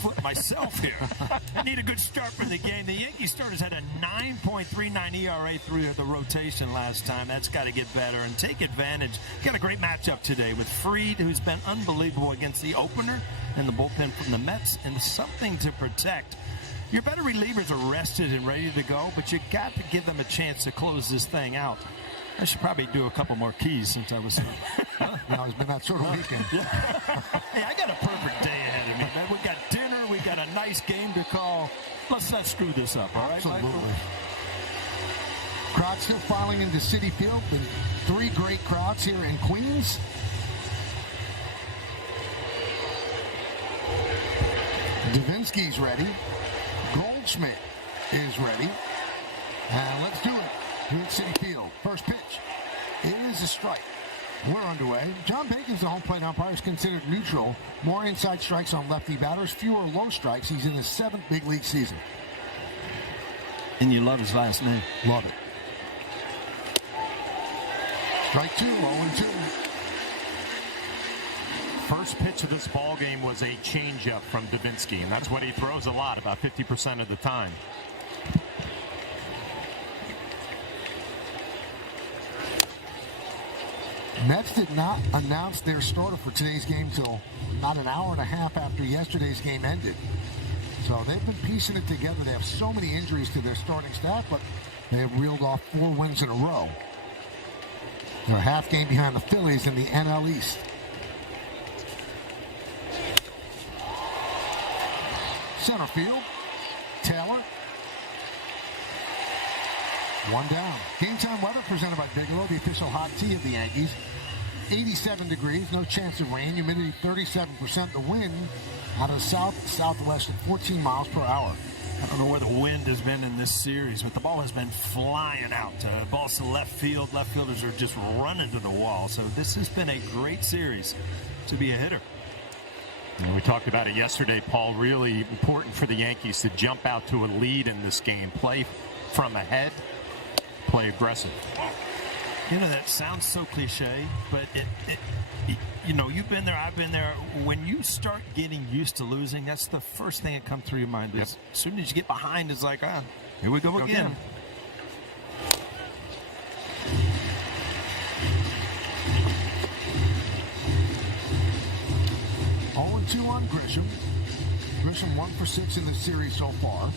foot myself here. I need a good start for the game. The Yankees starters had a 9.39 ERA through the rotation last time. That's got to get better and take advantage. Got a great matchup today with Fried, who's been unbelievable against the opener and the bullpen from the Mets, and something to protect. Your better relievers are rested and ready to go, but you got to give them a chance to close this thing out. I should probably do a couple more keys since I was Now it's been that sort of weekend. Hey, I got a perfect day ahead of me, man. We got dinner. We got a nice game to call. Let's not screw this up, all right? Absolutely. Crowd still filing into Citi Field. Been 3 great crowds here in Queens. Davinsky's ready. Goldschmidt is ready. And let's do it here at Citi Field. First pitch is a strike. We're underway. John Bacon's the home plate umpire, is considered neutral. More inside strikes on lefty batters, fewer low strikes. He's in his 7th big league season. And you love his last name. Love it. Strike 2, 0-2. First pitch of this ball game was a changeup from Davinsky, and that's what he throws a lot, about 50% of the time. Mets did not announce their starter for today's game till not an hour and a half after yesterday's game ended. So they've been piecing it together. They have so many injuries to their starting staff, but they have reeled off 4 wins in a row. They're a half game behind the Phillies in the NL East. Center field, Taylor. 1 down. Game time weather presented by Bigelow, the official hot tea of the Yankees. 87 degrees, no chance of rain, humidity 37%. The wind out of south-southwest at 14 miles per hour. I don't know where the wind has been in this series, but the ball has been flying out. Balls to left field. Left fielders are just running to the wall. So this has been a great series to be a hitter. And we talked about it yesterday, Paul. Really important for the Yankees to jump out to a lead in this game. Play from ahead, play aggressive. You know, that sounds so cliche, but you know, you've been there, I've been there. When you start getting used to losing, that's the first thing that comes through your mind. Yep. As soon as you get behind, it's like, here we go again. 0-2 on Grisham. Grisham 1 for 6 in the series so far.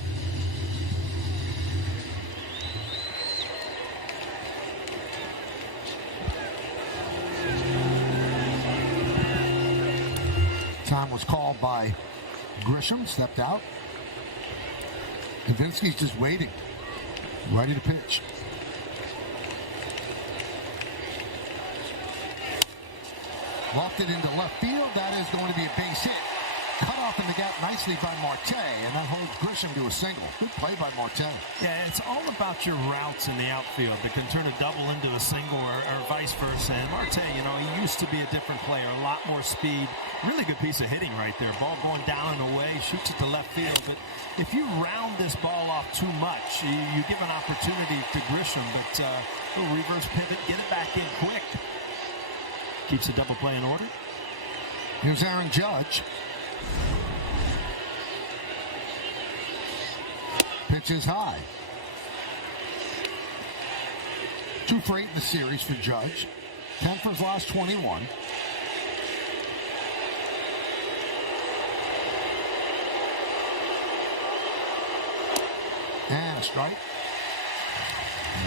Time was called by Grisham, stepped out. Davinsky's just waiting, ready to pitch. Lofted into left field. That is going to be a base hit. Cut off in the gap nicely by Marte, and that holds Grisham to a single. Good play by Marte. Yeah, it's all about your routes in the outfield that can turn a double into a single or vice versa. And Marte, you know, he used to be a different player, a lot more speed. Really good piece of hitting right there. Ball going down and away, shoots it to left field. But if you round this ball off too much, you give an opportunity to Grisham. But little reverse pivot, get it back in quick. Keeps the double play in order. Here's Aaron Judge. Pitch is high. 2 for 8 in the series for Judge. 10 for his last 21. And a strike.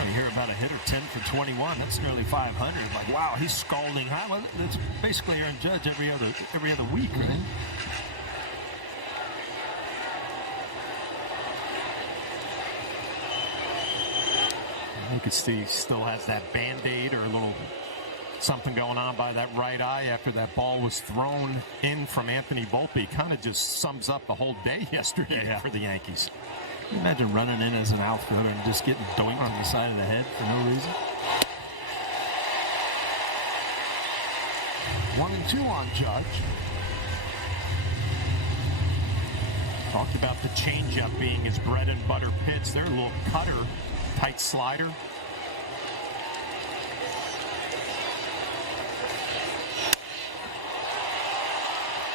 You hear about a hitter 10 for 21. That's nearly 500. Like, wow, he's scalding high. Well, that's basically Aaron Judge every other week, right? Mm-hmm. You can see he still has that Band-Aid or a little something going on by that right eye after that ball was thrown in from Anthony Volpe. Kind of just sums up the whole day yesterday for the Yankees. Can you imagine running in as an outfielder and just getting doinked on the side of the head for no reason? 1-2 on Judge. Talked about the changeup being his bread and butter pitch. Their little cutter, tight slider.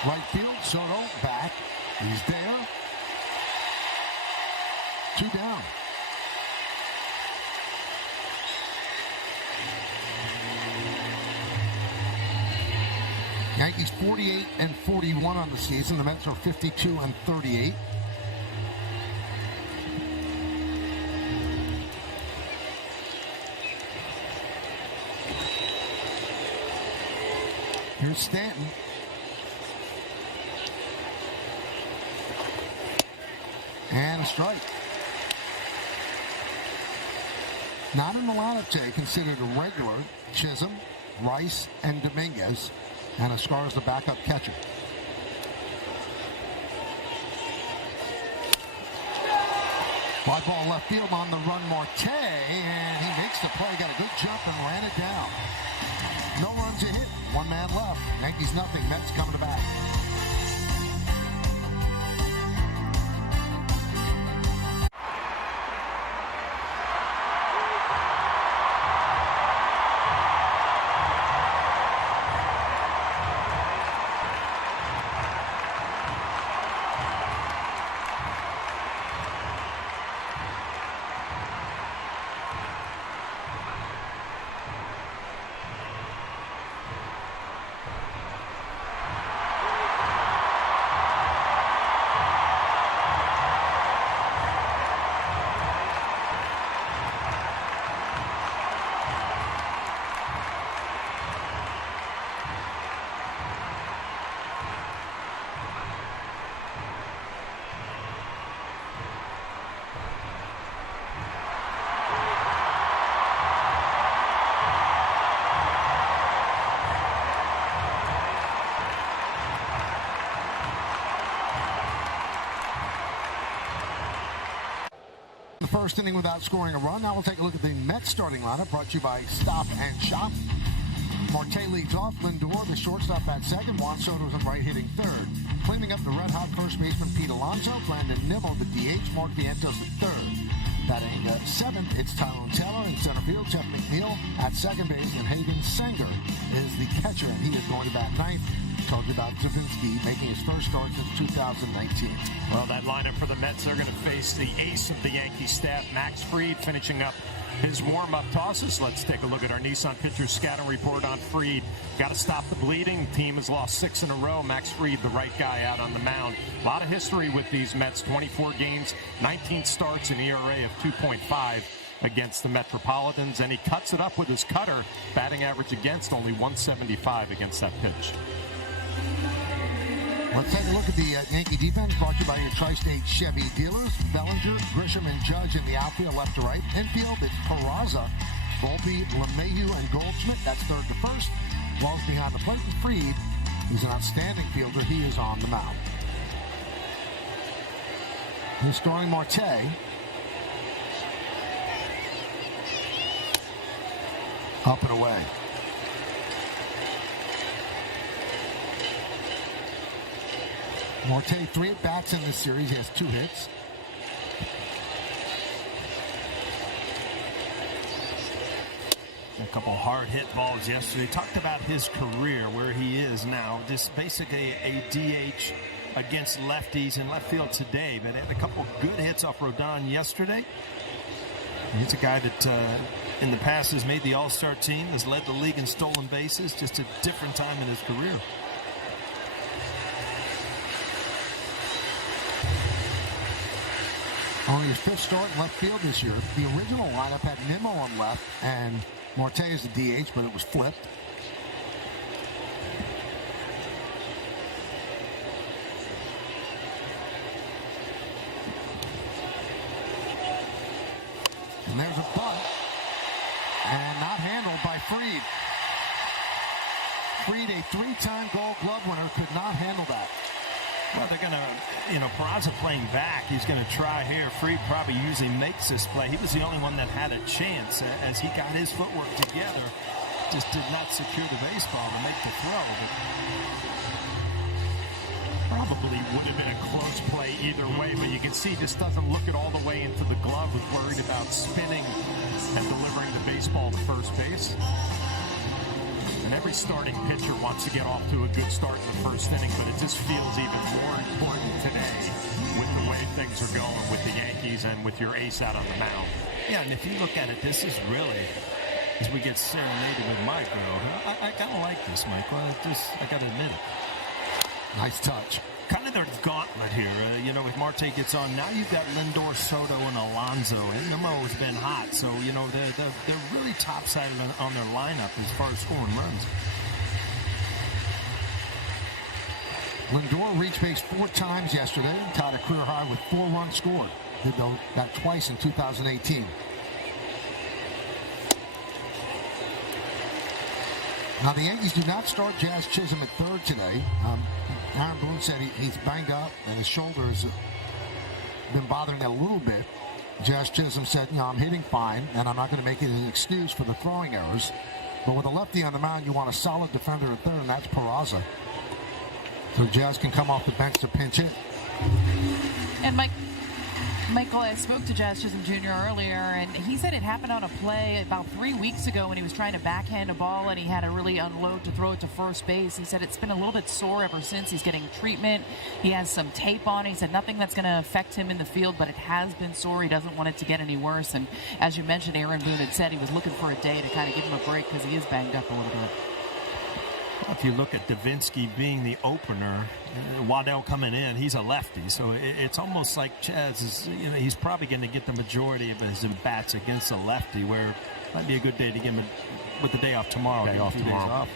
Right field, Soto back He's there. 2 down. Yankees 48-41 on the season. The Mets are 52-38. Here's Stanton. And a strike. Not in the lineup today, considered a regular. Chisholm, Rice, and Dominguez. And Ascar is the backup catcher. Fly ball left field on the run, Marte, and he makes the play, got a good jump and ran it down. No runs to hit, 1 man left. Yankees nothing, Mets coming to bat. First inning without scoring a run. Now we'll take a look at the Mets starting lineup, brought to you by Stop and Shop. Marte leads off. Lindor, the shortstop, at second. Juan Soto's in right, hitting third. Cleaning up the red-hot first baseman Pete Alonso. Landon Nimmo, the DH. Mark Vientos at third. Batting seventh, it's Tyrone Taylor in center field. Jeff McNeil at second base. And Hayden Sanger is the catcher, and he is going to bat ninth. Told you about Zavinsky making his first start since 2019. Well, that lineup for the Mets, they're going to face the ace of the Yankee staff, Max Fried, finishing up his warm-up tosses. Let's take a look at our Nissan pitcher scouting report on Fried. Got to stop the bleeding. Team has lost 6 in a row. Max Fried, the right guy out on the mound. A lot of history with these Mets. 24 games, 19 starts, an ERA of 2.5 against the Metropolitans, and he cuts it up with his cutter. Batting average against only 175 against that pitch. Let's take a look at the Yankee defense, brought to you by your Tri-State Chevy dealers. Bellinger, Grisham, and Judge in the outfield, left to right. Infield, it's Peraza, Volpe, LeMahieu, and Goldschmidt. That's third to first. Walls behind the plate. And Fried, who's an outstanding fielder, he is on the mound. He's starting Marte. Up and away. Marte, 3 at-bats in this series. He has 2 hits. A couple hard hit balls yesterday. Talked about his career, where he is now. Just basically a DH against lefties in left field today. But had a couple good hits off Rodon yesterday. He's a guy that in the past has made the All-Star team, has led the league in stolen bases. Just a different time in his career. Only his 5th start in left field this year. The original lineup had Nimmo on left and Marte as the DH, but it was flipped. And there's a bunt. And not handled by Fried. Fried, a 3-time Gold Glove winner, could not handle that. Well, they're going to, Peraza playing back. He's going to try here. Fried probably usually makes this play. He was the only one that had a chance as he got his footwork together. Just did not secure the baseball to make the throw. But probably would have been a close play either way, but you can see just doesn't look it all the way into the glove. Was worried about spinning and delivering the baseball to first base. And every starting pitcher wants to get off to a good start in the first inning, but it just feels even more important today series and with your ace out on the mound. Yeah, and if you look at it, this is really, as we get serenaded with my girl, I kind of like this, Michael. I got to admit it. Nice touch. Kind of their gauntlet here. If Marte gets on, now you've got Lindor, Soto, and Alonso. And Nimmo has been hot. So, they're really top-sided on their lineup as far as scoring runs. Lindor reached base 4 times yesterday, tied a career high with 4 runs scored. Did that twice in 2018. Now, the Yankees do not start Jazz Chisholm at third today. Aaron Boone said he's banged up and his shoulder's been bothering it a little bit. Jazz Chisholm said, I'm hitting fine, and I'm not going to make it an excuse for the throwing errors. But with a lefty on the mound, you want a solid defender at third, and that's Peraza. So Jazz can come off the bench to pinch hit. And Michael, I spoke to Jazz Chisholm Jr. earlier, and he said it happened on a play about 3 weeks ago when he was trying to backhand a ball and he had to really unload to throw it to first base. He said it's been a little bit sore ever since. He's getting treatment. He has some tape on. He said nothing that's going to affect him in the field, but it has been sore. He doesn't want it to get any worse. And as you mentioned, Aaron Boone had said he was looking for a day to kind of give him a break because he is banged up a little bit. If you look at Davinsky being the opener, Waddell coming in, he's a lefty. So it's almost like Chaz is, he's probably going to get the majority of his at-bats against a lefty, where it might be a good day to give him with the day off tomorrow. Day off tomorrow. Days off.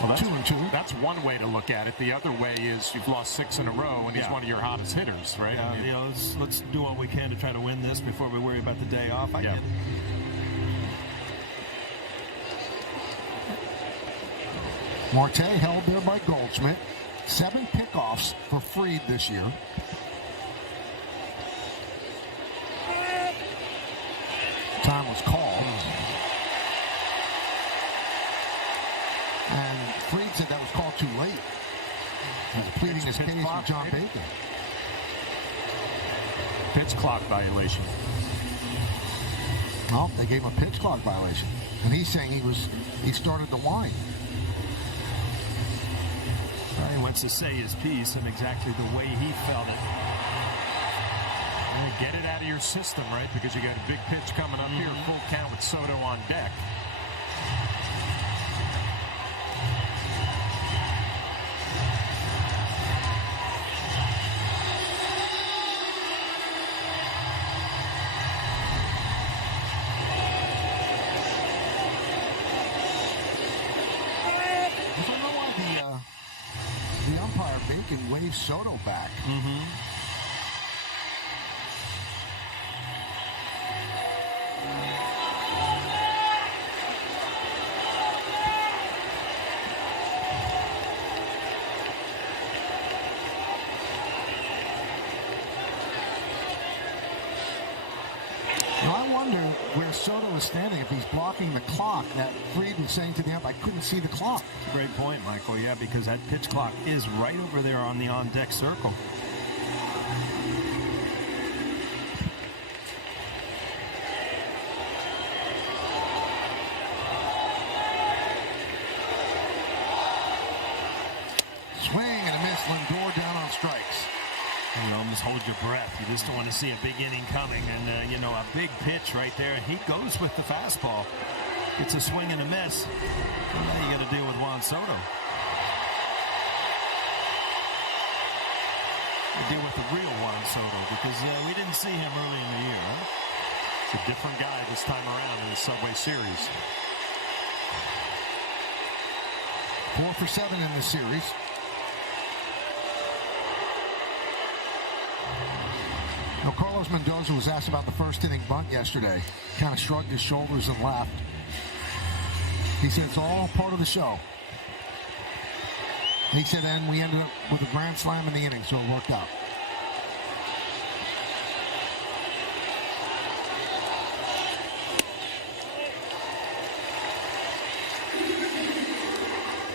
Well, 2-2. That's one way to look at it. The other way is you've lost 6 in a row, and he's one of your hottest hitters, right? Yeah, let's do what we can to try to win this before we worry about the day off. I get it. Marte held there by Goldschmidt. 7 pickoffs for Fried this year. Time was called. And Fried said that was called too late. He's pleading his case with John Baker. Pitch clock violation. Well, they gave him a pitch clock violation. And he's saying he started the whine. He wants to say his piece and exactly the way he felt it. Get it out of your system, right? Because you got a big pitch coming up here, full count with Soto on deck. Bacon waves Soto back. Now I wonder where Soto is standing, if he's blocking the clock. That Fried was saying to the ump, I couldn't see the clock. Great point, Michael. Yeah, because that pitch clock is right over there on the on-deck circle. Swing and a miss. Lindor down on strikes. You almost hold your breath. You just don't want to see a big inning coming. And, a big pitch right there. And he goes with the fastball. It's a swing and a miss. And now you got to deal with Juan Soto. You deal with the real Juan Soto because we didn't see him early in the year. Huh? It's a different guy this time around in the Subway Series. 4 for 7 in this series. Now, Carlos Mendoza was asked about the first inning bunt yesterday. Kind of shrugged his shoulders and laughed. He said it's all part of the show. He said, and we ended up with a grand slam in the inning, so it worked out.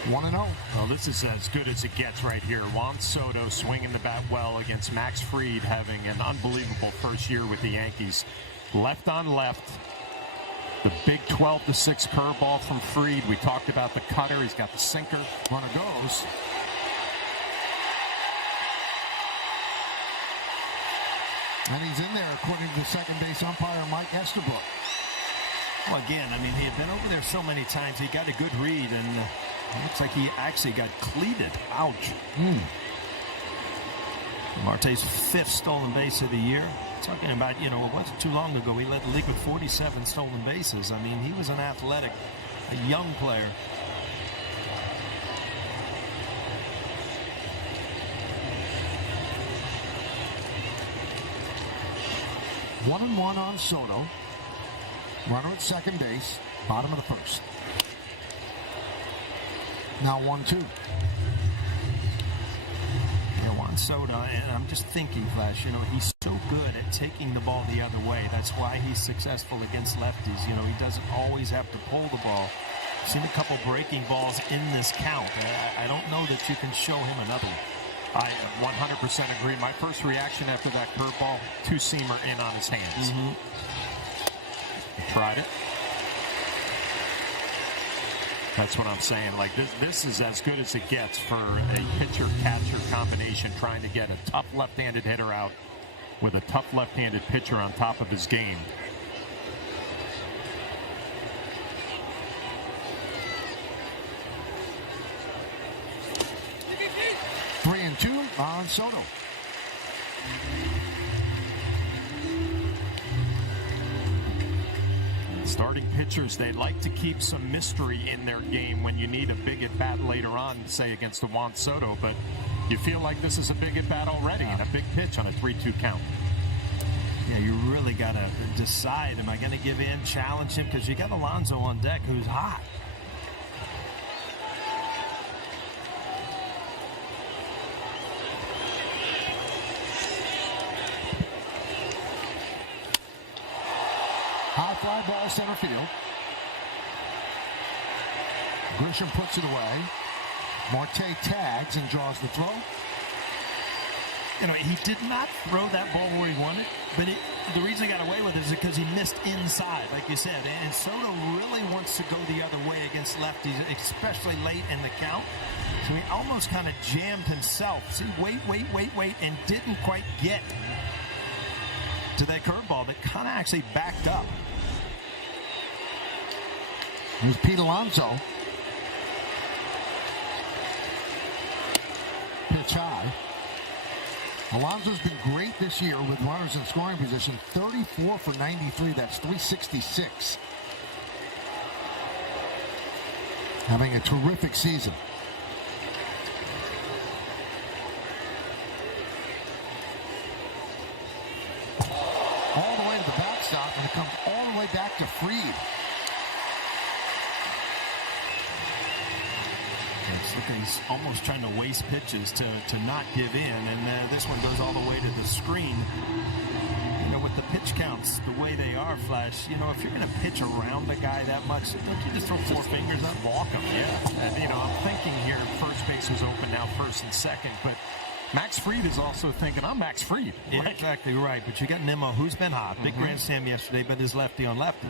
One and 0. Well, this is as good as it gets right here. Juan Soto swinging the bat well against Max Fried, having an unbelievable first year with the Yankees. Left on left. The big 12-6 curveball from Fried. We talked about the cutter. He's got the sinker. Runner goes. And he's in there, according to the second base umpire, Mike Estabrook. Well, again, I mean, he had been over there so many times. He got a good read, and it looks like he actually got cleated. Ouch. Marte's 5th stolen base of the year. Talking about, it wasn't too long ago. He led the league with 47 stolen bases. I mean, he was an athletic, a young player. One and one on Soto. Runner at second base, bottom of the first. Now 1-2. Juan Soto, and I'm just thinking, Flash, he's so good at taking the ball the other way. That's why he's successful against lefties. He doesn't always have to pull the ball. I've seen a couple breaking balls in this count. I don't know that you can show him another one. I 100% agree. My first reaction after that curveball, two-seamer in on his hands. He tried it. That's what I'm saying. Like, this is as good as it gets for a pitcher-catcher combination trying to get a tough left-handed hitter out with a tough left-handed pitcher on top of his game. Three and two on Soto. Starting pitchers, they like to keep some mystery in their game when you need a big at-bat later on, say, against the Juan Soto, but you feel like this is a big at-bat already and a big pitch on a 3-2 count. Yeah, you really got to decide, am I going to give in, challenge him? Because you got Alonso on deck who's hot. High fly ball center field. Grisham puts it away. Marte tags and draws the throw. He did not throw that ball where he wanted, but the reason he got away with it is because he missed inside, like you said. And Soto really wants to go the other way against lefties, especially late in the count. So he almost kind of jammed himself. See, wait, and didn't quite get to that curveball that kind of actually backed up. Here's Pete Alonso. Pitch high. Alonso's been great this year with runners in scoring position. 34 for 93. That's 366. Having a terrific season. All the way to the backstop, and it comes all the way back to Fried. He's almost trying to waste pitches to not give in, and this one goes all the way to the screen. With the pitch counts the way they are, Flash, if you're going to pitch around the guy that much, don't you just throw four fingers up? Walk him, yeah. I'm thinking here, first base is open now, first and second, but Max Fried is also thinking, I'm Max Fried. Yeah, exactly right, but you got Nimmo, who's been hot. Big grand slam yesterday, but his lefty on lefty.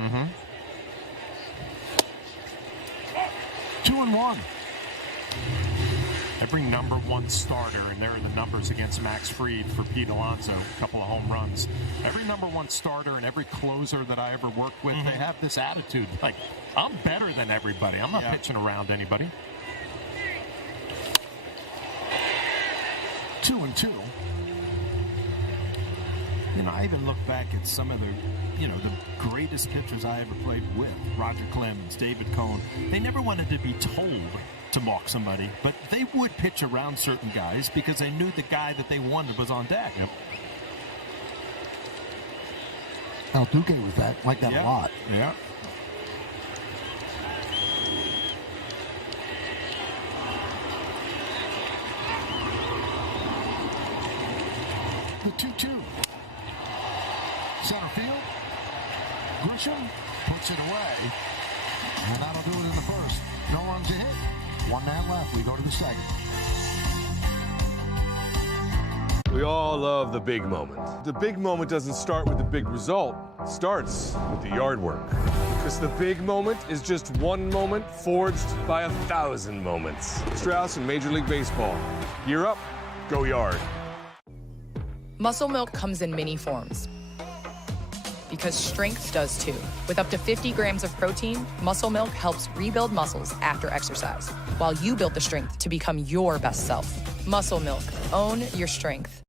2-1. Every number one starter, and there are the numbers against Max Fried for Pete Alonso, a couple of home runs. Every number one starter and every closer that I ever worked with, they have this attitude, like, I'm better than everybody. I'm not pitching around anybody. 2-2. I even look back at some of the greatest pitchers I ever played with. Roger Clemens, David Cohn. They never wanted to be told to walk somebody, but they would pitch around certain guys because they knew the guy that they wanted was on deck. Yep. El Duque was like that a lot. Yeah. The 2-2. Center field. Grisham puts it away. And that'll do it in the first. No runs a hit. 1 man left. We go to the second. We all love the big moment. The big moment doesn't start with the big result. It starts with the yard work. Because the big moment is just one moment forged by 1,000 moments. Strauss in Major League Baseball. Gear up. Go Yard. Muscle Milk comes in many forms, because strength does too. With up to 50 grams of protein, Muscle Milk helps rebuild muscles after exercise, while you build the strength to become your best self. Muscle Milk. Own your strength.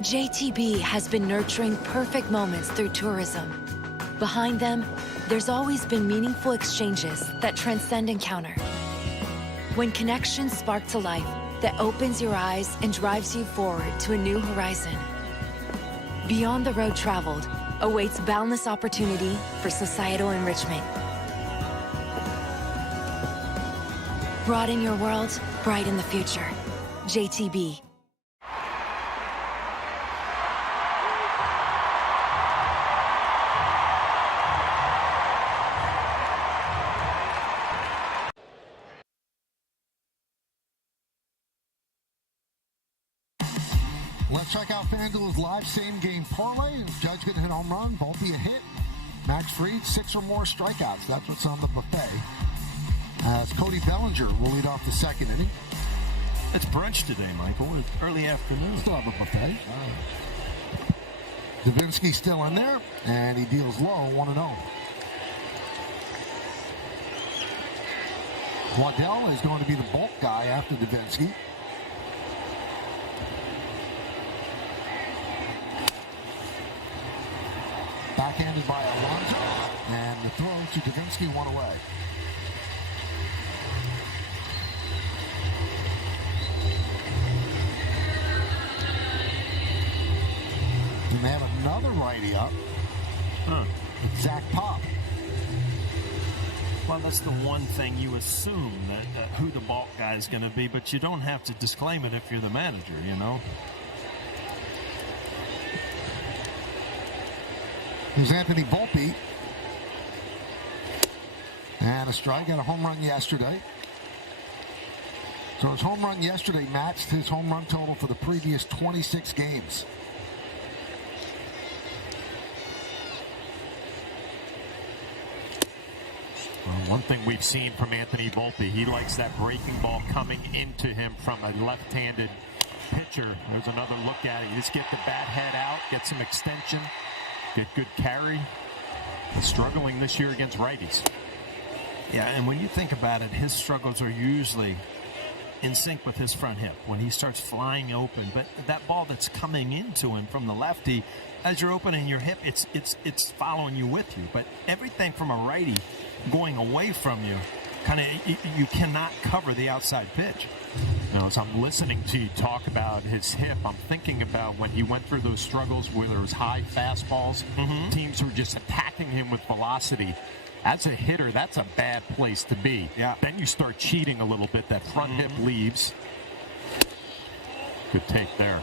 JTB has been nurturing perfect moments through tourism. Behind them, there's always been meaningful exchanges that transcend encounter. When connections spark to life that opens your eyes and drives you forward to a new horizon. Beyond the road traveled awaits boundless opportunity for societal enrichment. Broaden your world, brighten the future. JTB. Let's check out FanDuel's live same-game parlay. Judge gonna hit home run, Volpe a hit. Max Fried, 6 or more strikeouts. That's what's on the buffet. As Cody Bellinger will lead off the second inning. It's brunch today, Michael. It's early afternoon. Still have a buffet. Davinsky still in there, and he deals low, 1-0. Waddell is going to be the bulk guy after Davinsky. Backhanded by Alonso, and the throw to Davinsky, 1 away. And they have another righty up. It's Zach Pop. Well, that's the one thing you assume that who the bulk guy is going to be, but you don't have to disclaim it if you're the manager, you know. Here's Anthony Volpe. And a strike. Got a home run yesterday. So his home run yesterday matched his home run total for the previous 26 games. Well, one thing we've seen from Anthony Volpe, he likes that breaking ball coming into him from a left-handed pitcher. There's another look at it. You just get the bat head out, get some extension. Get good carry. Struggling this year against righties. Yeah, and when you think about it, his struggles are usually in sync with his front hip when he starts flying open. But that ball that's coming into him from the lefty, as you're opening your hip, it's following you with you. But everything from a righty going away from you, you cannot cover the outside pitch. You know, as I'm listening to you talk about his hip, I'm thinking about when he went through those struggles where there was high fastballs. Teams were just attacking him with velocity. As a hitter, that's a bad place to be. Yeah. Then you start cheating a little bit. That front hip leaves. Good take there.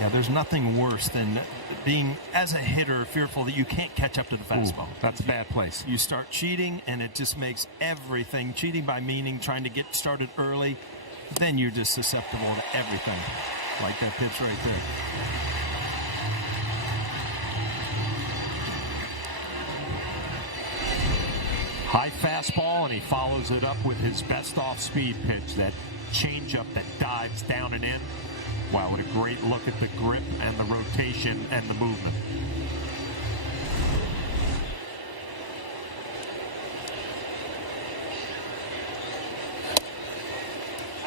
Yeah, there's nothing worse than being, as a hitter, fearful that you can't catch up to the fastball. Ooh, that's a bad place. You start cheating, and it just makes everything, cheating by meaning trying to get started early, then you're just susceptible to everything, like that pitch right there. High fastball, and he follows it up with his best off-speed pitch, that changeup that dives down and in. Wow, what a great look at the grip and the rotation and the movement.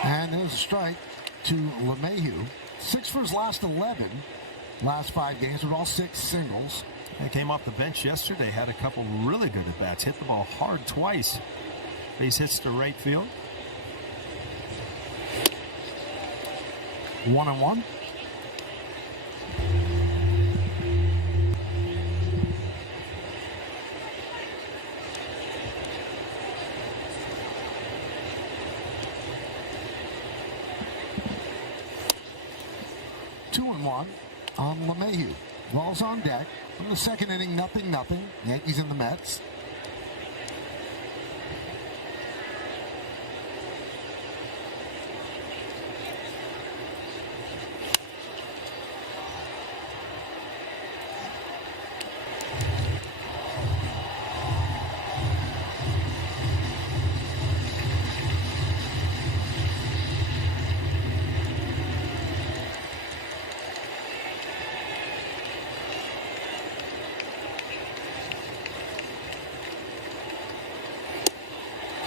And there's a strike to LeMahieu. 6 for his last 11. Last 5 games were all 6 singles. He came off the bench yesterday, had a couple really good at-bats. Hit the ball hard twice. Base hits to right field. 1-1. 2-1 on LeMahieu. Ball's on deck. From the second inning, 0-0. Yankees and the Mets.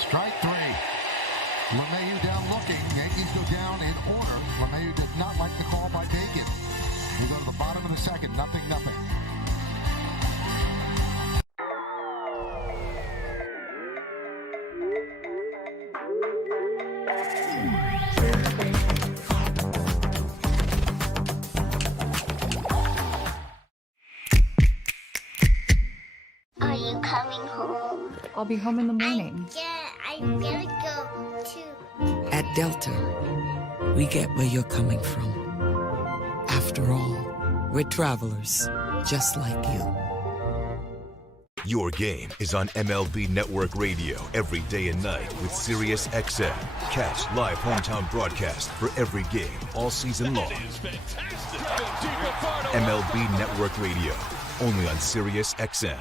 Strike three. LeMahieu down looking. Yankees go down in order. LeMahieu did not like the call by Bacon. We go to the bottom of the second. 0-0. Are you coming home? I'll be home in the morning. I'm gonna go to... At Delta, we get where you're coming from. After all, we're travelers, just like you. Your game is on MLB Network Radio every day and night with Sirius XM. Catch live hometown broadcast for every game all season long. MLB Network Radio, only on Sirius XM.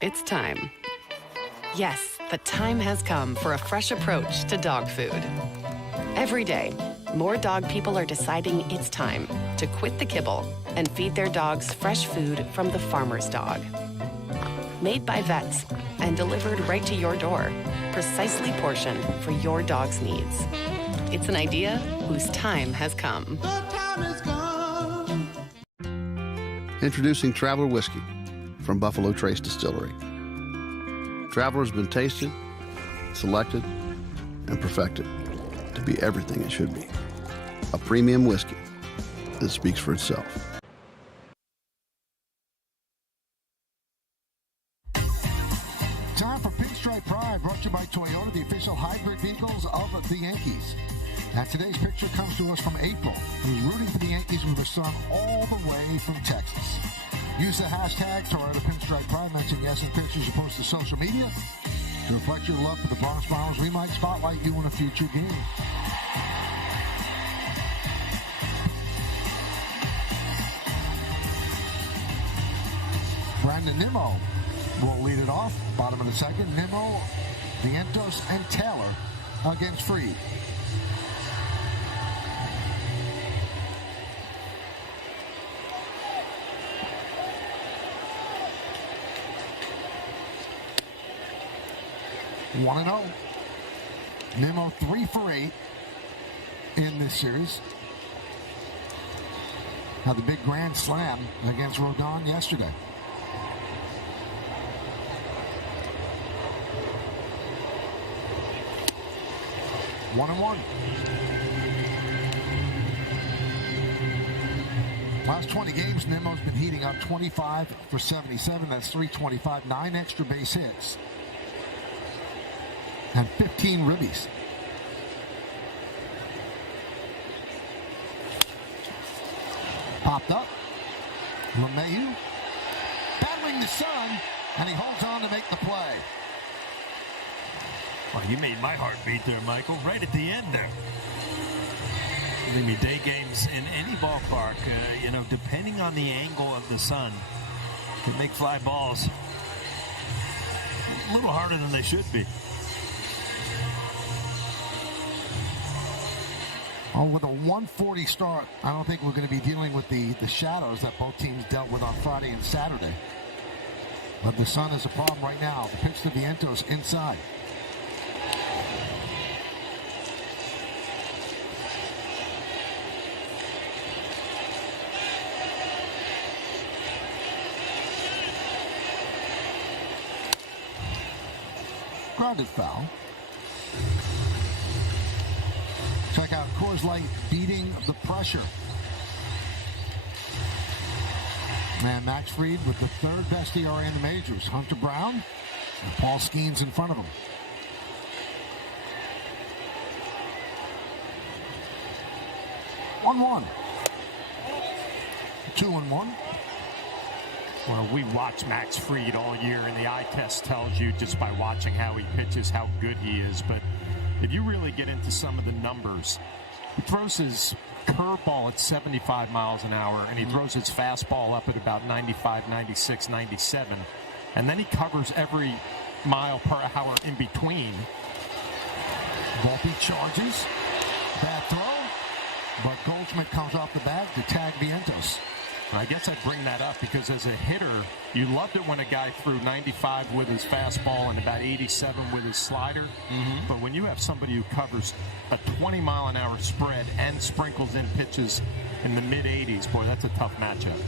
It's time. Yes, the time has come for a fresh approach to dog food. Every day, more dog people are deciding it's time to quit the kibble and feed their dogs fresh food from the farmer's dog. Made by vets and delivered right to your door, precisely portioned for your dog's needs. It's an idea whose time has come. The time has come. Introducing Traveler Whiskey from Buffalo Trace Distillery. Traveler's been tasted, selected, and perfected to be everything it should be. A premium whiskey that speaks for itself. Time for Pinstripe Pride, brought to you by Toyota, the official hybrid vehicles of the Yankees. Now, today's picture comes to us from April, who's rooting for the Yankees with her son all the way from Texas. Use the hashtag Toyota Pinstripe Pride, mention yes in pictures you post to social media to reflect your love for the Bronx Bombers. We might spotlight you in a future game. Brandon Nimmo will lead it off. Bottom of the second. Nimmo, Vientos, and Taylor against Fried. One and 0. Nimmo 3 for 8 in this series. Had the big grand slam against Rodon yesterday. One and 1. Last 20 games, Nimmo's been heating up. 25 for 77. That's 325. 9 extra base hits. And 15 ribbies. Popped up. LeMahieu battling the sun, and he holds on to make the play. Well, you made my heart beat there, Michael, right at the end there. Believe me, day games in any ballpark, depending on the angle of the sun, can make fly balls a little harder than they should be. Oh, with a 140 start, I don't think we're going to be dealing with the shadows that both teams dealt with on Friday and Saturday. But the sun is a problem right now. The pitch to Vientos inside. Grounded foul. Check out Coors Light beating the pressure. And Max Fried with the third best ERA in the majors. Hunter Brown and Paul Skeens in front of him. 1-1. 2-1. Well, we watched Max Fried all year, and the eye test tells you just by watching how he pitches how good he is. But if you really get into some of the numbers, he throws his curveball at 75 miles an hour, and he throws his fastball up at about 95, 96, 97. And then he covers every mile per hour in between. Volpe charges. Bad throw. But Goldschmidt comes off the bat to tag Vientos. I guess I bring that up because as a hitter, you loved it when a guy threw 95 with his fastball and about 87 with his slider. But when you have somebody who covers a 20-mile-an-hour spread and sprinkles in pitches in the mid-80s, boy, that's a tough matchup.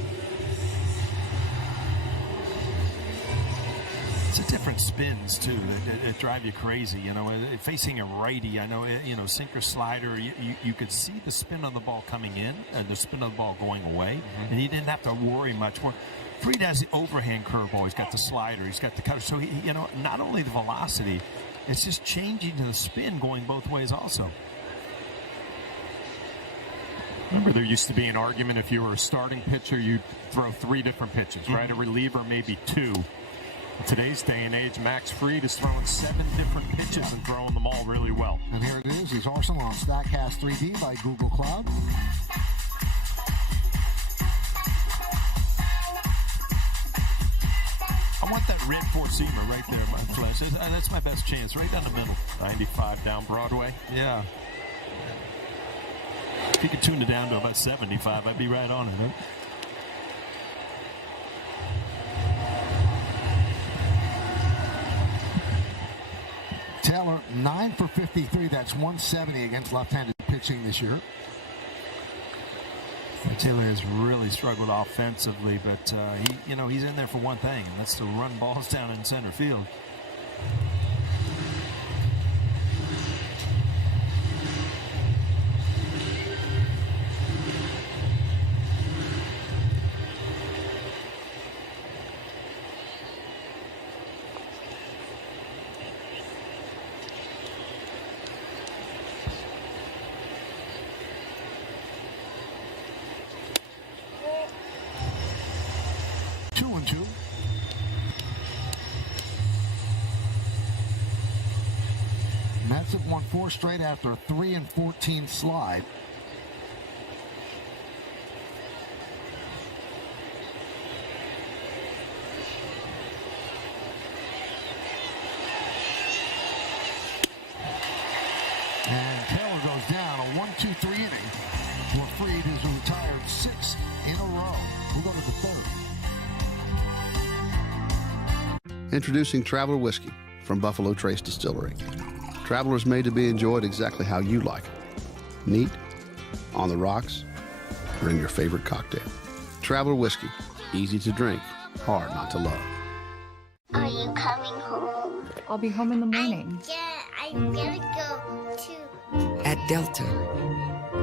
It's a different spins, too, that drive you crazy. You know, facing a righty, I know, you know, sinker slider, you could see the spin on the ball coming in and the spin on the ball going away, and he didn't have to worry much. Fried has the overhand curveball. He's got the slider. He's got the cutter. So, you know, not only the velocity, it's just changing to the spin going both ways also. Remember, there used to be an argument if you were a starting pitcher, you'd throw 3 different pitches, right? A reliever, maybe 2. In today's day and age, Max Fried is throwing 7 different pitches and throwing them all really well. And here it is. His arsenal on StatCast 3D by Google Cloud. I want that red four-seamer right there, my flesh. That's my best chance, right down the middle. 95 down Broadway. Yeah. If you could tune it down to about 75, I'd be right on it, huh? Taylor, 9 for 53. That's 170 against left-handed pitching this year. Taylor has really struggled offensively, but he's in there for one thing, and that's to run balls down in center field. Mets have won 4 straight after a 3-14 slide. And Taylor goes down a 1-2-3 inning where Fried has retired 6 in a row. We'll go to the 3rd. Introducing Traveler Whiskey from Buffalo Trace Distillery. Traveler is made to be enjoyed exactly how you like it. Neat, on the rocks, or in your favorite cocktail. Traveler Whiskey, easy to drink, hard not to love. Are you coming home? I'll be home in the morning. I'm gonna go to... At Delta,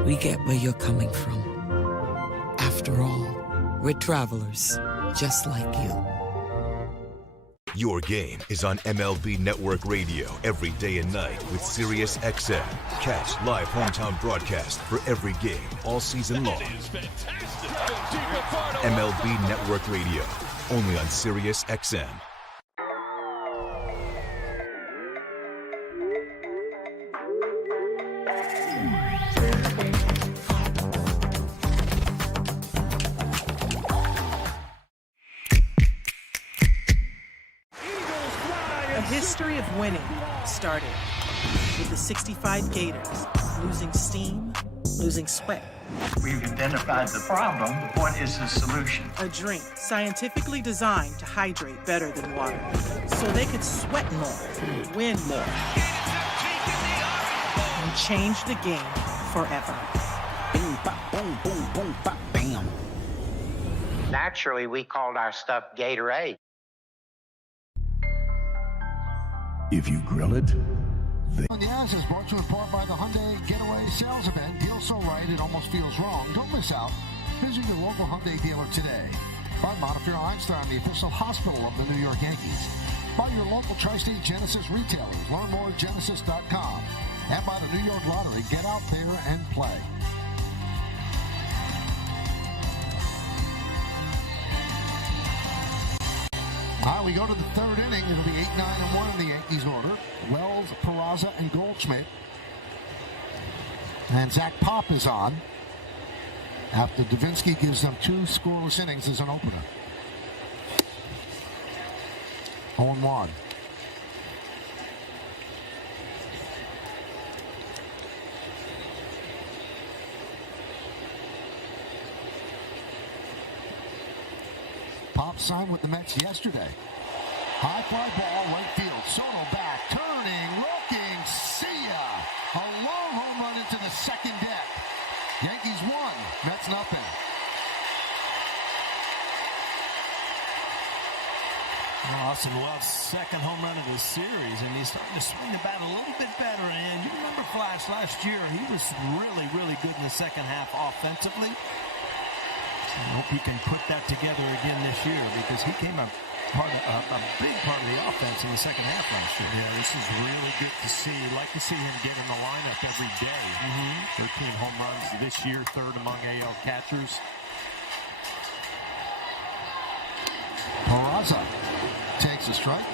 we get where you're coming from. After all, we're travelers, just like you. Your game is on MLB Network Radio every day and night with Sirius XM. Catch live hometown broadcast for every game all season long. MLB Network Radio, only on Sirius XM. History of winning started with the 65 Gators losing steam, losing sweat. We've identified the problem. What is the solution? A drink scientifically designed to hydrate better than water so they could sweat more, win more, and change the game forever. Boom, bop, boom, boom, boom, bop, bam. Naturally, we called our stuff Gatorade. If you grill it, Yes is brought to you in part by the Hyundai Getaway Sales Event. Feels so right, it almost feels wrong. Don't miss out. Visit your local Hyundai dealer today. By Montefiore Einstein, the official hospital of the New York Yankees. By your local Tri-State Genesis retailers. Learn more at Genesis.com. And by the New York Lottery. Get out there and play. All right, we go to the third inning. It'll be 8-9-1 in the Yankees order. Wells, Peraza, and Goldschmidt. And Zach Pop is on after Davinsky gives them 2 scoreless innings as an opener. 0-1. Pop signed with the Mets yesterday. High fly ball, right field. Soto back, turning, looking, see ya. A long home run into the second deck. Yankees 1, Mets nothing. Austin Wells' second home run of the series, and he's starting to swing the bat a little bit better. And you remember Flash last year, he was really, really good in the second half offensively. I hope he can put that together again this year, because he came a big part of the offense in the second half last year. Yeah, this is really good to see. Like to see him get in the lineup every day. 13 home runs this year, third among AL catchers. Peraza takes a strike.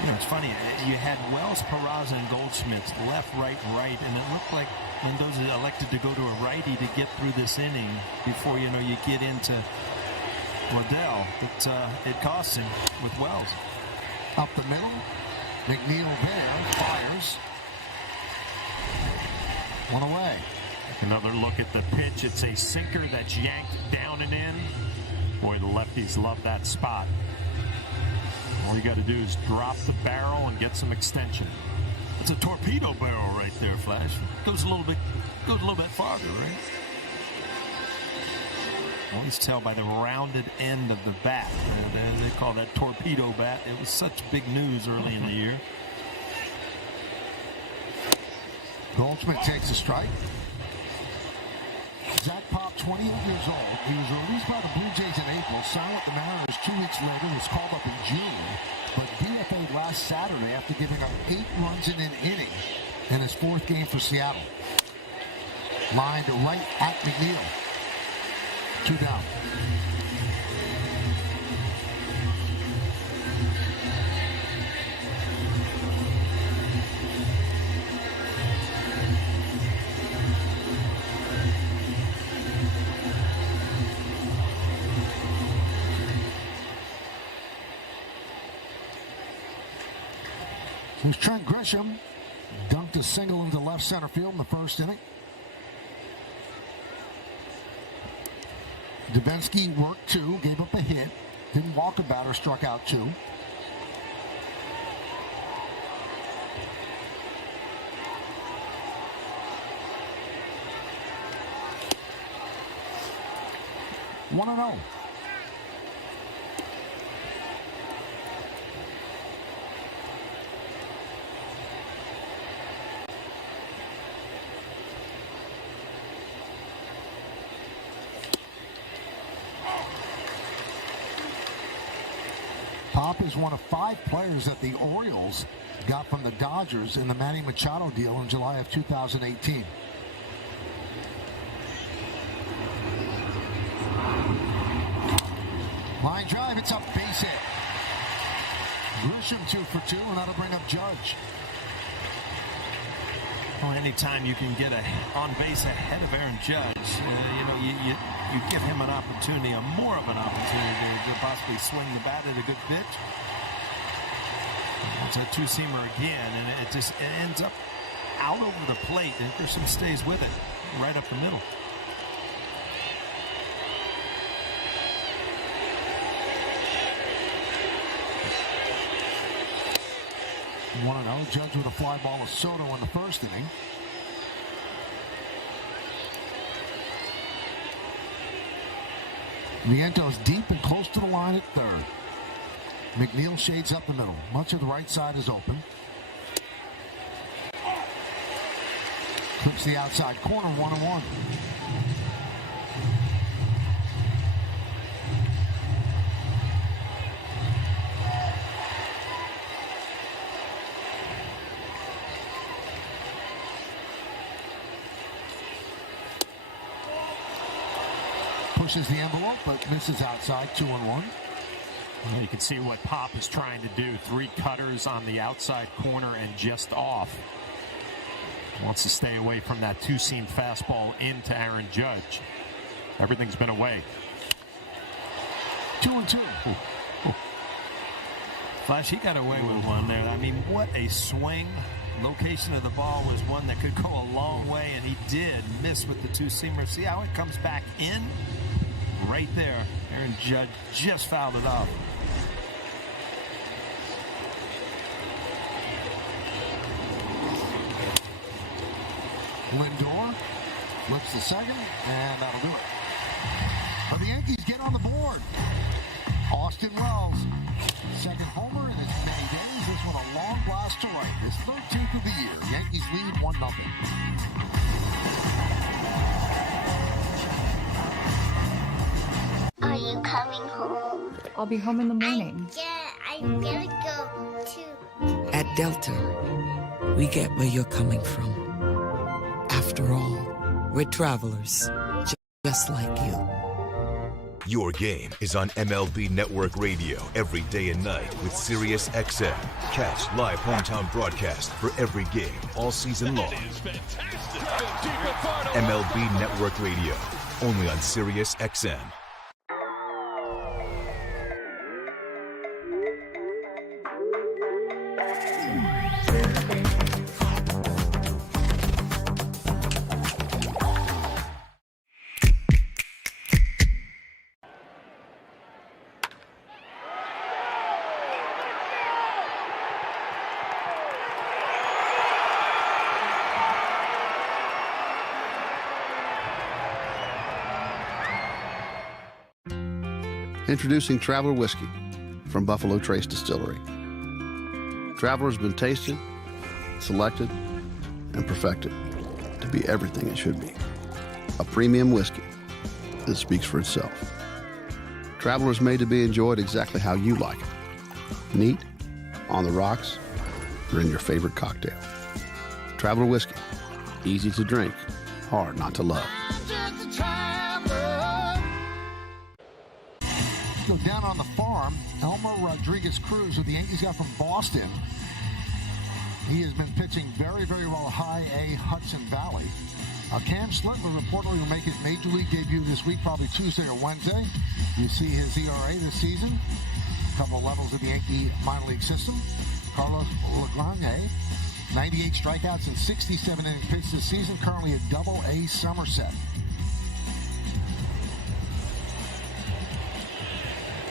You know, it's funny. You had Wells, Peraza, and Goldschmidt left, right, right, and it looked like Mendoza elected to go to a righty to get through this inning before, you know, you get into Waddell. It costs him with Wells. Up the middle. McNeil there. Fires. 1 away. Another look at the pitch. It's a sinker that's yanked down and in. Boy, the lefties love that spot. All you got to do is drop the barrel and get some extension. It's a torpedo barrel right there, Flash. Goes a little bit farther, right? Always tell by the rounded end of the bat. They call that torpedo bat. It was such big news early in the year. Goldschmidt takes a strike. Zach Pop, 28 years old. He was released by the Blue Jays in April, signed with the Mariners 2 weeks later, was called up in June, but DFA'd last Saturday after giving up 8 runs in an inning in his 4th game for Seattle. Line to right at McNeil. 2 down. Here's Trent Grisham. Dunked a single into left center field in the first inning. Davinsky worked 2, gave up a hit. Didn't walk a batter, struck out 2. One and 0. Pop is one of 5 players that the Orioles got from the Dodgers in the Manny Machado deal in July of 2018. Line drive, it's a base hit. Grisham 2 for 2, and that'll bring up Judge. Well, anytime you can get on base ahead of Aaron Judge, you give him an opportunity, more of an opportunity to possibly swing the bat at a good pitch. It's a 2-seamer again, and it ends up out over the plate, and Grisham stays with it right up the middle. One and 0. Judge with a fly ball of Soto in the first inning. Vientos deep and close to the line at third. McNeil shades up the middle. Much of the right side is open. Clips the outside corner, 1-1. Pushes the envelope, but misses outside, 2-1. Well, you can see what Pop is trying to do. 3 cutters on the outside corner and just off. Wants to stay away from that 2-seam fastball into Aaron Judge. Everything's been away. 2-2. Flash, he got away with one there. I mean, what a swing. Location of the ball was one that could go a long way, and he did miss with the 2-seamer. See how it comes back in? Right there. Aaron Judge just fouled it off. Lindor flips the second, and that'll do it. But the Yankees get on the board. Austin Wells, second homer in as many days. This one a long blast to right. His 13th of the year. Yankees lead 1-0. Are you coming home? I'll be home in the morning. I'm gonna go to... At Delta, we get where you're coming from. After all, we're travelers, just like you. Your game is on MLB Network Radio every day and night with Sirius XM. Catch live hometown broadcast for every game all season long. MLB Network Radio, only on Sirius XM. Introducing Traveler Whiskey from Buffalo Trace Distillery. Traveler's been tasted, selected, and perfected to be everything it should be. A premium whiskey that speaks for itself. Traveler is made to be enjoyed exactly how you like it. Neat, on the rocks, or in your favorite cocktail. Traveler Whiskey. Easy to drink, hard not to love. Go down on the farm. Elmer Rodriguez Cruz, who the Yankees got from Boston. He has been pitching very, very well high A Hudson Valley. Cam Slitler reportedly will make his major league debut this week, probably Tuesday or Wednesday. You see his ERA this season. A couple of levels of the Yankee minor league system. Carlos Lagrange, 98 strikeouts and 67 innings pitched this season, currently at Double-A Somerset.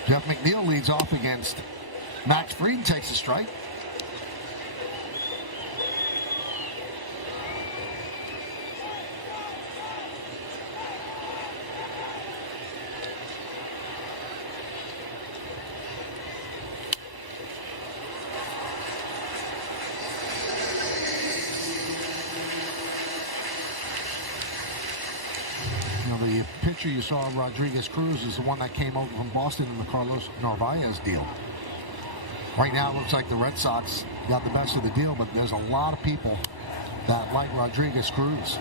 Jeff McNeil leads off against Max Fried, takes a strike. The picture you saw of Rodriguez Cruz is the one that came over from Boston in the Carlos Narvaez deal. Right now it looks like the Red Sox got the best of the deal, but there's a lot of people that like Rodriguez Cruz.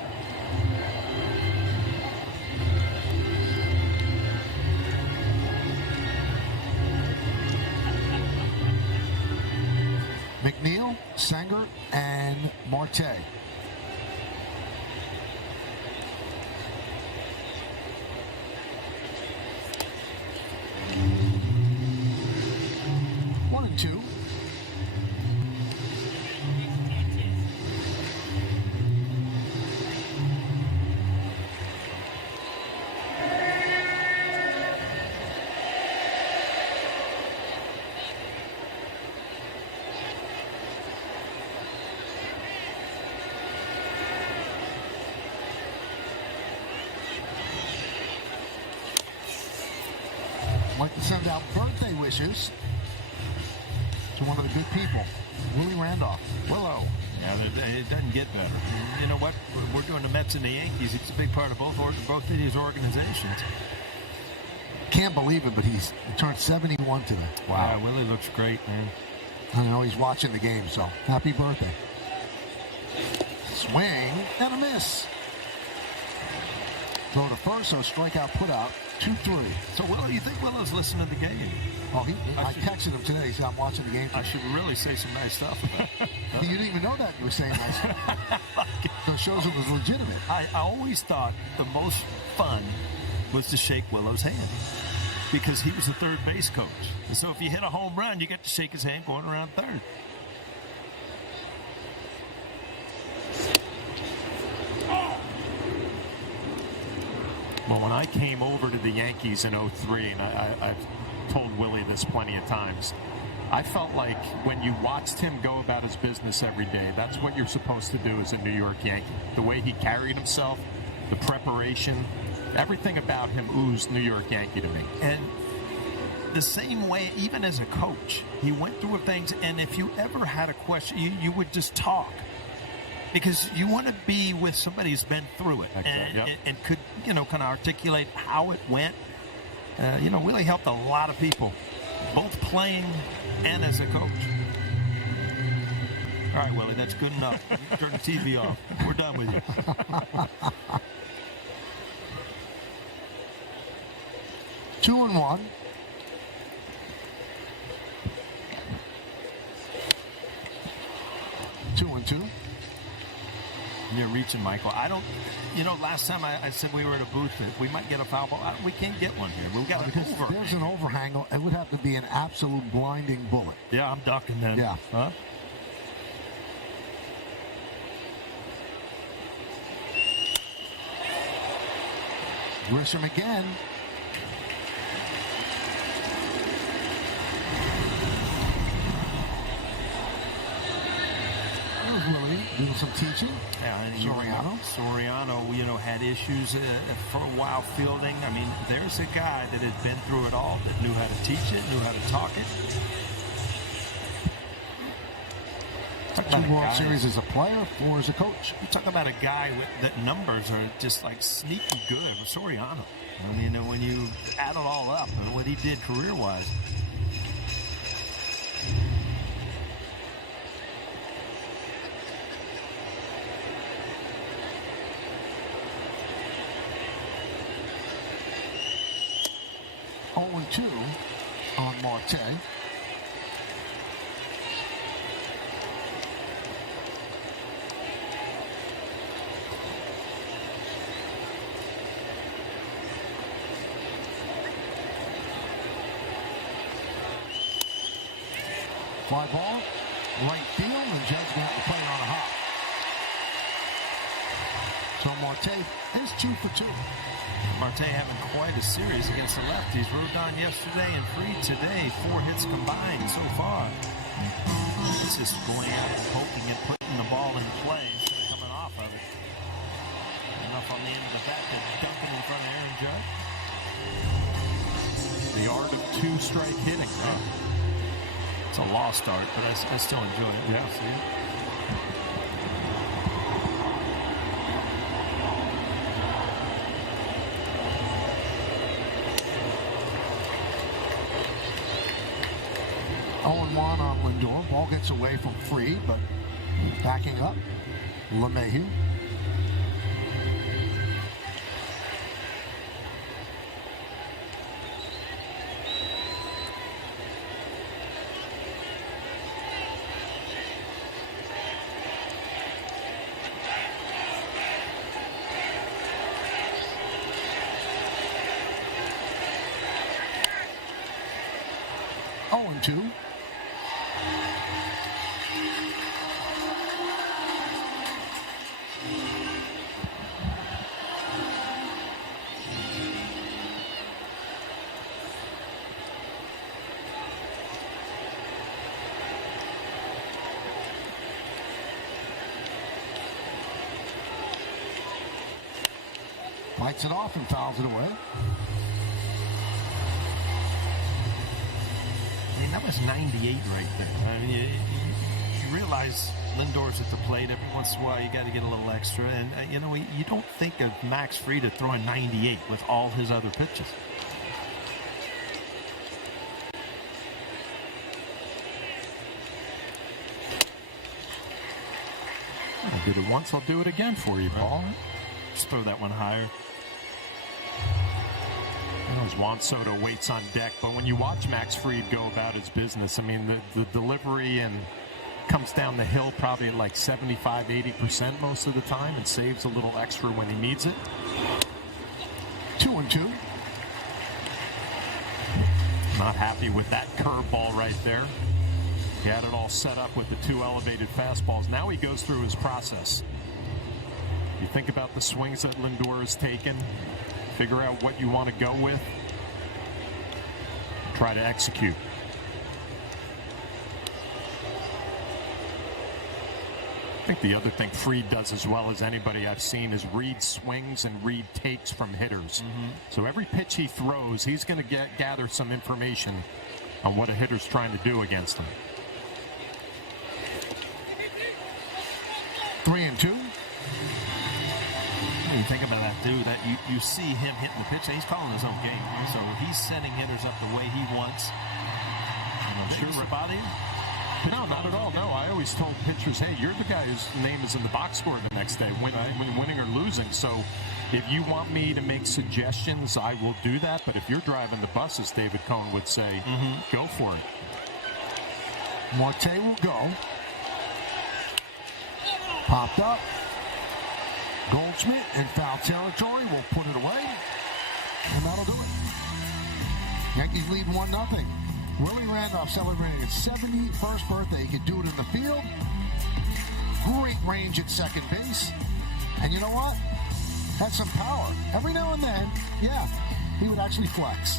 McNeil, Sanger, and Marte. Two. I'd like to send out birthday wishes to one of the good people, Willie Randolph. Willow. Yeah, it doesn't get better. You know what? We're doing the Mets and the Yankees. It's a big part of both of these organizations. Can't believe it, but he turned 71 today. Wow. Yeah, Willie looks great, man. I know he's watching the game, so happy birthday. Swing and a miss. Throw to first, so strikeout put out. 2-3. So, Will, you think Willow's listening to the game? Oh, I texted him today. He said, I'm watching the game today. I should really say some nice stuff about it. You didn't even know that you were saying nice stuff. So it shows it was legitimate. I always thought the most fun was to shake Willow's hand because he was the third base coach. And so if you hit a home run, you get to shake his hand going around third. Well, when I came over to the Yankees in 03, and I've told Willie this plenty of times, I felt like when you watched him go about his business every day, that's what you're supposed to do as a New York Yankee. The way he carried himself, the preparation, everything about him oozed New York Yankee to me. And the same way, even as a coach, he went through things, and if you ever had a question, you would just talk. Because you want to be with somebody who's been through it and could, kind of articulate how it went. Really helped a lot of people, both playing and as a coach. All right, Willie, that's good enough. Turn the TV off. We're done with you. 2-1. Two and two. You're reaching, Michael. I don't, last time I said we were at a booth that we might get a foul ball. We can't get one here. We've got an overhang. There's an overhang. It would have to be an absolute blinding bullet. Yeah, I'm ducking then. Yeah. Huh? Grisham again. Willie doing some teaching. Yeah, and Soriano, had issues for a while fielding. I mean, there's a guy that had been through it all, that knew how to teach it, knew how to talk it. Two World Series as a player, 4 as a coach. You talk about a guy that numbers are just like sneaky good. Soriano. I mean, when you add it all up and what he did career-wise. Two on Marte. Fly ball, right field, and Jed's going to have to play it on a hop. So Marte is 2 for 2. Marte having quite a series against the lefties. Rodon yesterday and Fried today. 4 hits combined so far. It's just going out and poking and putting the ball in play instead of coming off of it. Enough on the end of the bat to dunk it in front of Aaron Judge. The art of 2-strike hitting. It's a lost art, but I still enjoy it. Yeah, see it. On Lindor. Ball gets away from Fried, but backing up. LeMahieu. Oh, 2. Lights it off and fouls it away. I mean, that was 98 right there. I mean, you realize Lindor's at the plate. Every once in a while, you got to get a little extra. And, you don't think of Max Fried throwing 98 with all his other pitches. I did it once, I'll do it again for you, Paul. Just throw that one higher. As Juan Soto waits on deck. But when you watch Max Fried go about his business, I mean, the delivery and comes down the hill probably at like 75, 80% most of the time and saves a little extra when he needs it. 2-2. Not happy with that curveball right there. He had it all set up with the 2 elevated fastballs. Now he goes through his process. You think about the swings that Lindor has taken, figure out what you want to go with, try to execute. I think the other thing Fried does as well as anybody I've seen is read swings and read takes from hitters. So every pitch he throws, he's going to gather some information on what a hitter's trying to do against him. 3-2. When you think about that, dude, that you see him hitting the pitch. He's calling his own game. So he's setting hitters up the way he wants. I'm sure Rabadi. No, not at all. No, I always told pitchers, hey, you're the guy whose name is in the box score the next day, when winning or losing. So if you want me to make suggestions, I will do that. But if you're driving the bus, as David Cohn would say, go for it. Marte will go. Popped up. Goldschmidt in foul territory will put it away. And that'll do it. Yankees lead 1-0. Willie Randolph celebrating his 71st birthday. He could do it in the field. Great range at second base. And you know what? Had some power. Every now and then, yeah, he would actually flex.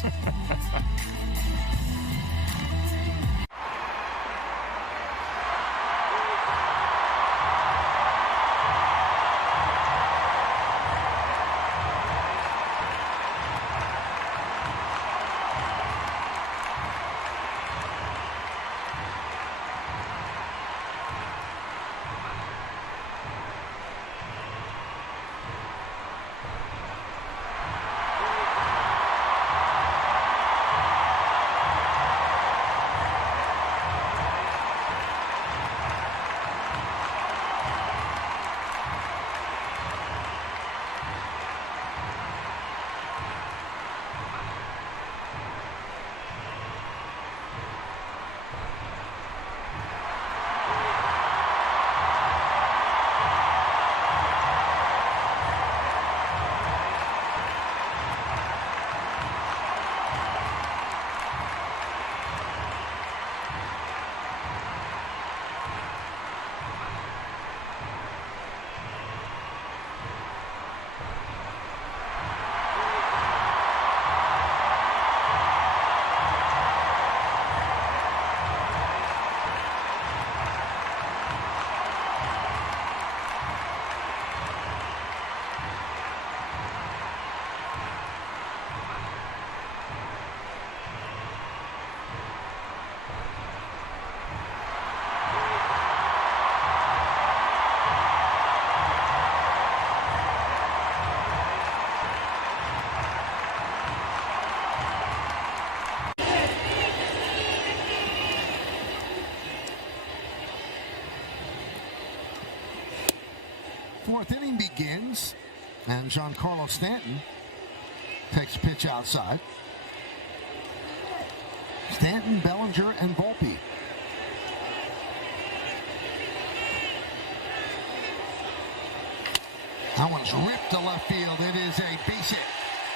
Fourth inning begins, and Giancarlo Stanton takes a pitch outside. Stanton, Bellinger, and Volpe. That one's ripped to left field. It is a base hit.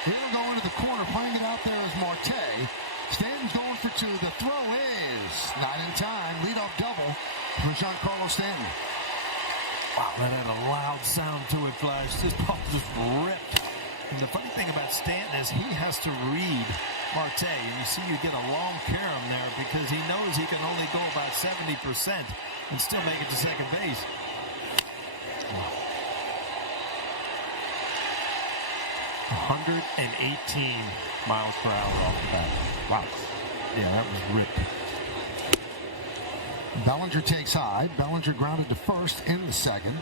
He'll go into the corner, playing it out there is Marte. Stanton's going for 2. The throw is not in time. Leadoff double for Giancarlo Stanton. Wow, that had a loud sound to it, Flash. This ball just ripped. And the funny thing about Stanton is he has to read Marte. And you see you get a long carom there because he knows he can only go about 70% and still make it to second base. 118 miles per hour off the bat. Wow. Yeah, that was ripped. Bellinger takes high. Bellinger grounded to first in the second.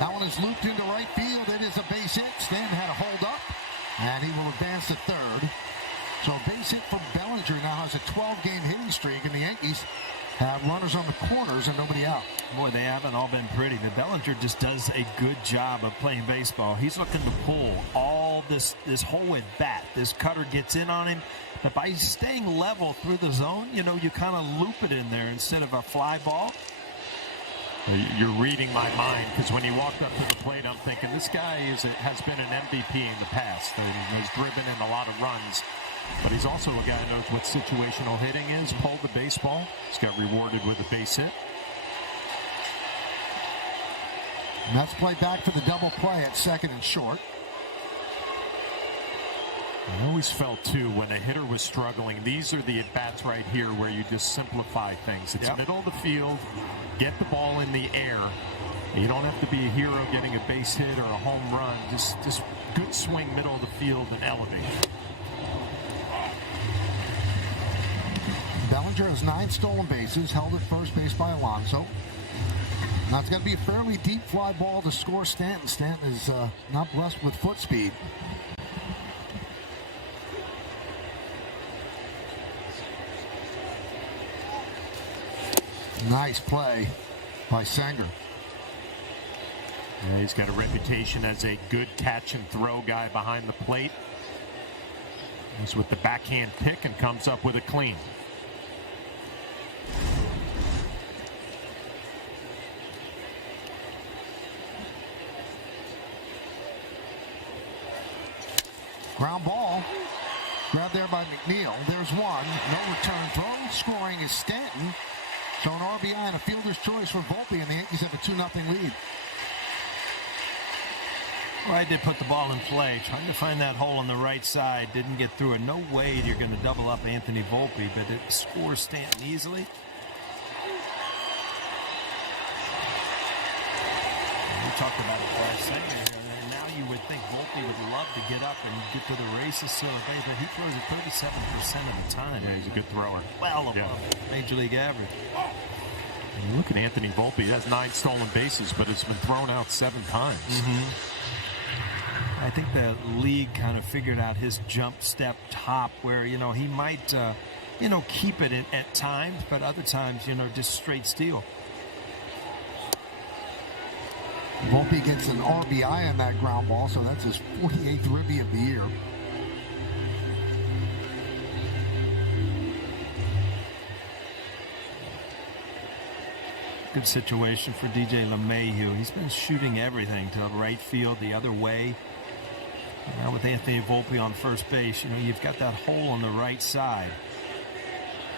That one is looped into right field. It is a base hit. Stanton had a hold up, and he will advance to third. So base hit for Bellinger now has a 12-game hitting streak, and the Yankees have runners on the corners and nobody out. Boy, they haven't all been pretty. But Bellinger just does a good job of playing baseball. He's looking to pull all this whole at bat. This cutter gets in on him. But by staying level through the zone, you kind of loop it in there instead of a fly ball. You're reading my mind, because when he walked up to the plate, I'm thinking this guy has been an MVP in the past. He's driven in a lot of runs. But he's also a guy who knows what situational hitting is. Pulled the baseball. He's got rewarded with a base hit. And that's played back for the double play at second and short. I always felt, too, when a hitter was struggling, these are the at-bats right here where you just simplify things. It's middle of the field, get the ball in the air. You don't have to be a hero getting a base hit or a home run. Just good swing, middle of the field, and elevate. Bellinger has 9 stolen bases, held at first base by Alonso. Now it's got to be a fairly deep fly ball to score Stanton. Stanton is not blessed with foot speed. Nice play by Sanger. Yeah, he's got a reputation as a good catch and throw guy behind the plate. He's with the backhand pick and comes up with a clean. Ground ball. Grabbed there by McNeil. There's one. No return throw. Scoring is Stanton. So an RBI and a fielder's choice for Volpe, and the Yankees have a 2-0 lead. Well, I did put the ball in play, trying to find that hole on the right side. Didn't get through it. No way you're going to double up Anthony Volpe, but it scores Stanton easily. We talked about it last segment. And now you would think Volpe would love to get up and get to the races so bad, but he throws it 37% of the time. Yeah, he's a good thrower. Well above Major League average. And you look at Anthony Volpe, he has 9 stolen bases, but it's been thrown out 7 times. I think the league kind of figured out his jump step top where, he might, keep it at times, but other times, just straight steal. Volpe gets an RBI on that ground ball, so that's his 48th ribby of the year. Good situation for DJ LeMahieu. He's been shooting everything to right field, the other way. Now with Anthony Volpe on first base, you've got that hole on the right side.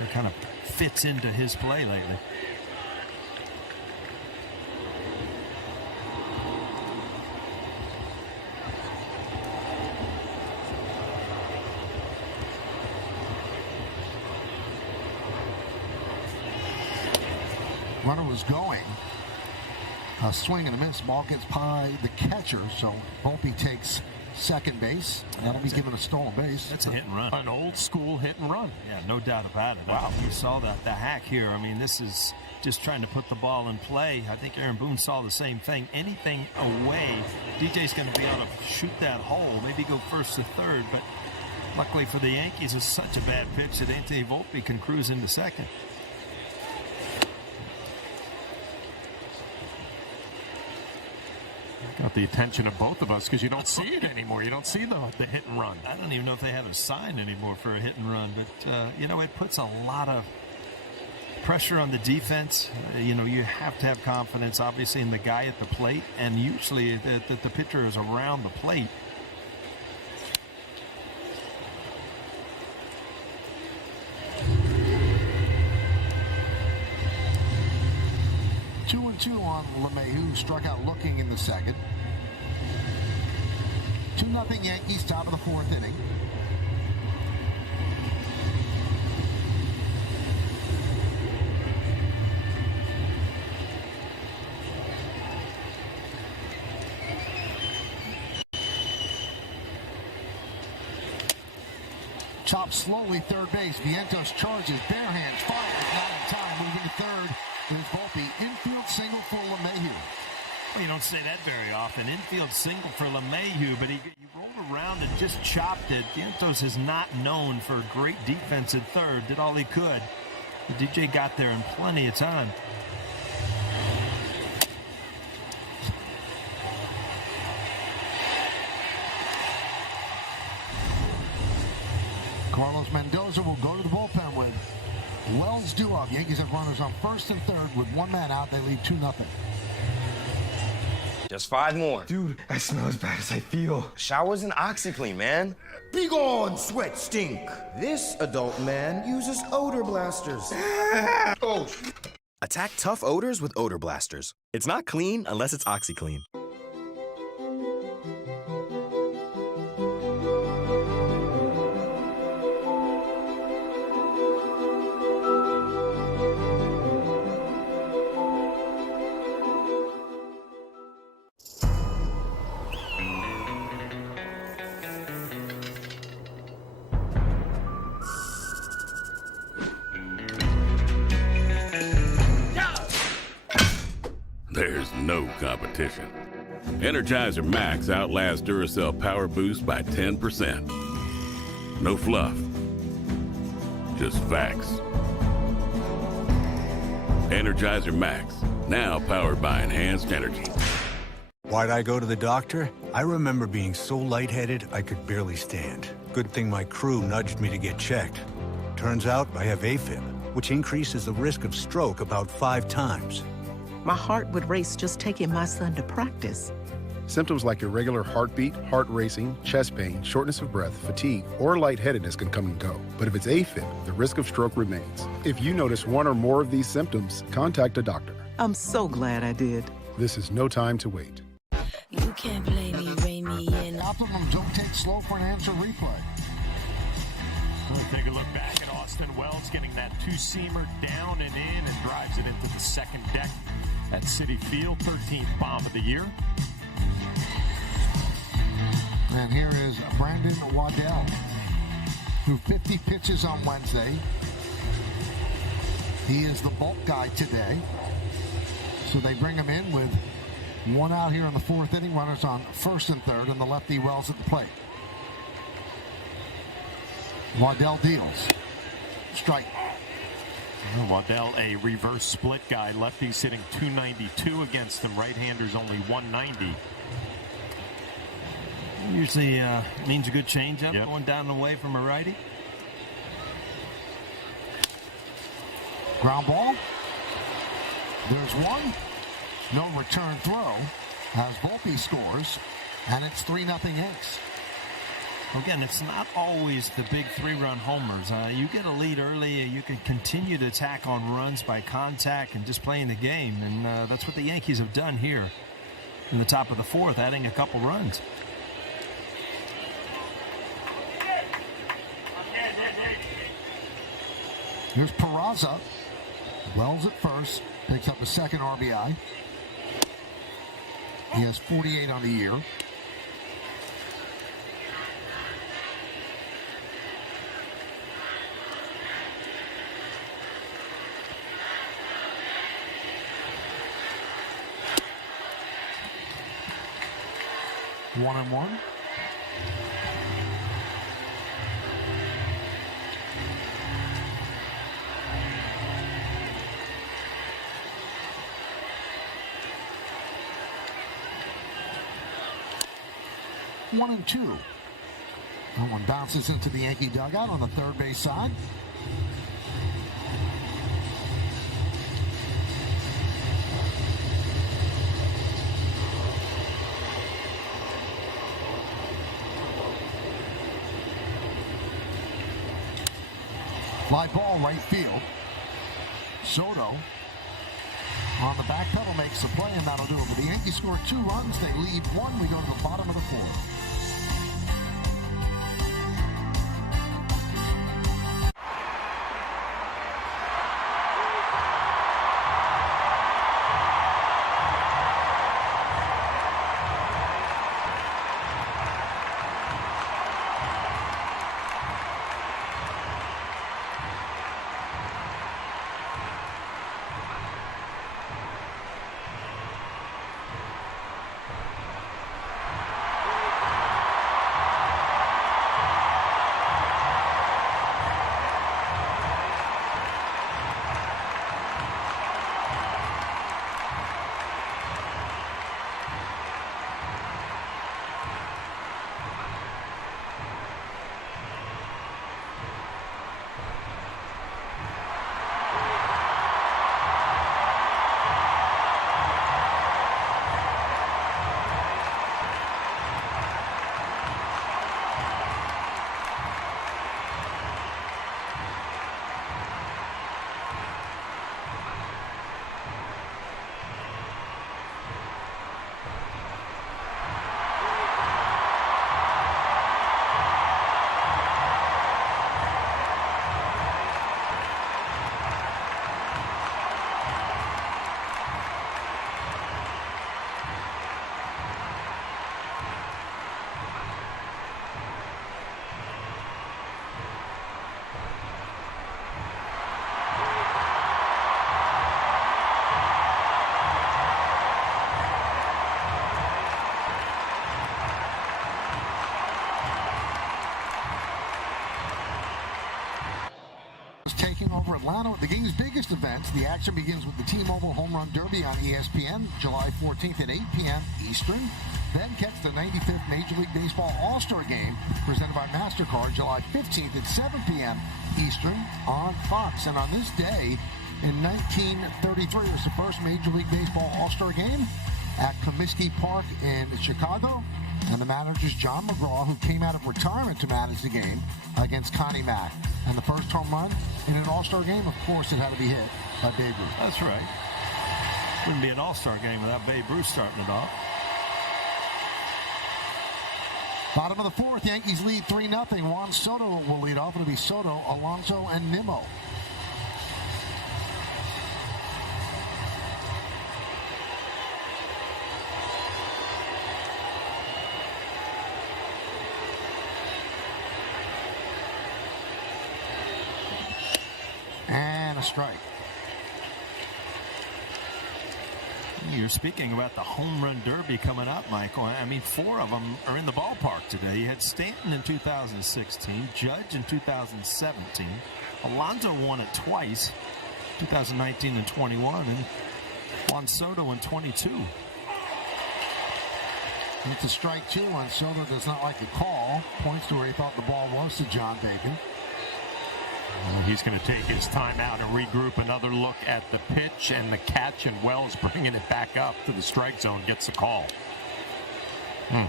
It kind of fits into his play lately. Runner was going. A swing and a miss. Ball gets by the catcher, so Volpe takes second base. That'll be given a stolen base. That's a hit and run. An old school hit and run. Yeah, no doubt about it. Wow. You saw the hack here. I mean, this is just trying to put the ball in play. I think Aaron Boone saw the same thing. Anything away, DJ's going to be able to shoot that hole, maybe go first to third, but luckily for the Yankees, it's such a bad pitch that Anthony Volpe can cruise into second. Got the attention of both of us because you don't see it anymore. You don't see the hit and run. I don't even know if they have a sign anymore for a hit and run, but, it puts a lot of pressure on the defense. You have to have confidence, obviously, in the guy at the plate, and usually the pitcher is around the plate. On LeMahieu, struck out looking in the second. 2-0 Yankees, top of the 4th inning. Chopped slowly, third base. Vientos charges, bare hands, fires, not in time. Moving to third is Volpe. Infield single for LeMahieu. Well, you don't say that very often. Infield single for LeMahieu, but he rolled around and just chopped it. Vientos is not known for great defense at third. Did all he could. But DJ got there in plenty of time. Carlos Mendoza will go to the bullpen with Wells due up. Yankees have runners on first and third with one man out. They lead 2-0. Just 5 more. Dude, I smell as bad as I feel. Showers and OxyClean, man. Be gone, sweat stink. This adult man uses odor blasters. Oh. Attack tough odors with odor blasters. It's not clean unless it's OxyClean. There's no competition. Energizer Max outlasts Duracell Power Boost by 10%. No fluff, just facts. Energizer Max, now powered by enhanced energy. Why'd I go to the doctor? I remember being so lightheaded I could barely stand. Good thing my crew nudged me to get checked. Turns out I have AFib, which increases the risk of stroke about 5 times. My heart would race just taking my son to practice. Symptoms like irregular heartbeat, heart racing, chest pain, shortness of breath, fatigue, or lightheadedness can come and go. But if it's AFib, the risk of stroke remains. If you notice one or more of these symptoms, contact a doctor. I'm so glad I did. This is no time to wait. You can't play me, rein me in. Optimum don't take slow for an answer replay. We'll take a look back at Austin Wells getting that two-seamer down and in and drives it into the second deck at Citi Field, 13th bomb of the year. And here is Brandon Waddell, threw 50 pitches on Wednesday. He is the bulk guy today. So they bring him in with one out here in the 4th inning, runners on first and third, and the lefty Wells at the plate. Waddell deals. Strike. Waddell, a reverse split guy. Lefty's hitting 292 against him. Right-hander's only 190. Usually means a good changeup going down and away from a righty. Ground ball. There's one. No return throw as Volpe scores, and it's 3-0 Yanks. Again, it's not always the big 3-run homers. You get a lead early, you can continue to attack on runs by contact and just playing the game, and that's what the Yankees have done here in the top of the 4th, adding a couple runs. Here's Peraza. Wells at first, picks up the second RBI. He has 48 on the year. One and one. One and two. That one bounces into the Yankee dugout on the third base side. Fly ball right field. Soto on the back pedal makes the play, and that'll do it. But the Yankees score 2 runs. They lead 1. We go to the bottom of the 4th. taking over Atlanta with the game's biggest events. The action begins with the T-Mobile Home Run Derby on ESPN, July 14th at 8 p.m. Eastern. Then catch the 95th Major League Baseball All-Star Game presented by MasterCard, July 15th at 7 p.m. Eastern on Fox. And on this day, in 1933, it was the first Major League Baseball All-Star Game at Comiskey Park in Chicago. And the manager's John McGraw, who came out of retirement to manage the game against Connie Mack. And the first home run in an All-Star game, of course, it had to be hit by Babe Ruth. That's right. Wouldn't be an All-Star game without Babe Ruth starting it off. Bottom of the fourth, Yankees lead 3-0. Juan Soto will lead off. It'll be Soto, Alonso, and Nimmo. And a strike. You're speaking about the home run derby coming up, Michael. I mean, 4 of them are in the ballpark today. You had Stanton in 2016, Judge in 2017. Alonso won it twice, 2019 and 21, and Juan Soto in 22. It's a strike 2 on Soto. Does not like the call. Points to where he thought the ball was to John Bacon. Well, he's going to take his time out and regroup. Another look at the pitch and the catch, and Wells bringing it back up to the strike zone gets the call. Yeah,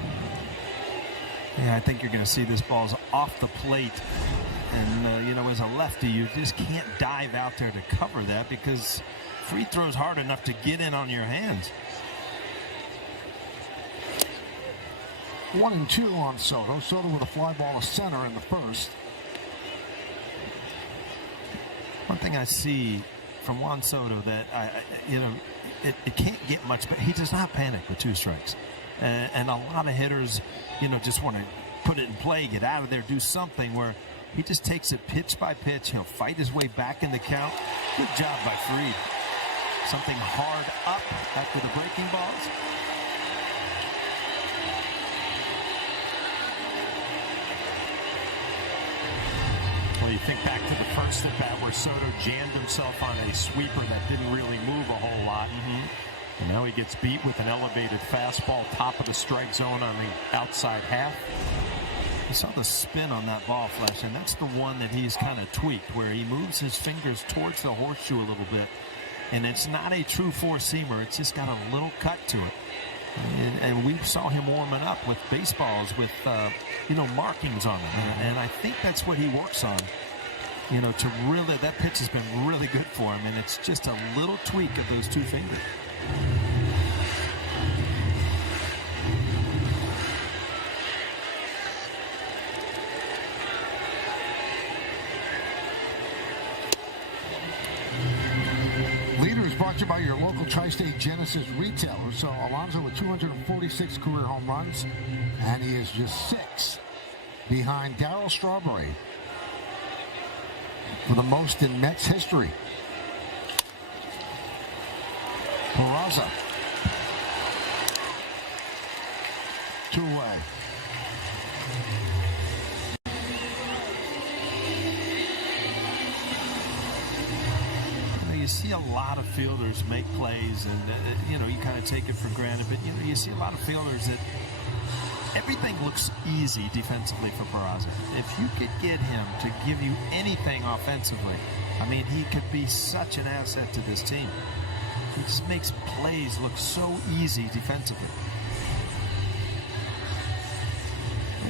I think you're going to see this ball's off the plate. And, you know, as a lefty, you just can't dive out there to cover that because free throw's hard enough to get in on your hands. 1-2 on Soto. Soto with a fly ball to center in the first. One thing I see from Juan Soto that, it can't get much, but he does not panic with 2 strikes. And a lot of hitters, just want to put it in play, get out of there, do something where he just takes it pitch by pitch. He'll fight his way back in the count. Good job by Fried. Something hard up after the breaking balls. Well, you think back to the first at bat where Soto jammed himself on a sweeper that didn't really move a whole lot. And now he gets beat with an elevated fastball, top of the strike zone on the outside half. You saw the spin on that ball, Flesh, and that's the one that he's kind of tweaked, where he moves his fingers towards the horseshoe a little bit. And it's not a true four-seamer. It's just got a little cut to it. And we saw him warming up with baseballs with, markings on them. And I think that's what he works on. To really, that pitch has been really good for him. And it's just a little tweak of those 2 fingers. Brought to you by your local Tri-State Genesis retailer. So Alonso with 246 career home runs, and he is just 6 behind Darryl Strawberry for the most in Mets history. Peraza. 2 away. You see a lot of fielders make plays, and you kind of take it for granted. But you see a lot of fielders that everything looks easy defensively for Peraza. If you could get him to give you anything offensively, I mean, he could be such an asset to this team. He just makes plays look so easy defensively.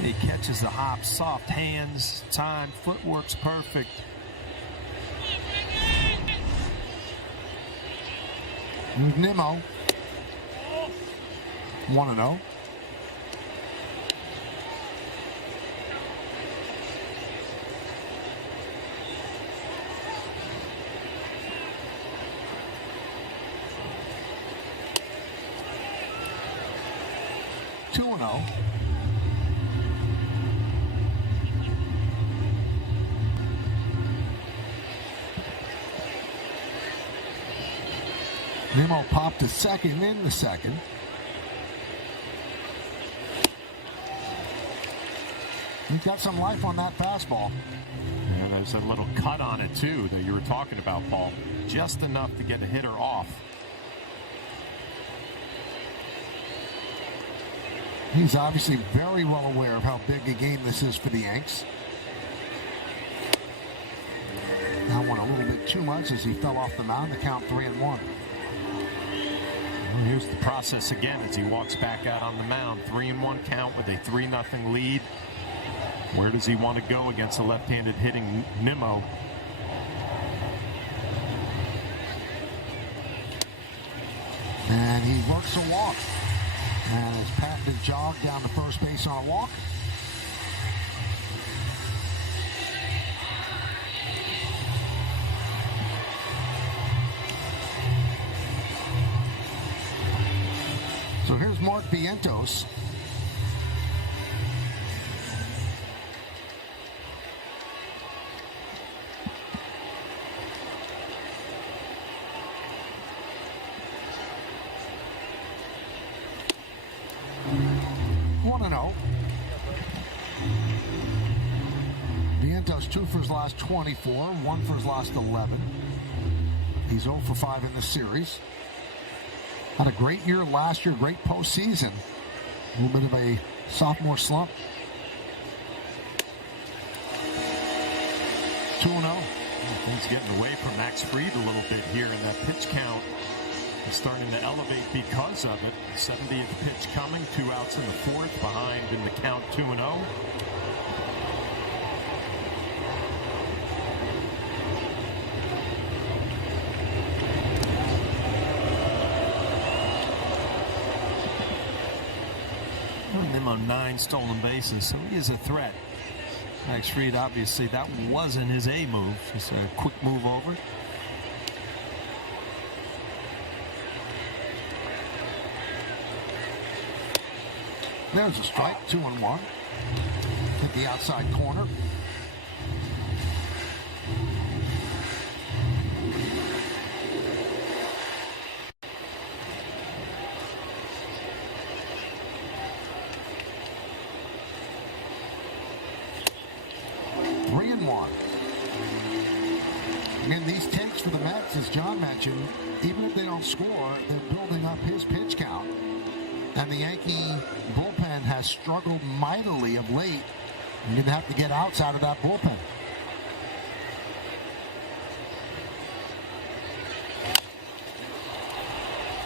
He catches the hop, soft hands, time, footwork's perfect. Nimmo, 1-0. Nimmo popped to second in the second. He's got some life on that fastball. Yeah, And there's a little cut on it, too, that you were talking about, Paul. Just enough to get a hitter off. He's obviously very well aware of how big a game this is for the Yanks. That one a little bit too much as he fell off the mound. The count 3-1. Well, here's the process again as he walks back out on the mound. 3-1 count with a 3-0 lead. Where does he want to go against a left-handed hitting Nimmo? And he works a walk. And has Patton jogged down to first base on a walk. So here's Mark Vientos. Vientos 2 for his last 24, 1 for his last 11. He's 0 for 5 in the series. Had a great year last year, great postseason. A little bit of a sophomore slump. 2-0. He's getting away from Max Fried a little bit here, and that pitch count is starting to elevate because of it. 70th pitch coming, 2 outs in the 4th, behind in the count 2-0. Him on 9 stolen bases, so he is a threat. Max Fried, obviously, that wasn't his A move. Just a quick move over. There's a strike, 2-1. Hit the outside corner. Again, these takes for the Mets, as John mentioned, even if they don't score, they're building up his pitch count. And the Yankee bullpen has struggled mightily of late. You're going to have to get outs out of that bullpen.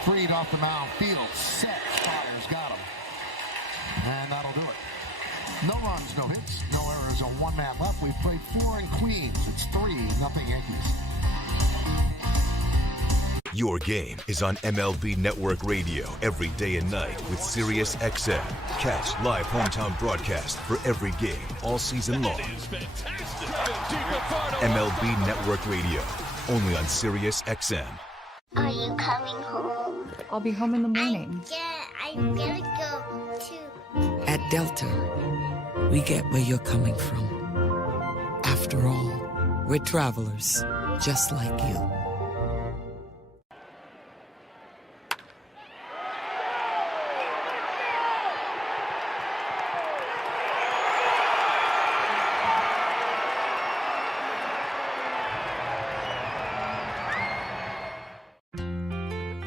Fried off the mound, field, set, fires, got him. And that'll do it. No runs, no hits, no errors, on 1 man left. We've played 4 in Queens. It's 3-0 Yankees. Your game is on MLB Network Radio every day and night with Sirius XM. Catch live hometown broadcast for every game all season long. MLB Network Radio, only on Sirius XM. Are you coming home? I'll be home in the morning. I'm gonna go to... At Delta, we get where you're coming from. After all, we're travelers, just like you.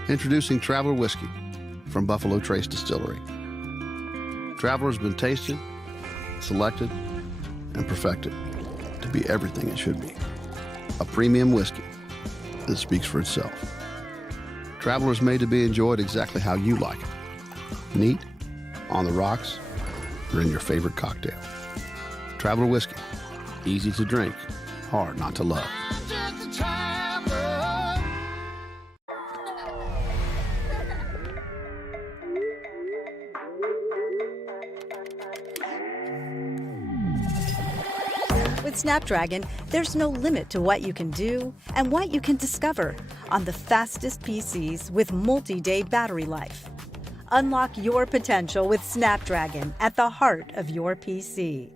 Introducing Traveler Whiskey from Buffalo Trace Distillery. Traveler's been tasted, selected, and perfected to be everything it should be. A premium whiskey that speaks for itself. Traveler is made to be enjoyed exactly how you like it. Neat, on the rocks, or in your favorite cocktail. Traveler Whiskey. Easy to drink, hard not to love. With Snapdragon, there's no limit to what you can do and what you can discover on the fastest PCs with multi-day battery life. Unlock your potential with Snapdragon at the heart of your PC.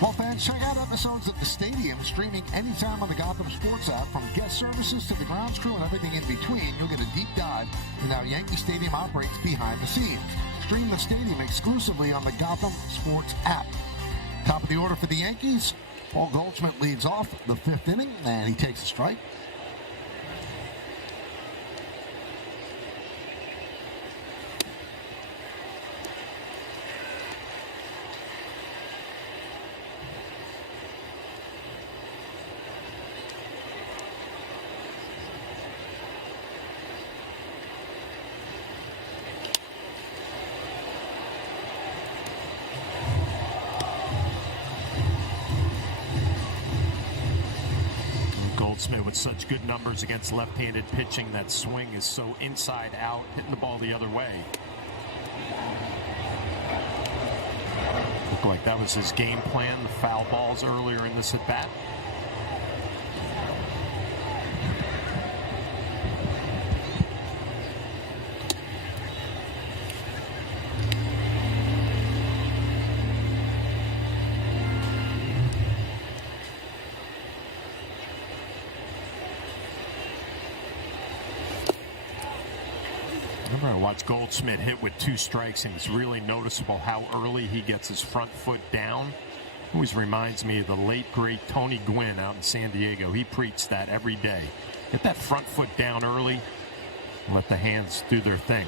Well, fans, check out episodes of the Stadium, streaming anytime on the Gotham Sports app. From guest services to the grounds crew and everything in between, you'll get a deep dive in how Yankee Stadium operates behind the scenes. Stream the stadium exclusively on the Gotham Sports app. Top of the order for the Yankees, Paul Goldschmidt leads off the 5th inning, and he takes a strike. Smith with such good numbers against left-handed pitching. That swing is so inside out, hitting the ball the other way. Looked like that was his game plan, the foul balls earlier in this at-bat. Watch Goldschmidt hit with 2 strikes, and it's really noticeable how early he gets his front foot down. Always reminds me of the late, great Tony Gwynn out in San Diego. He preached that every day. Get that front foot down early and let the hands do their thing.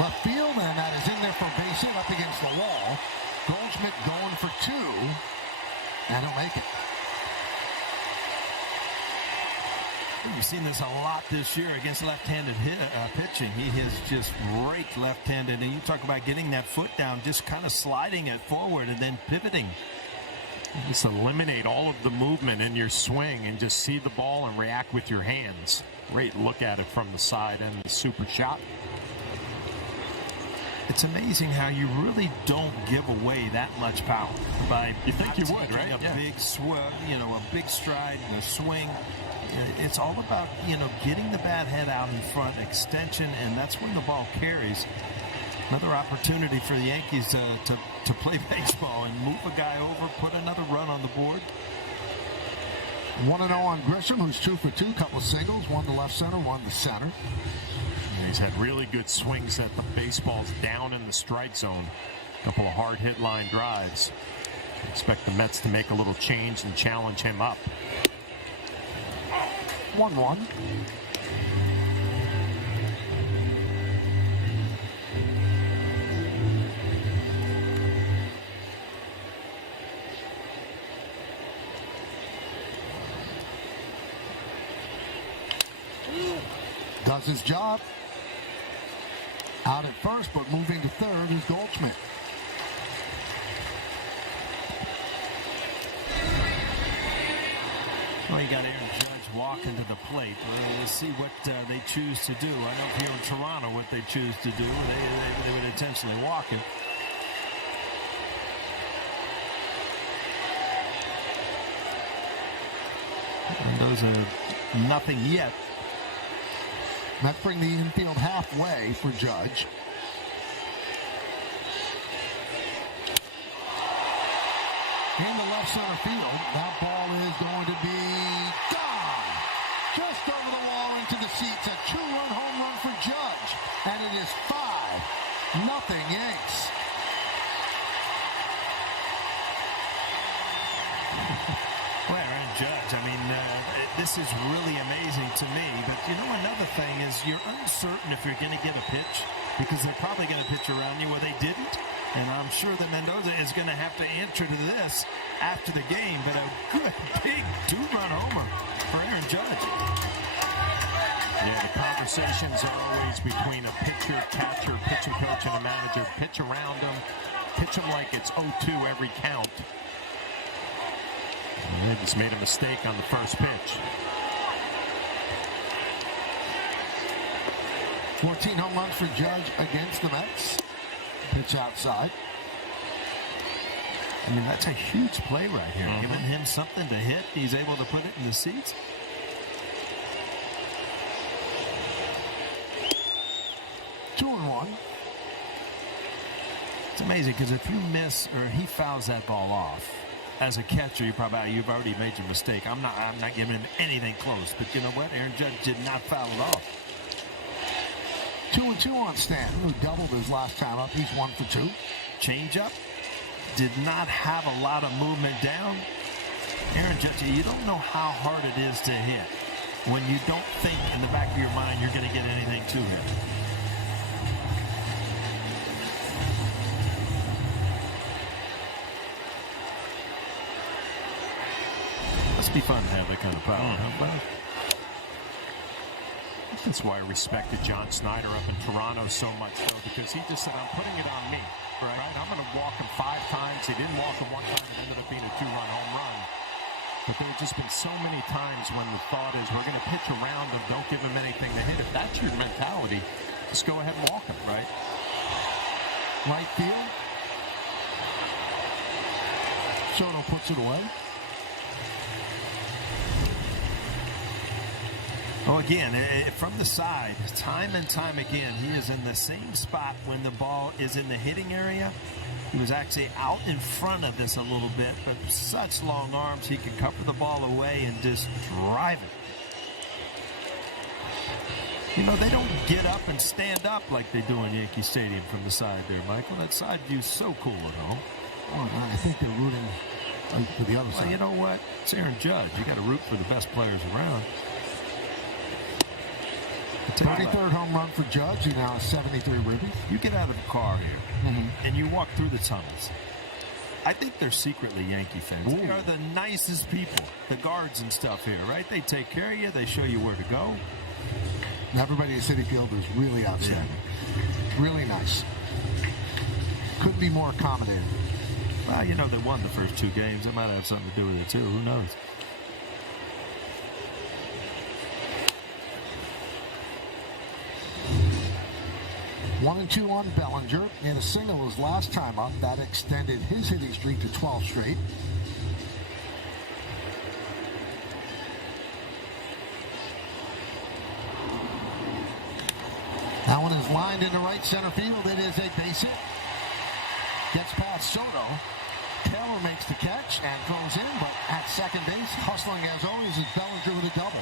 Left field, and that is in there for a base hit up against the wall. Goldschmidt going for 2, and he'll make it. You've seen this a lot this year against left-handed pitching. He has just raked left-handed, and you talk about getting that foot down, just kind of sliding it forward and then pivoting. Just eliminate all of the movement in your swing and just see the ball and react with your hands. Great look at it from the side and the super shot. It's amazing how you really don't give away that much power by you think you would, right? A big a big stride, a swing. It's all about, getting the bat head out in front, extension, and that's when the ball carries. Another opportunity for the Yankees to play baseball and move a guy over, put another run on the board. 1-0 on Grisham, who's 2 for 2, couple singles, 1 to left center, 1 to center. And he's had really good swings at the baseballs down in the strike zone. A couple of hard hit line drives. Expect the Mets to make a little change and challenge him up. 1-1. Does his job. Out at first, but moving to third is Goldschmidt. Well, you got Aaron Judge walking to the plate. Let's see what they choose to do. I know if you're in Toronto, what they choose to do, they would intentionally walk it. And those are nothing yet. Let's bring the infield halfway for Judge. In the left center field, that ball is going to be gone. Just over the wall into the seats. A 2-run home run for Judge. And it is 5-0 Yanks. Well, Aaron Judge, this is really amazing to me. But, another thing is you're uncertain if you're going to get a pitch because they're probably going to pitch around you where they didn't. And I'm sure that Mendoza is going to have to answer to this after the game. But a good, big 2-run homer for Aaron Judge. Yeah, the conversations are always between a pitcher, catcher, pitching coach, and a manager. Pitch around them. Pitch them like it's 0-2 every count. And they just made a mistake on the first pitch. 14 home runs for Judge against the Mets. Pitch outside. That's a huge play right here. Giving him something to hit. He's able to put it in the seats. amazing because if you miss or he fouls that ball off, as a catcher, you've already made your mistake. I'm not giving him anything close. But you know what? Aaron Judge did not foul it off. 2-2 on Stanton, who doubled his last time up. He's 1 for 2. Changeup. Did not have a lot of movement down. Aaron Judge, you don't know how hard it is to hit when you don't think in the back of your mind you're going to get anything to him. Must be fun to have that kind of power. That's why I respected John Snyder up in Toronto so much, though, because he just said, I'm putting it on me. Right? I'm going to walk him 5 times. He didn't walk him 1 time. It ended up being a 2-run home run. But there have just been so many times when the thought is we're going to pitch around him, don't give him anything to hit. If that's your mentality, just go ahead and walk him, right? Right field. Soto puts it away. Oh, again, from the side, time and time again, he is in the same spot when the ball is in the hitting area. He was actually out in front of this a little bit, but such long arms, he can cover the ball away and just drive it. You know, they don't get up and stand up like they do in Yankee Stadium from the side there, Michael. That side view's so cool at home. Oh, I think they're rooting for the other side. Well, you know what? It's Aaron Judge. You got to root for the best players around. 33rd home run for Judge. He now has 73 ribbies. You get out of the car here, and you walk through the tunnels. I think they're secretly Yankee fans. They are the nicest people, the guards and stuff here, right? They take care of you. They show you where to go. Everybody at Citi Field is really outstanding. Yeah. Really nice. Couldn't be more accommodating. Well, you know, they won the first 2 games. It might have something to do with it, too. Who knows? One and 2 on Bellinger, and a single his last time up. That extended his hitting streak to 12 straight. That one is lined into right center field. It is a base hit. Gets past Soto. Taylor makes the catch and throws in, but at second base, hustling as always, is Bellinger with a double.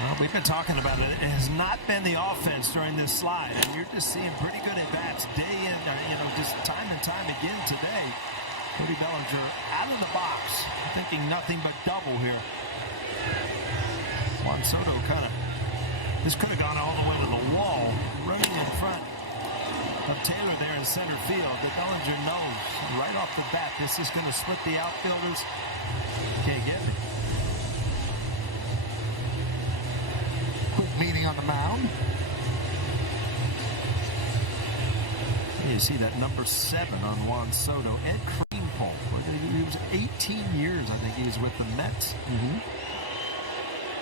Well, we've been talking about it. It has not been the offense during this slide, and you're just seeing pretty good at-bats day in, just time and time again today. Cody Bellinger out of the box, thinking nothing but double here. Juan Soto this could have gone all the way to the wall, running in front of Taylor there in center field. But Bellinger knows right off the bat this is going to split the outfielders. Can't get me. Meeting on the mound. You see that number 7 on Juan Soto, Ed Krahenpol. He was 18 years, I think he was with the Mets.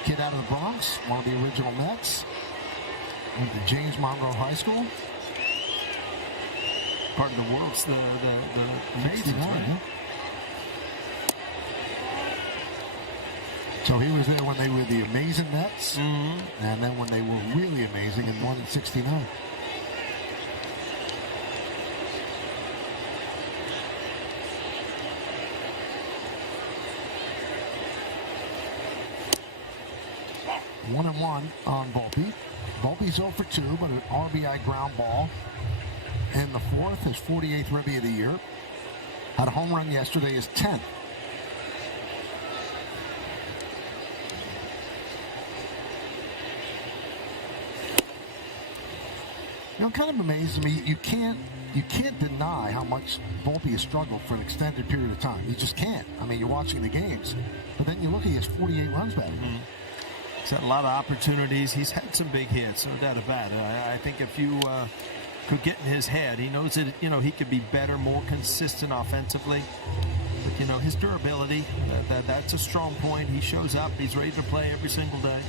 Kid out of the Bronx, one of the original Mets. Went to James Monroe High School. Part of the world's the Mazes, right? So he was there when they were the amazing Mets, and then when they were really amazing and won in 69. One and one on Volpe. Volpe's 0 for 2, but an RBI ground ball in the 4th, his 48th ribby of the year. Had a home run yesterday, his 10th. You know, kind of amazes me. You can't deny how much Volpe has struggled for an extended period of time. You just can't. I mean, you're watching the games, but then you look at his 48 runs back. He's had a lot of opportunities. He's had some big hits, no doubt about it. I think if you could get in his head, he knows that he could be better, more consistent offensively. But his durability, that's a strong point. He shows up. He's ready to play every single day.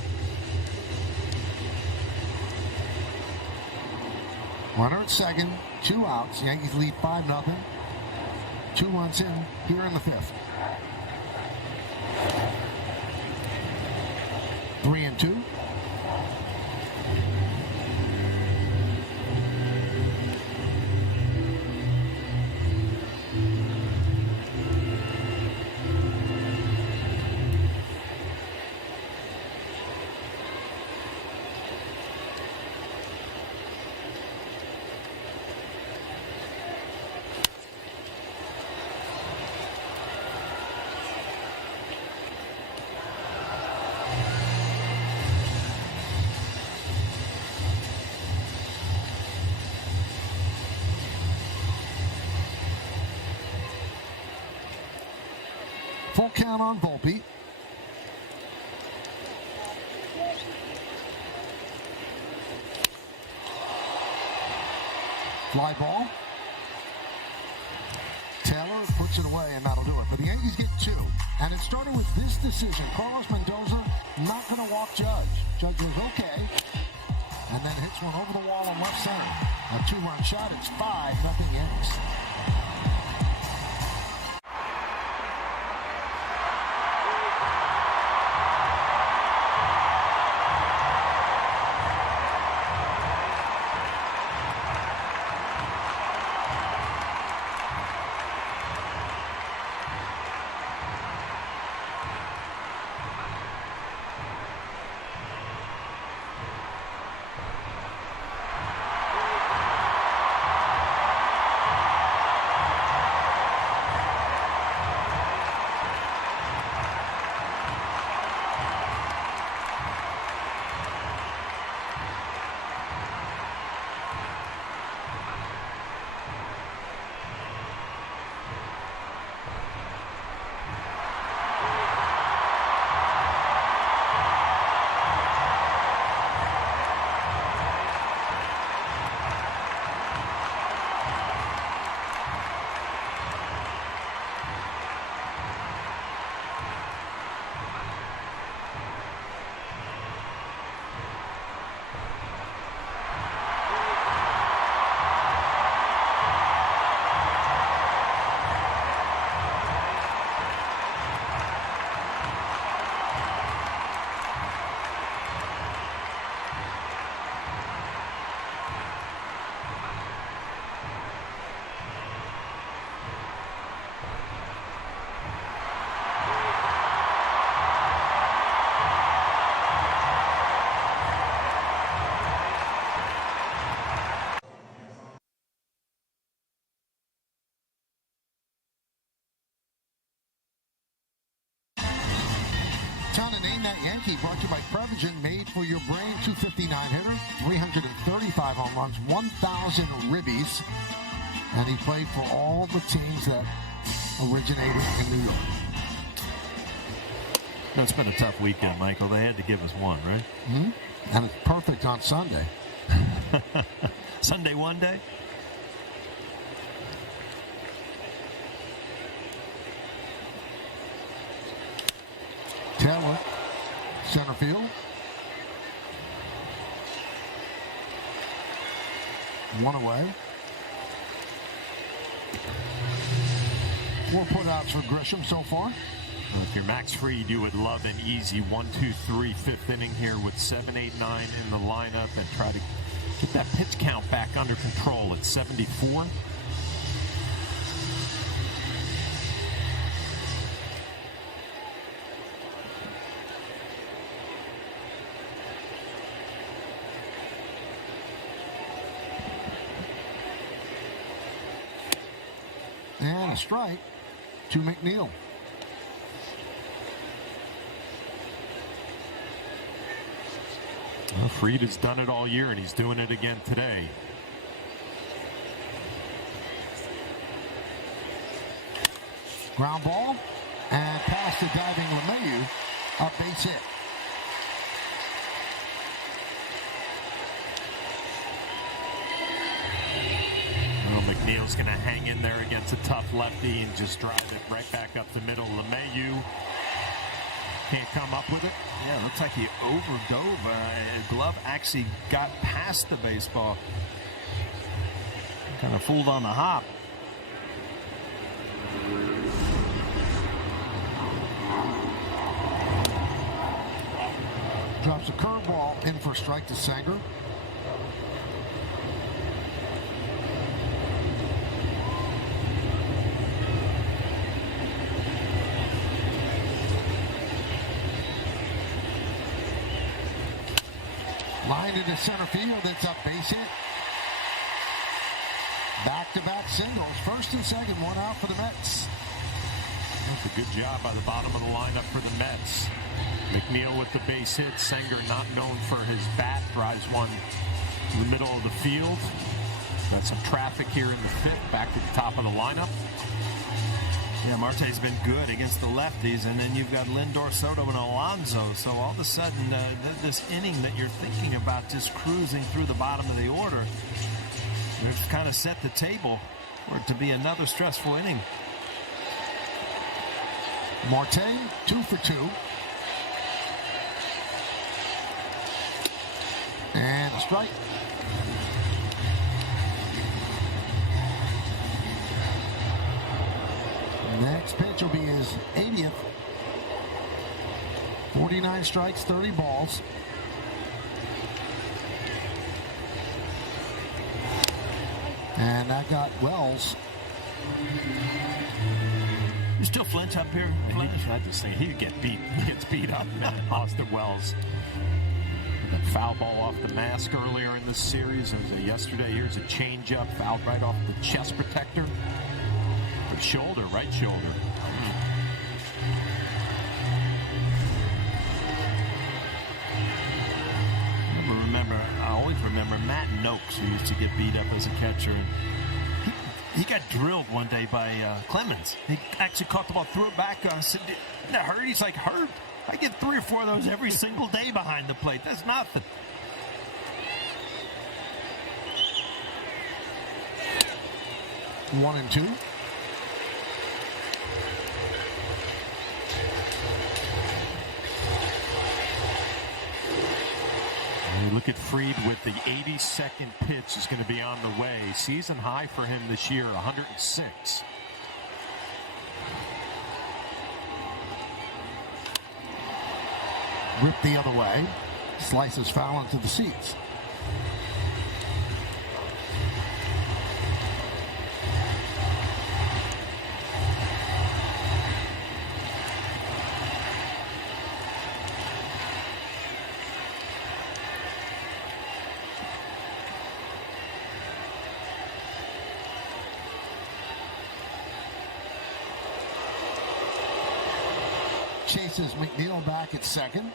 Runner at second, 2 outs. Yankees lead 5-0. 2 runs in here in the 5th. 3 and 2. Full count on Volpe. Fly ball. Taylor puts it away, and that'll do it. But the Yankees get 2. And it started with this decision. Carlos Mendoza not going to walk Judge. Judge was okay. And then hits one over the wall in left center. A 2-run shot. It's 5-0 Yankees. Time to name that Yankee, brought to you by Prevagen, made for your brain. 259 hitter, 335 home runs, 1,000 ribbies, and he played for all the teams that originated in New York. No, it's been a tough weekend, Michael. They had to give us one, right? Mm-hmm. And it's perfect on Sunday. Sunday one day? Taylor, center field. One away. 4 putouts for Grisham so far. If you're Max Fried, you would love an easy 1-2-3 fifth inning here with 7, 8, 9 in the lineup and try to get that pitch count back under control at 74. And a strike to McNeil. Well, Fried has done it all year, and he's doing it again today. Ground ball, and past the diving LeMahieu, a base hit. Well, McNeil's going to hang in there against a tough lefty and just drive it right back up the middle. LeMahieu can't come up with it. Yeah, it looks like he overdove. Glove actually got past the baseball. Kind of fooled on the hop. Drops a curveball in for a strike to Sanger. Line into center field. It's a base hit. Back-to-back singles. First and second, one out for the Mets. That's a good job by the bottom of the lineup for the Mets. McNeil with the base hit. Sanger, not known for his bat, drives one to the middle of the field. Got some traffic here in the fifth. Back to the top of the lineup. Yeah, Marte's been good against the lefties, and then you've got Lindor, Soto, and Alonso. So all of a sudden, this inning that you're thinking about just cruising through the bottom of the order, they've kind of set the table for it to be another stressful inning. Marte, 2 for 2. And a strike. Next pitch will be his 80th. 49 strikes, 30 balls. And that got Wells. You still flinch up here? I just think he gets beat up, man. Austin Wells. That foul ball off the mask earlier in this series. It was yesterday. Here's a changeup, fouled right off the chest protector. The shoulder, right shoulder. I always remember Matt Noakes, who used to get beat up as a catcher. He got drilled one day by Clemens. He actually caught the ball, threw it back. Said, "Did that hurt?" He's like, "Hurt? I get 3 or 4 of those every single day behind the plate. That's nothing." One and two. Look at Fried with the 82nd pitch is going to be on the way. Season high for him this year, 106. Ripped the other way. Slices foul into the seats. Chases McNeil back at second.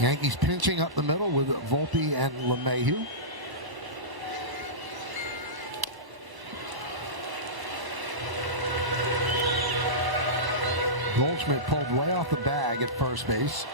Yankees pinching up the middle with Volpe and LeMahieu. Goldschmidt pulled way off the bag at first base.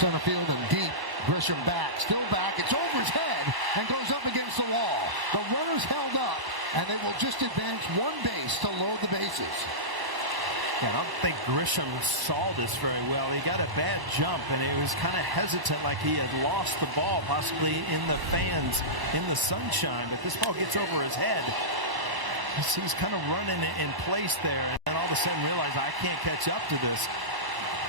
Center field and deep. Grisham back. Still back. It's over his head and goes up against the wall. The runner's held up, and they will just advance one base to load the bases. I don't think Grisham saw this very well. He got a bad jump, and it was kind of hesitant, like he had lost the ball, possibly in the fans, in the sunshine. But this ball gets over his head. He's kind of running in place there, and then all of a sudden realize I can't catch up to this.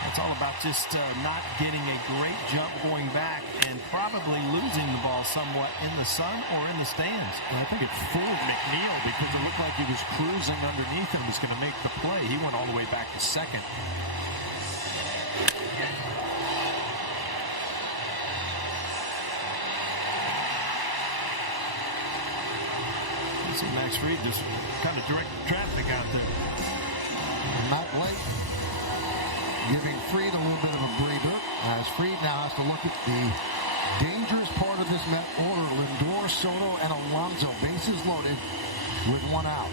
It's all about just not getting a great jump going back and probably losing the ball somewhat in the sun or in the stands. And I think it fooled McNeil because it looked like he was cruising underneath him. He was going to make the play. He went all the way back to second. You see Max Fried just kind of direct traffic out there. Not late. Giving Fried a little bit of a breather as Fried now has to look at the dangerous part of this Met order. Lindor, Soto, and Alonso. Bases loaded with one out.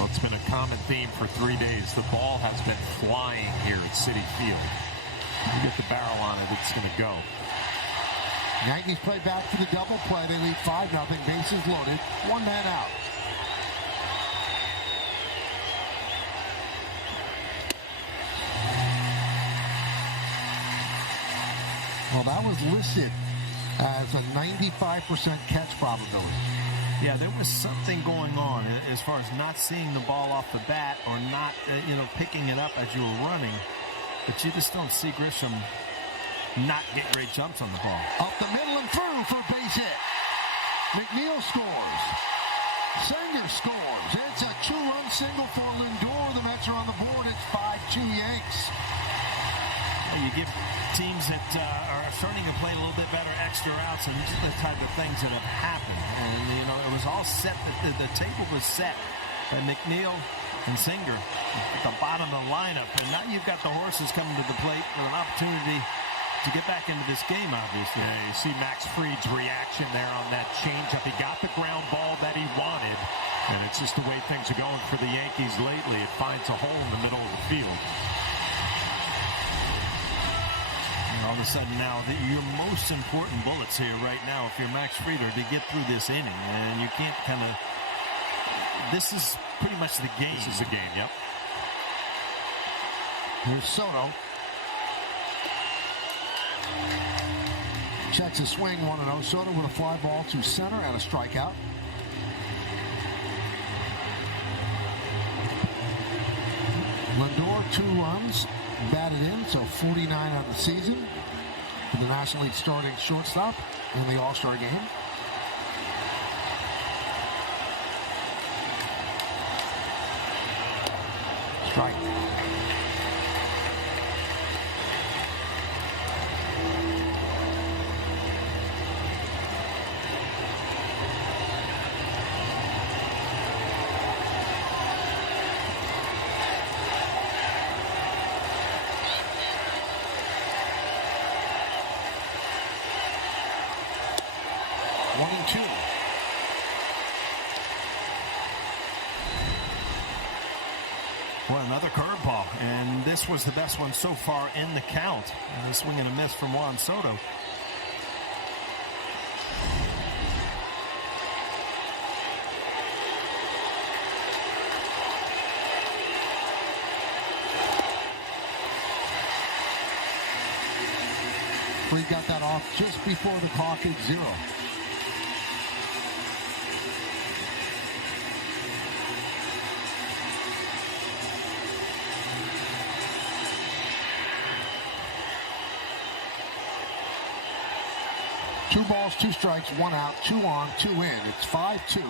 Well, it's been a common theme for 3 days. The ball has been flying here at Citi Field. You get the barrel on it, it's going to go. Yankees play back for the double play. They lead 5-0. Bases loaded. One man out. Well, that was listed as a 95% catch probability. Yeah, there was something going on as far as not seeing the ball off the bat or not, picking it up as you were running. But you just don't see Grisham not get great jumps on the ball. Up the middle and through for a base hit. McNeil scores. Singer scores. It's a 2-run single for Lindor. The Mets are on the board. It's 5-2 Yanks. you give teams that are starting to play a little bit better extra outs, and these are the type of things that have happened. And, you know, it was all set. The table was set by McNeil and Singer at the bottom of the lineup. And now you've got the horses coming to the plate with an opportunity to get back into this game, obviously. Yeah, you see Max Fried's reaction there on that changeup. He got the ground ball that he wanted, and it's just the way things are going for the Yankees lately. It finds a hole in the middle of the field. And all of a sudden now, your most important bullets here right now, if you're Max Fried, are to get through this inning. And you can't kind of... This is pretty much the game. This is the game, yep. Here's Soto. Checks a swing, 1-0. Soto with a fly ball to center and a strikeout. Lindor, 2 runs, batted in, so 49 on the season for the National League starting shortstop in the All-Star game. Strike. Well, another curveball, and this was the best one so far in the count. And a swing and a miss from Juan Soto. We got that off just before the clock hit 0. Two balls, 2 strikes, 1 out, 2 on, 2 in. It's 5-2.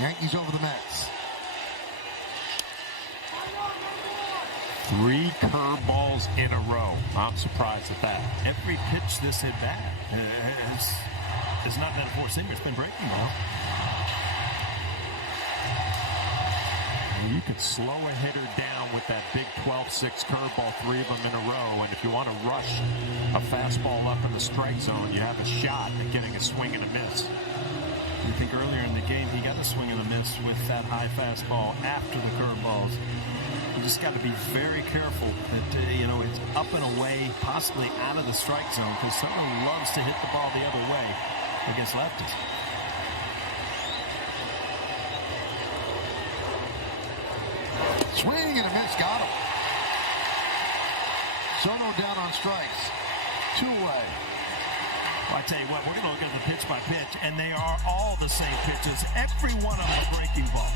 Yankees over the Mets. 3 curveballs in a row. I'm surprised at that. Every pitch this at bat has not been a four-seamer. It's been breaking ball. You could slow a hitter down with that big 12-6 curveball, 3 of them in a row, and if you want to rush a fastball up in the strike zone, you have a shot at getting a swing and a miss. I think earlier in the game he got a swing and a miss with that high fastball after the curveballs. You just got to be very careful that, it's up and away, possibly out of the strike zone, because someone loves to hit the ball the other way against lefties. Swing and a miss, got him. Soto down on strikes. 2 away. Well, I tell you what, we're going to look at the pitch by pitch, and they are all the same pitches. Every one of them a breaking ball.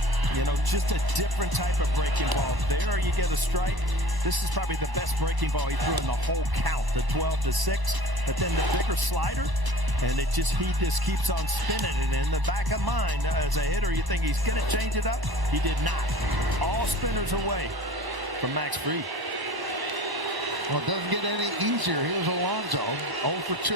Just a different type of breaking ball. There you get a strike. This is probably the best breaking ball he threw in the whole count, the 12-6. But then the bigger slider, and he just keeps on spinning it. In the back of mind, as a hitter, you think he's going to change it up. He did not. All spinners away from Max Fried. Well, it doesn't get any easier. Here's Alonso, 0 for 2.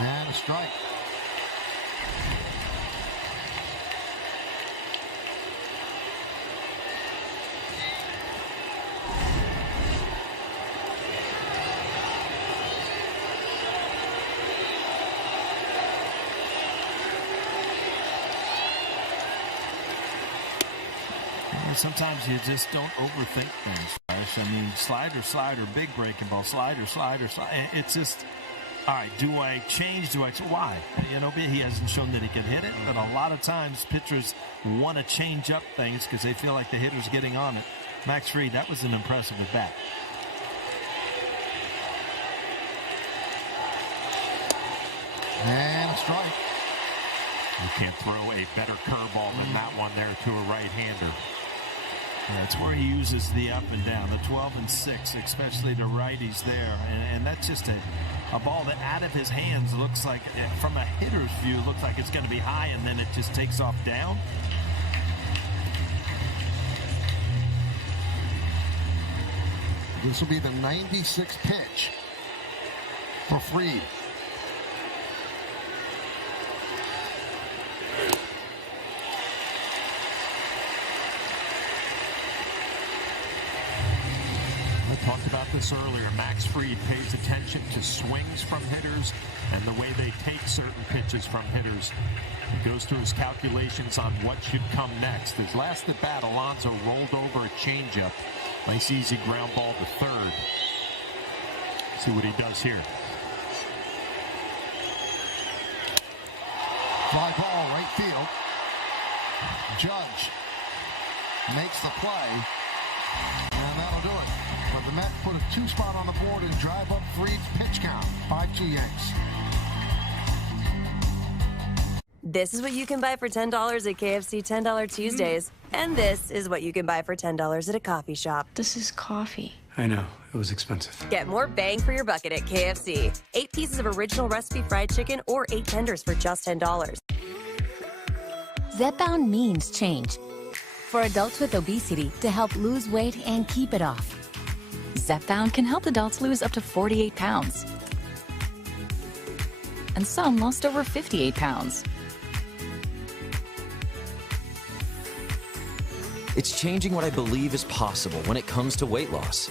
And a strike. Sometimes you just don't overthink things, Josh. I mean, slider, big breaking ball, slider. It's just, all right, do I change? Why? He hasn't shown that he can hit it, but a lot of times pitchers want to change up things because they feel like the hitter's getting on it. Max Fried, that was an impressive at bat. And a strike. You can't throw a better curveball than that one there to a right-hander. That's where he uses the up and down, the 12 and 6, especially to righties there. And that's just a ball that out of his hands looks like, from a hitter's view, looks like it's going to be high, and then it just takes off down. This will be the 96th pitch for Fried. Talked about this earlier. Max Fried pays attention to swings from hitters and the way they take certain pitches from hitters. He goes through his calculations on what should come next. His last at bat, Alonso rolled over a changeup. Nice easy ground ball to third. See what he does here. Fly ball, right field. Judge makes the play, and that'll do it. But the Mets put a 2 spot on the board and drive up Fried's pitch count. 5-2 Yanks. This is what you can buy for $10 at KFC $10 Tuesdays. And this is what you can buy for $10 at a coffee shop. This is coffee. I know. It was expensive. Get more bang for your bucket at KFC. 8 pieces of original recipe fried chicken or 8 tenders for just $10. Zepbound means change. For adults with obesity to help lose weight and keep it off. Zepbound can help adults lose up to 48 pounds. And some lost over 58 pounds. It's changing what I believe is possible when it comes to weight loss.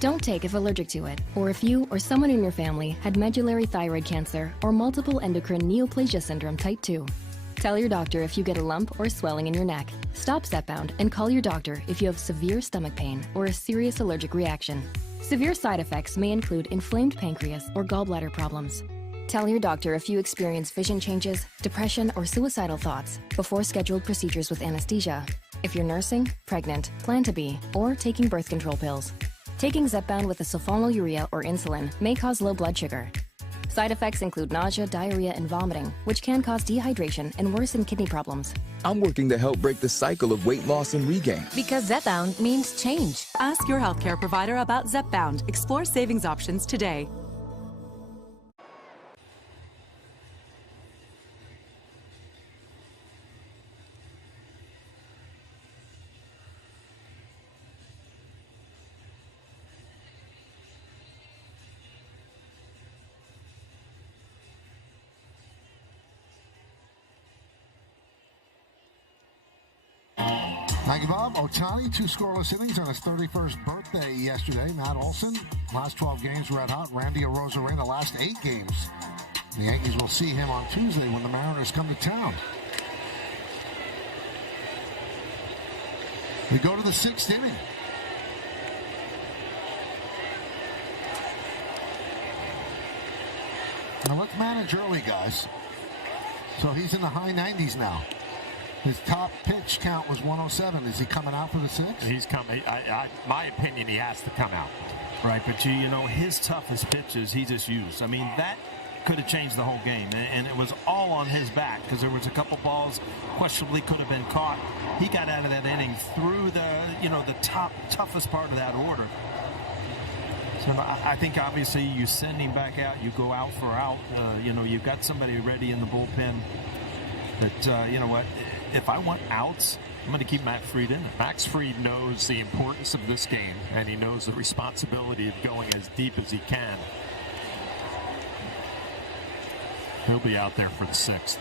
Don't take if allergic to it, or if you or someone in your family had medullary thyroid cancer or multiple endocrine neoplasia syndrome type 2. Tell your doctor if you get a lump or swelling in your neck. Stop Zepbound and call your doctor if you have severe stomach pain or a serious allergic reaction. Severe side effects may include inflamed pancreas or gallbladder problems. Tell your doctor if you experience vision changes, depression, or suicidal thoughts before scheduled procedures with anesthesia. If you're nursing, pregnant, plan to be, or taking birth control pills. Taking Zepbound with a sulfonylurea or insulin may cause low blood sugar. Side effects include nausea, diarrhea, and vomiting, which can cause dehydration and worsen kidney problems. I'm working to help break the cycle of weight loss and regain. Because Zepbound means change. Ask your healthcare provider about Zepbound. Explore savings options today. Thank you, Bob. Ohtani, 2 scoreless innings on his 31st birthday yesterday. Matt Olson, last 12 games red hot. Randy Arozarena, last 8 games. The Yankees will see him on Tuesday when the Mariners come to town. We go to the 6th inning. Now let's manage early, guys. So he's in the high 90s now. His top pitch count was 107. Is he coming out for the 6th? He's coming. My opinion, he has to come out. Right, but you know, his toughest pitches he just used. I mean, that could have changed the whole game, and it was all on his back because there was a couple balls questionably could have been caught. He got out of that inning through the toughest part of that order. So I think obviously you send him back out, you go out for out. You've got somebody ready in the bullpen. But you know what? If I want outs, I'm going to keep Matt Fried in it. Max Fried knows the importance of this game, and he knows the responsibility of going as deep as he can. He'll be out there for the 6th.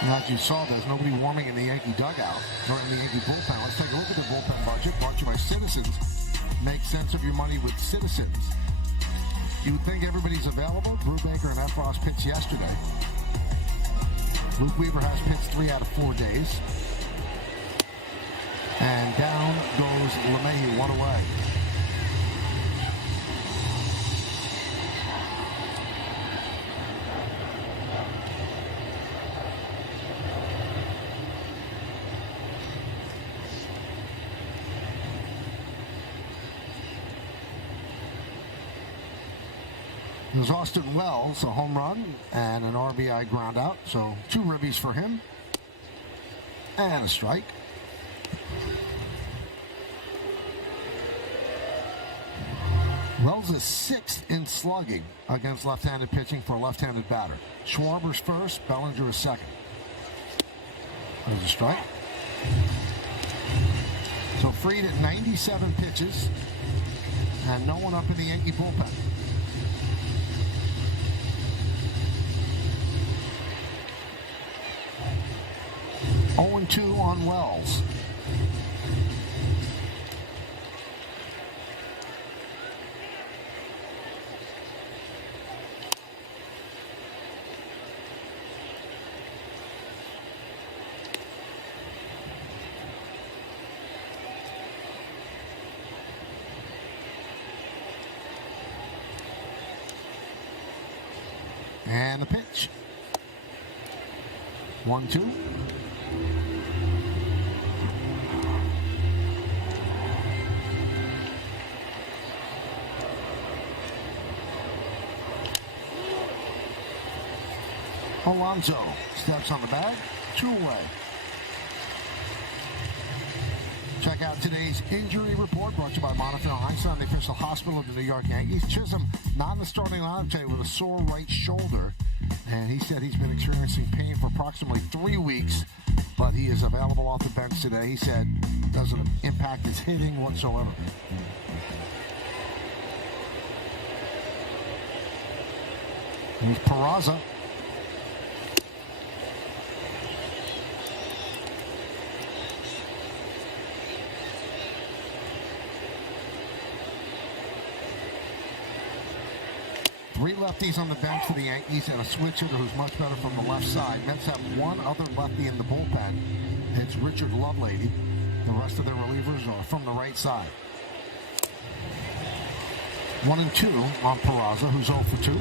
And as you saw, there's nobody warming in the Yankee dugout, nor in the Yankee bullpen. Let's take a look at the bullpen budget, brought to you by Citizens. Make sense of your money with Citizens. You would think everybody's available. Brubaker and Efros pitched yesterday. Luke Weaver has pitched 3 out of 4 days. And down goes LeMahieu, 1 away. It was Austin Wells, a home run and an RBI ground out. So 2 ribbies for him. And a strike. Wells is 6th in slugging against left-handed pitching for a left-handed batter. Schwarber's first, Bellinger is second. There's a strike. So Fried at 97 pitches, and no one up in the Yankee bullpen. And 2 on Wells. And the pitch. 1-2. Alonso steps on the bag, 2 away. Check out today's injury report brought to you by Montefiore Einstein, the official hospital of the New York Yankees. Chisholm not in the starting lineup today with a sore right shoulder, and he said he's been experiencing pain for approximately 3 weeks, but he is available off the bench today. He said it doesn't impact his hitting whatsoever. Here's Peraza. Three lefties on the bench for the Yankees and a switch hitter who's much better from the left side. Mets have one other lefty in the bullpen. It's Richard Lovelady. The rest of their relievers are from the right side. 1-2 on Peraza, who's 0 for 2.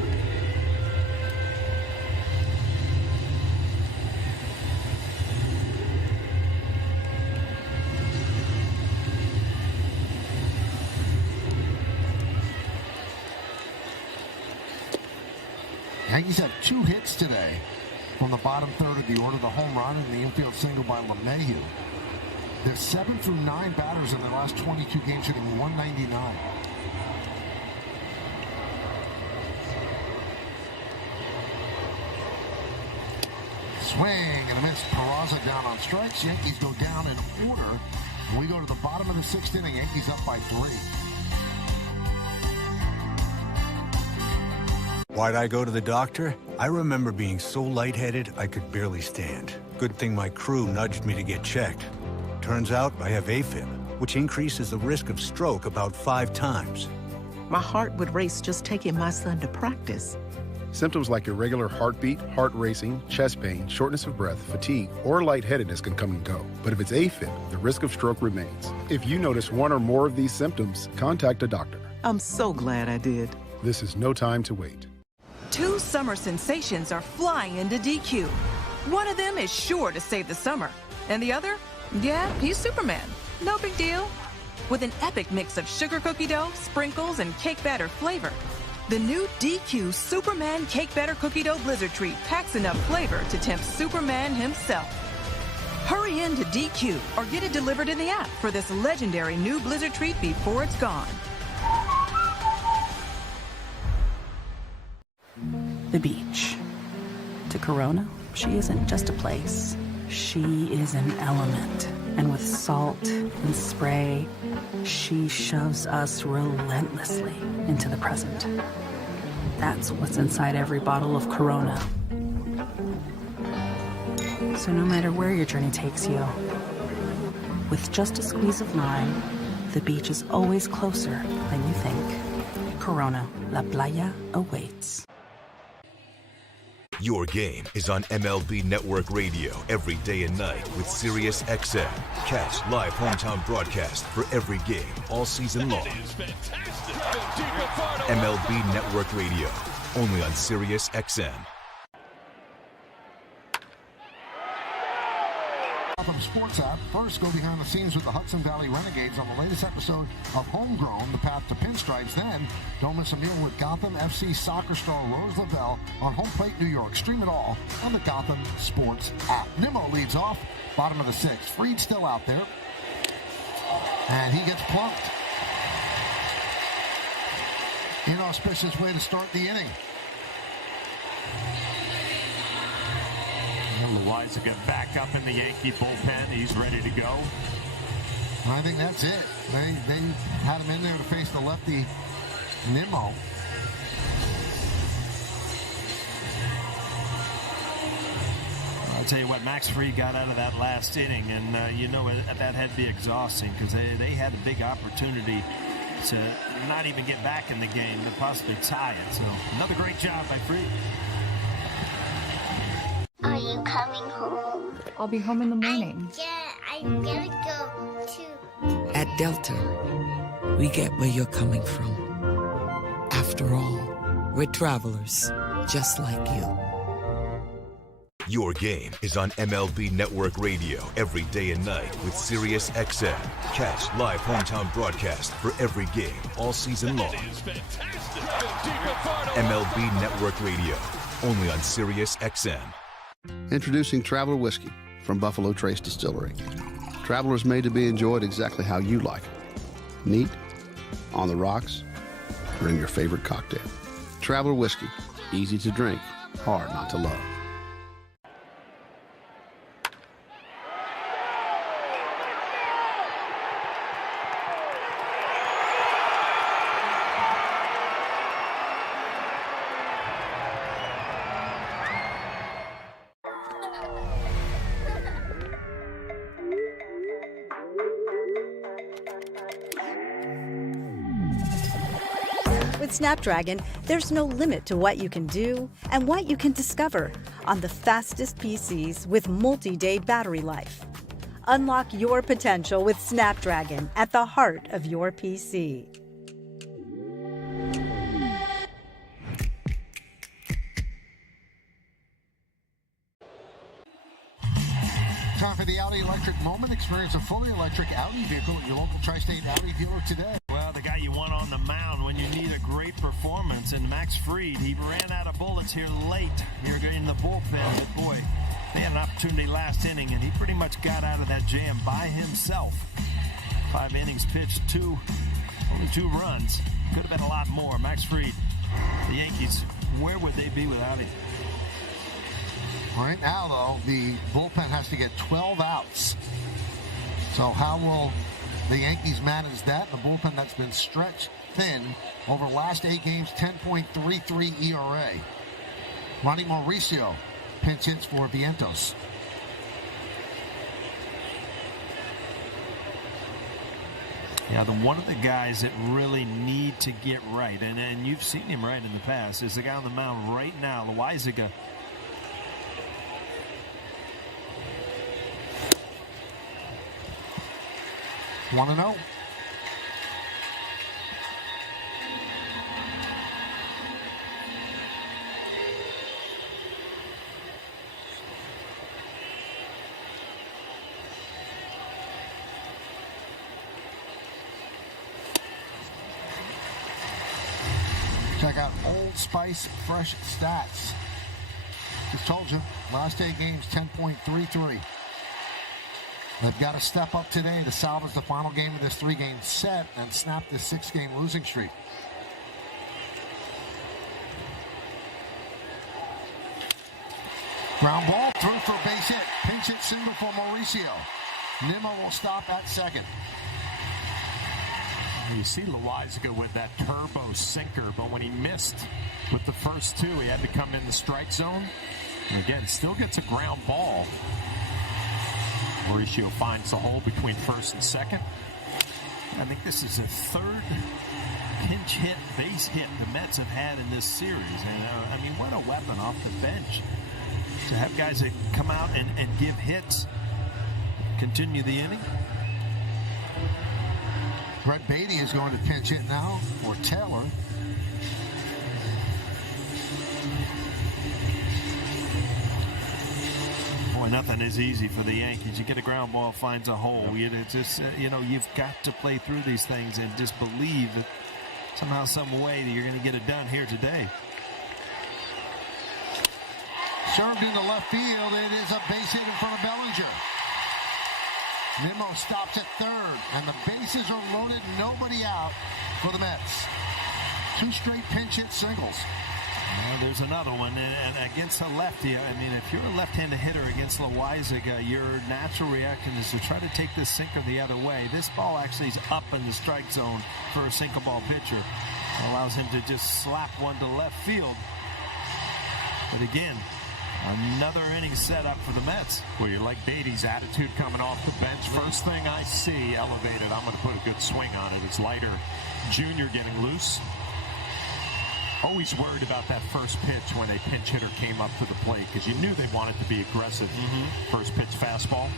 Yankees have 2 hits today from the bottom third of the order, the home run and the infield single by LeMahieu. They're 7 through 9 batters in their last 22 games, hitting 199. Swing and a miss. Peraza down on strikes. Yankees go down in order. We go to the bottom of the 6th inning. Yankees up by 3. Why'd I go to the doctor? I remember being so lightheaded I could barely stand. Good thing my crew nudged me to get checked. Turns out I have AFib, which increases the risk of stroke about 5 times. My heart would race just taking my son to practice. Symptoms like irregular heartbeat, heart racing, chest pain, shortness of breath, fatigue, or lightheadedness can come and go. But if it's AFib, the risk of stroke remains. If you notice one or more of these symptoms, contact a doctor. I'm so glad I did. This is no time to wait. 2 summer sensations are flying into DQ. One of them is sure to save the summer. And the other? Yeah, he's Superman. No big deal. With an epic mix of sugar cookie dough, sprinkles, and cake batter flavor. The new DQ Superman Cake Batter Cookie Dough Blizzard Treat packs enough flavor to tempt Superman himself. Hurry in to DQ or get it delivered in the app for this legendary new Blizzard Treat before it's gone. The beach. To Corona, she isn't just a place. She is an element. And with salt and spray, she shoves us relentlessly into the present. That's what's inside every bottle of Corona. So no matter where your journey takes you, with just a squeeze of lime, the beach is always closer than you think. Corona, La Playa awaits. Your game is on MLB Network Radio every day and night with Sirius XM. Catch live hometown broadcast for every game all season long. MLB Network Radio, only on Sirius XM. Gotham Sports app. First, go behind the scenes with the Hudson Valley Renegades on the latest episode of Homegrown, The Path to Pinstripes. Then, don't miss a meal with Gotham FC soccer star Rose Lavelle on Home Plate New York. Stream it all on the Gotham Sports app. Nimmo leads off, bottom of the sixth. Freed still out there, and he gets plunked. Inauspicious way to start the inning. Loizaga back up in the Yankee bullpen. He's ready to go. I think that's it. They had him in there to face the lefty Nimmo. I'll tell you what, Max Fried got out of that last inning, and that had to be exhausting because they had a big opportunity to not even get back in the game, to possibly tie it. So another great job by Fried. Are you coming home? I'll be home in the morning. I gotta go too. At Delta, we get where you're coming from. After all, we're travelers, just like you. Your game is on MLB Network Radio every day and night with Sirius XM. Catch live hometown broadcast for every game all season long. MLB Network Radio, only on Sirius XM. Introducing Traveler Whiskey from Buffalo Trace Distillery. Traveler is made to be enjoyed exactly how you like it. Neat, on the rocks, or in your favorite cocktail. Traveler Whiskey, easy to drink, hard not to love. With Snapdragon, there's no limit to what you can do and what you can discover on the fastest PCs with multi-day battery life. Unlock your potential with Snapdragon at the heart of your PC. Time for the Audi Electric Moment. Experience a fully electric Audi vehicle at your local Tri-State Audi dealer today. Well, the guy you want on the mound when you need a great performance. And Max Fried, he ran out of bullets here late here in the bullpen. But boy, they had an opportunity last inning, and he pretty much got out of that jam by himself. 5 innings pitched, only 2 runs. Could have been a lot more. Max Fried, the Yankees, where would they be without him? Right now, though, the bullpen has to get 12 outs. So how will the Yankees manage that? The bullpen that's been stretched thin over the last 8 games, 10.33 ERA. Ronnie Mauricio pinch hits for Vientos. Yeah, one of the guys that really need to get right, and you've seen him right in the past, is the guy on the mound right now, Loizaga. Want to know? Check out Old Spice Fresh Stats. Just told you, last 8 games, 10.33. They've got to step up today to salvage the final game of this 3-game set and snap this 6-game losing streak. Ground ball, through for a base hit. Pinch hit single for Mauricio. Nimmo will stop at second. You see Loizaga with that turbo sinker, but when he missed with the first 2, he had to come in the strike zone. And again, still gets a ground ball. Mauricio finds the hole between first and second. I think this is the 3rd pinch hit, base hit the Mets have had in this series. And I mean, what a weapon off the bench to have guys that come out and give hits, continue the inning. Brett Beatty is going to pinch hit now for Taylor. Boy, Well, nothing is easy for the Yankees. You get a ground ball, finds a hole. It's just, you've got to play through these things and just believe that somehow, some way that you're going to get it done here today. Served into left field. It is a base hit in front of Bellinger. Nimmo stops at third, and the bases are loaded. Nobody out for the Mets. 2 straight pinch hit singles. Well, there's another one, and against a lefty, I mean, if you're a left-handed hitter against Loaizaga, your natural reaction is to try to take this sinker the other way. This ball actually is up in the strike zone for a sinker ball pitcher. It allows him to just slap one to left field. But again, another inning set up for the Mets. Well, you like Beatty's attitude coming off the bench. First thing I see elevated, I'm going to put a good swing on it. It's Leiter Jr. getting loose. Always worried about that first pitch when a pinch hitter came up to the plate because you knew they wanted to be aggressive. First pitch fastball.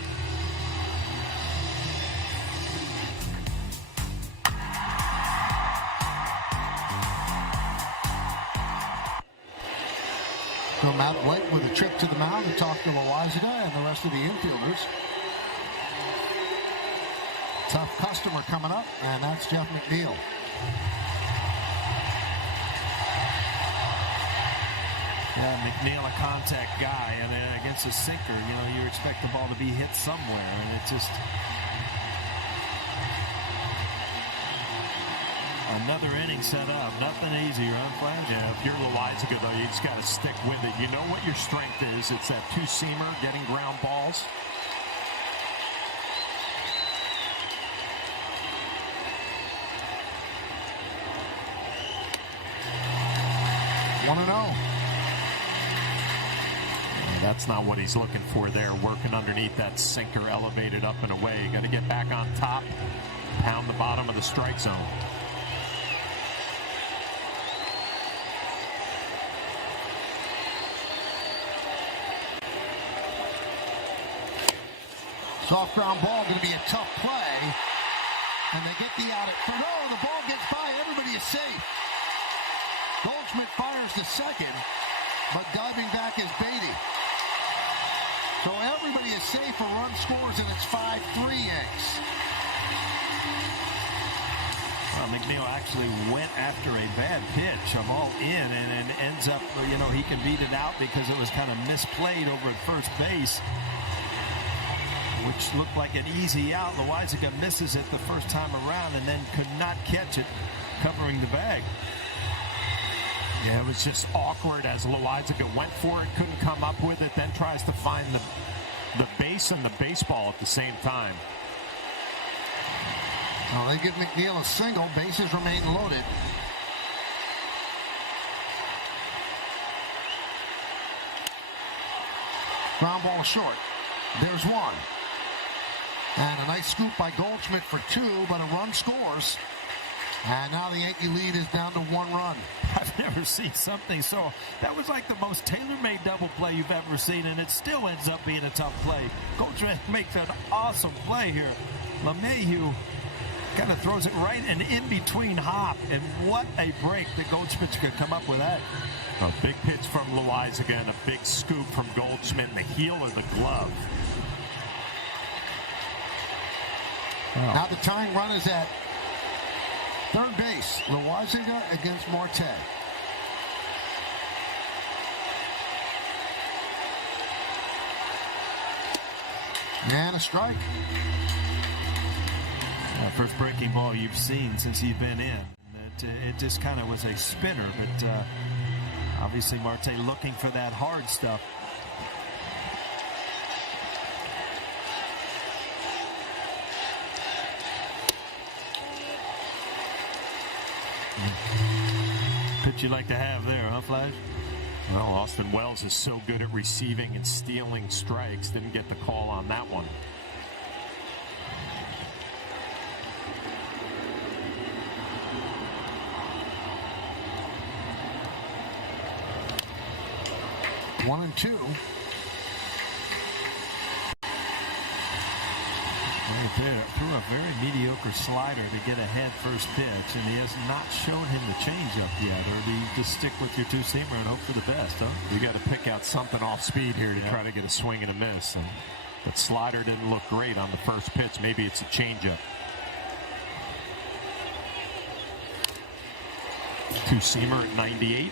So Matt White with a trip to the mound to talk to Loaizaga and the rest of the infielders. Tough customer coming up, and that's Jeff McNeil. Yeah, McNeil, a contact guy, and against a sinker, you expect the ball to be hit somewhere, and it's just another inning set up. Nothing easy, right, Flash? Yeah, if you're Loaizaga, though, you just got to stick with it. You know what your strength is. It's that two-seamer, getting ground balls. That's not what he's looking for there, working underneath that sinker, elevated up and away. You got to get back on top, pound the bottom of the strike zone. Soft ground ball, going to be a tough play. And they get the out at third. Oh, the ball gets by. Everybody is safe. Goldschmidt fires to second, but diving back is Beatty. So everybody is safe for run scores, and it's 5-3 Yanks. Well, McNeil actually went after a bad pitch, a ball in, and ends up, he can beat it out because it was kind of misplayed over at first base, which looked like an easy out. Loaizaga misses it the first time around and then could not catch it, covering the bag. Yeah, it was just awkward as Loaizaga went for it, couldn't come up with it, then tries to find the base and the baseball at the same time. Well, they give McNeil a single. Bases remain loaded. Ground ball short. There's one. And a nice scoop by Goldschmidt for 2, but a run scores. And now the Yankee lead is down to 1 run. I've never seen something so. That was like the most tailor-made double play you've ever seen, and it still ends up being a tough play. Goldschmidt makes an awesome play here. LeMahieu kind of throws it right and in between Hop, and what a break that Goldschmidt could come up with that. A big pitch from Loaizaga and a big scoop from Goldschmidt in the heel of the glove. Oh. Now the tying run is at third base. Loaizaga against Marte. And a strike. First breaking ball you've seen since he's been in. It just kind of was a spinner, but obviously Marte looking for that hard stuff. Pitch you like to have there, huh, Flash? Well, Austin Wells is so good at receiving and stealing strikes. Didn't get the call on that one. One and two. Threw a very mediocre slider to get ahead first pitch, and he has not shown him the changeup yet. Or do you just stick with your two-seamer and hope for the best, huh? You got to pick out something off speed here to try to get a swing and a miss. And that slider didn't look great on the first pitch. Maybe it's a changeup. Two-seamer at 98.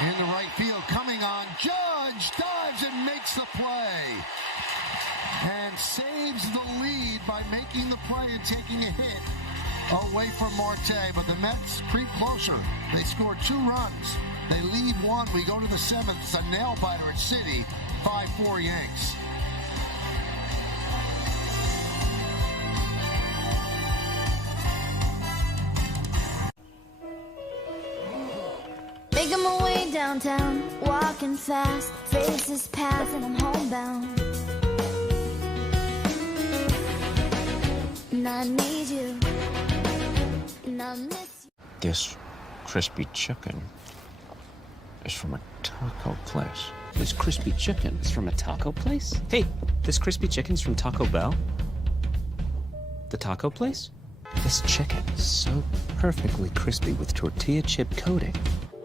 In the right field, coming on, Judge dives and makes the play. And saves the lead by making the play and taking a hit away from Marte. But the Mets creep closer. They score 2 runs. They lead 1. We go to the 7th. It's a nail-biter at City. 5-4 Yanks. Making my way downtown, walking fast, faces pass and I'm homebound. And I need you, and I miss you. This crispy chicken is from a taco place. This crispy chicken is from a taco place? Hey, this crispy chicken's from Taco Bell? The taco place? This chicken is so perfectly crispy with tortilla chip coating.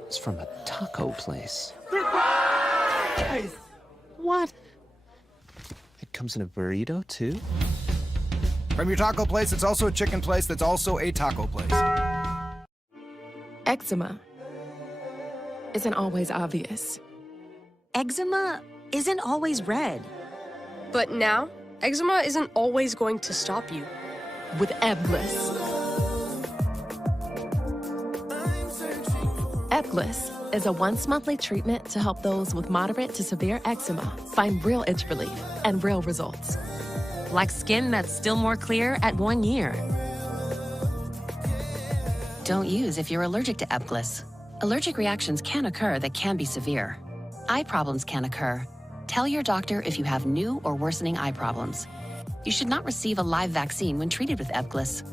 It's from a taco place. Surprise! What? It comes in a burrito, too? From your taco place, it's also a chicken place that's also a taco place. Eczema isn't always obvious. Eczema isn't always red. But now, eczema isn't always going to stop you. With Ebglyss. Ebglyss is a once-monthly treatment to help those with moderate to severe eczema find real itch relief and real results. Like skin that's still more clear at 1 year. Don't use if you're allergic to Ebglyss. Allergic reactions can occur that can be severe. Eye problems can occur. Tell your doctor if you have new or worsening eye problems. You should not receive a live vaccine when treated with Ebglyss.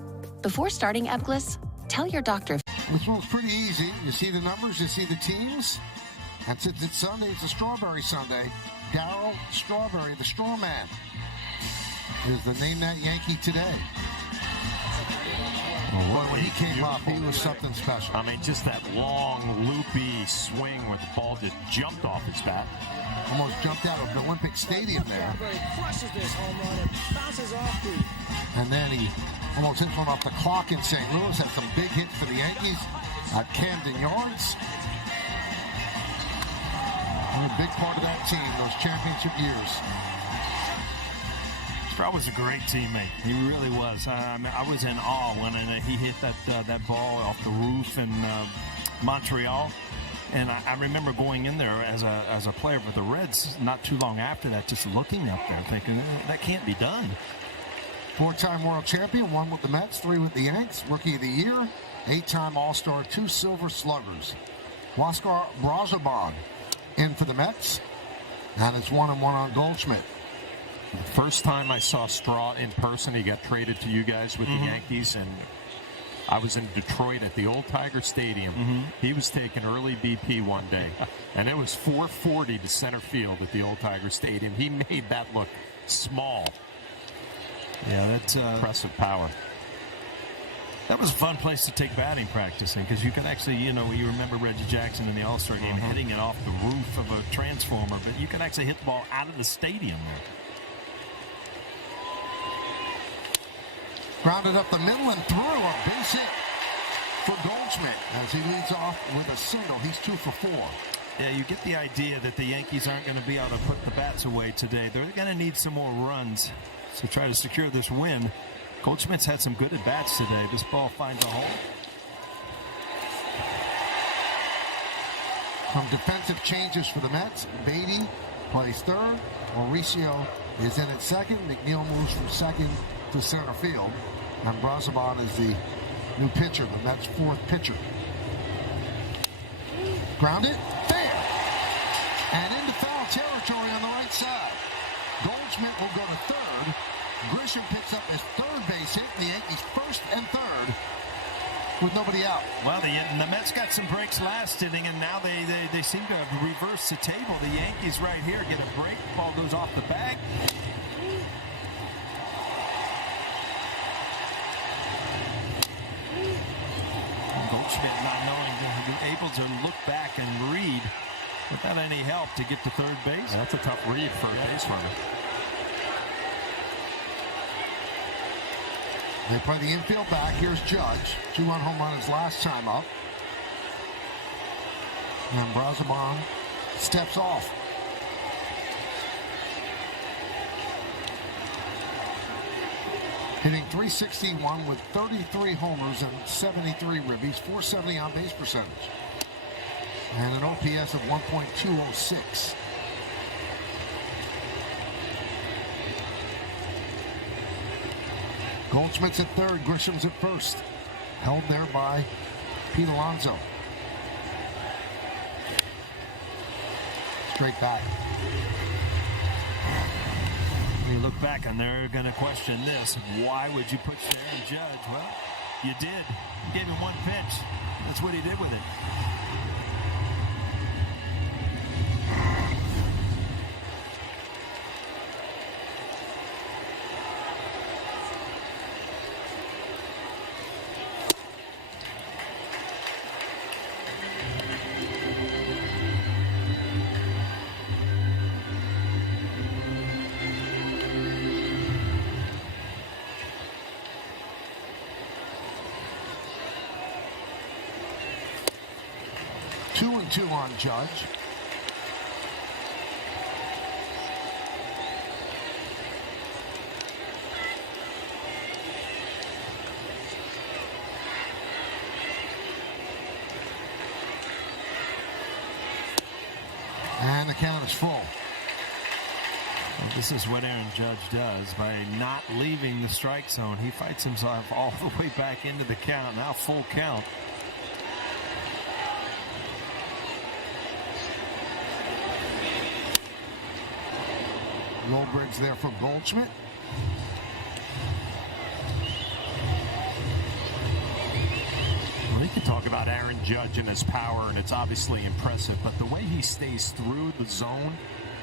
Before starting Ebglyss, tell your doctor if... This one's pretty easy. You see the numbers, you see the teams. And since it's Sunday, it's a Strawberry Sunday. Darryl Strawberry, the Straw Man, is the Name That Yankee today. Oh, boy, when he came up, he was something special. I mean, just that long, loopy swing where the ball just jumped off his bat. Almost jumped out of the Olympic Stadium there. And then he almost hits one off the clock in St. Louis. Had some big hits for the Yankees at Camden Yards. And a big part of that team, those championship years. Straw was a great teammate. He really was. I was in awe when he hit that ball off the roof in Montreal. And I remember going in there as a player for the Reds not too long after that, just looking up there thinking, that can't be done. 4-time world champion, 1 with the Mets, 3 with the Yanks, rookie of the year, 8-time All-Star, 2 Silver Sluggers. Huascar Brazoban in for the Mets, and it's 1-1 on Goldschmidt. The first time I saw Straw in person, he got traded to you guys with the Yankees, and I was in Detroit at the old Tiger Stadium. He was taking early BP one day, and it was 440 to center field at the old Tiger Stadium. He made that look small. Yeah, that's impressive power. That was a fun place to take batting practice in, because you could actually, you remember Reggie Jackson in the All-Star game hitting it off the roof of a transformer, but you could actually hit the ball out of the stadium there. Grounded up the middle and through, a base hit for Goldschmidt as he leads off with a single. He's 2 for 4. Yeah, you get the idea that the Yankees aren't going to be able to put the bats away today. They're going to need some more runs to try to secure this win. Goldschmidt's had some good at-bats today. This ball finds a hole. Some defensive changes for the Mets. Beatty plays third. Mauricio is in at second. McNeil moves from second to center field. And Brazoban is the new pitcher, the Mets' 4th pitcher. Grounded. Fair. And into foul territory on the right side. Goldschmidt will go to third. Grisham picks up his third base hit. The Yankees first and third with nobody out. Well, the Mets got some breaks last inning, and now they seem to have reversed the table. The Yankees right here get a break. Ball goes off the bag. Goldschmidt not knowing, able to look back and read without any help to get to third base. That's a tough read for a base runner. They play the infield back. Here's Judge. 2-run home run his last time up. And Braziman steps off. Hitting .361 with 33 homers and 73 ribbies, .470 on base percentage. And an OPS of 1.206. Goldschmidt's at third, Grisham's at first. Held there by Pete Alonso. Straight back. You look back and they're going to question this. Why would you put Aaron Judge? Well, you did. You gave him one pitch. That's what he did with it. Two on Judge. And the count is full. Well, this is what Aaron Judge does. By not leaving the strike zone, he fights himself all the way back into the count. Now full count. Low bridge there for Goldschmidt. Well, you can talk about Aaron Judge and his power, and it's obviously impressive, but the way he stays through the zone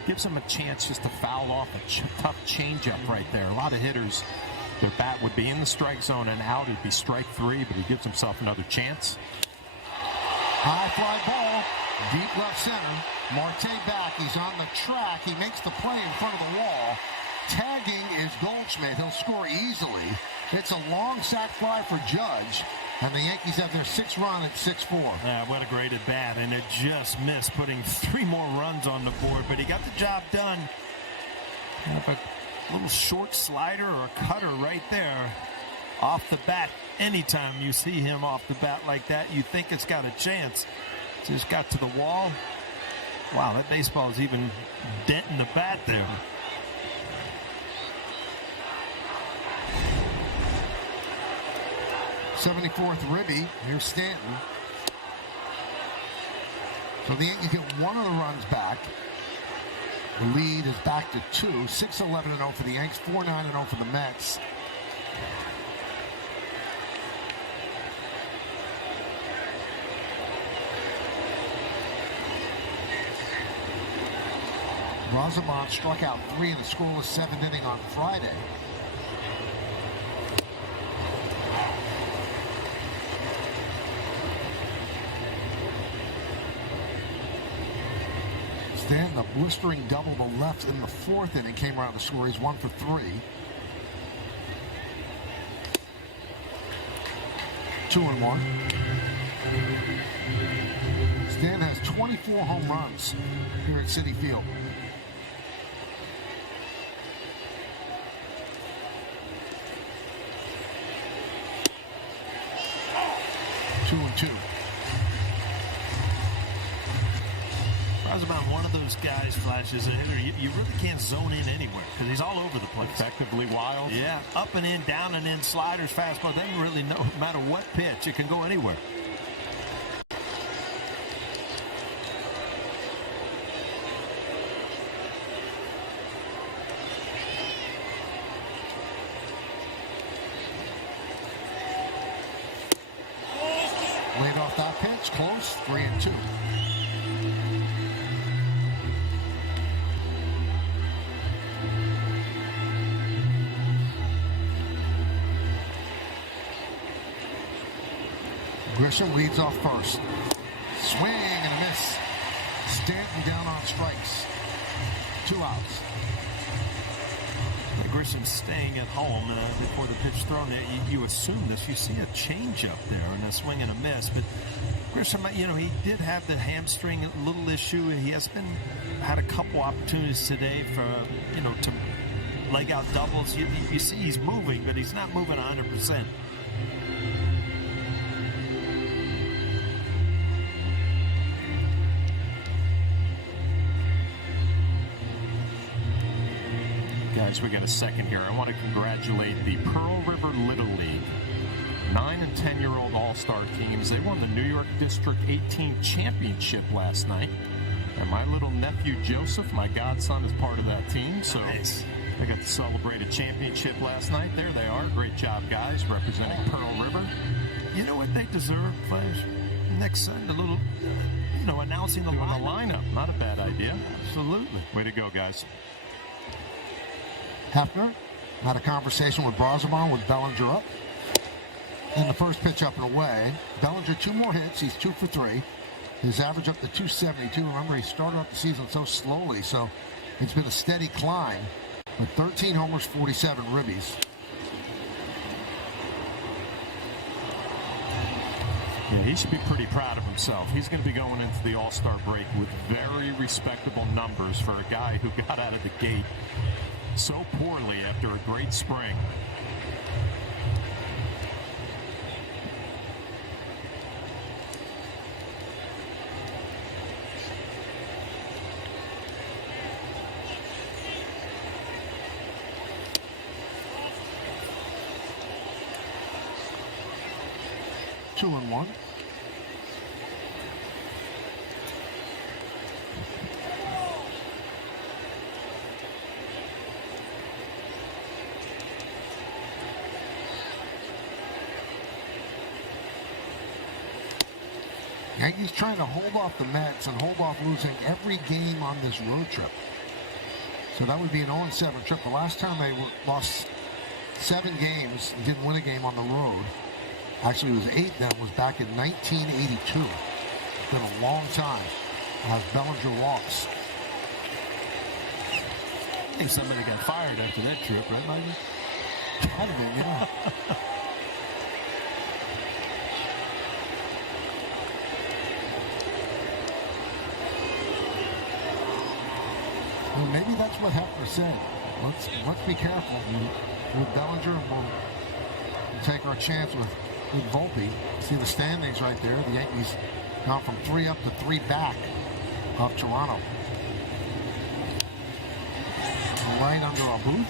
gives him a chance just to foul off a tough changeup right there. A lot of hitters, their bat would be in the strike zone and out. It'd be strike three, but he gives himself another chance. High fly ball, deep left center. Marte back, he's on the track. He makes the play in front of the wall. Tagging is Goldschmidt. He'll score easily. It's a long sac fly for Judge. And the Yankees have their sixth run at 6-4. Yeah, what a great at bat. And it just missed putting 3 more runs on the board. But he got the job done. A little short slider or a cutter right there off the bat. Anytime you see him off the bat like that, you think it's got a chance. Just got to the wall. Wow, that baseball is even denting the bat there. '74th ribby. Here's Stanton. So the Yankees get one of the runs back. The lead is back to 2. 6-11-0 for the Yanks. 4-9-0 for the Mets. Braziman struck out 3 in the scoreless 7th inning on Friday. Then the blistering double to left in the 4th inning came around to score. He's 1 for 3. 2-1. Stan has 24 home runs here at Citi Field. Two and two. Braziman, one of those guys, Flash, is a hitter. You really can't zone in anywhere because he's all over the place. Effectively wild. Yeah, up and in, down and in, sliders, fastball. They don't really know, no matter what pitch, it can go anywhere. Laid off that pitch, close, 3-2. Grisham leads off first. Swing and a miss. Stanton down on strikes. 2 outs. Grisham staying at home before the pitch thrown. You assume this. You see a changeup there and a swing and a miss. But Grisham, he did have the hamstring little issue. He has had a couple opportunities today for, to leg out doubles. You see he's moving, but he's not moving 100%. Guys, we got a second here. I want to congratulate the Pearl River Little League 9 and 10-year-old all-star teams. They won the New York District 18 championship last night. And my little nephew Joseph, my godson, is part of that team. So nice. They got to celebrate a championship last night. There they are. Great job, guys, representing Pearl River. You know what they deserve, Flash? Next Sunday, a little, announcing the lineup. Not a bad idea. Absolutely. Way to go, guys. Hefner had a conversation with Braziman with Bellinger up. And the first pitch up and away. Bellinger 2 more hits. He's 2 for 3. His average up to 272. Remember, he started off the season so slowly, so it's been a steady climb. With 13 homers, 47 ribbies. Yeah, he should be pretty proud of himself. He's going to be going into the All-Star break with very respectable numbers for a guy who got out of the gate so poorly after a great spring. Two and one. Yankees trying to hold off the Mets and hold off losing every game on this road trip. So that would be an 0-7 trip. The last time they lost 7 games and didn't win a game on the road, actually it was 8 then, was back in 1982. It's been a long time as Bellinger walks. I think somebody got fired after that trip, right, Mikey? Kind of, yeah. Well, maybe that's what Hefner said. Let's be careful with Bellinger, and we'll take our chance with Volpe. See the standings right there. The Yankees gone from 3 up to 3 back of Toronto. Right under our booth.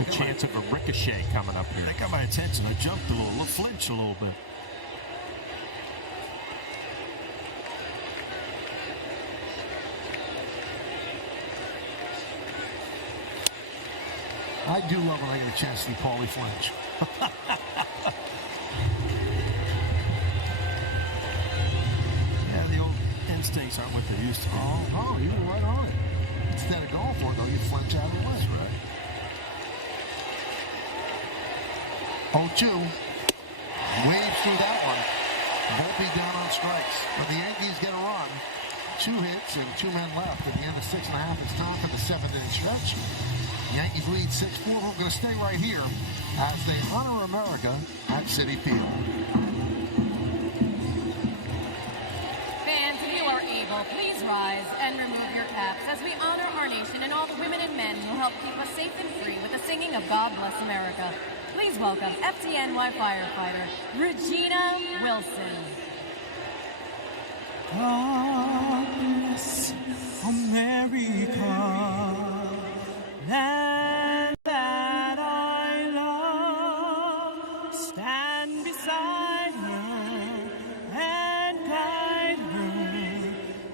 A chance of a ricochet coming up here. That got my attention. I jumped a little flinched a little bit. I do love when I get a chance to see Paulie flinch. Yeah, the old instincts aren't what they used to be. Oh, you were right on it. Instead of going for it, though, you flinch out of the way. Right. 0-2. Waves through that one. Volpe down on strikes. But the Yankees get a run. 2 hits and 2 men left. At the end of 6 1/2, it's time for the 7th-inning stretch. Yankees lead 6-4. We're going to stay right here as they honor America at Citi Field. Fans, if you are able, please rise and remove your caps as we honor our nation and all the women and men who help keep us safe and free with the singing of God Bless America. Please welcome FTNY firefighter Regina Wilson. God bless America. Land that I love, stand beside her and guide her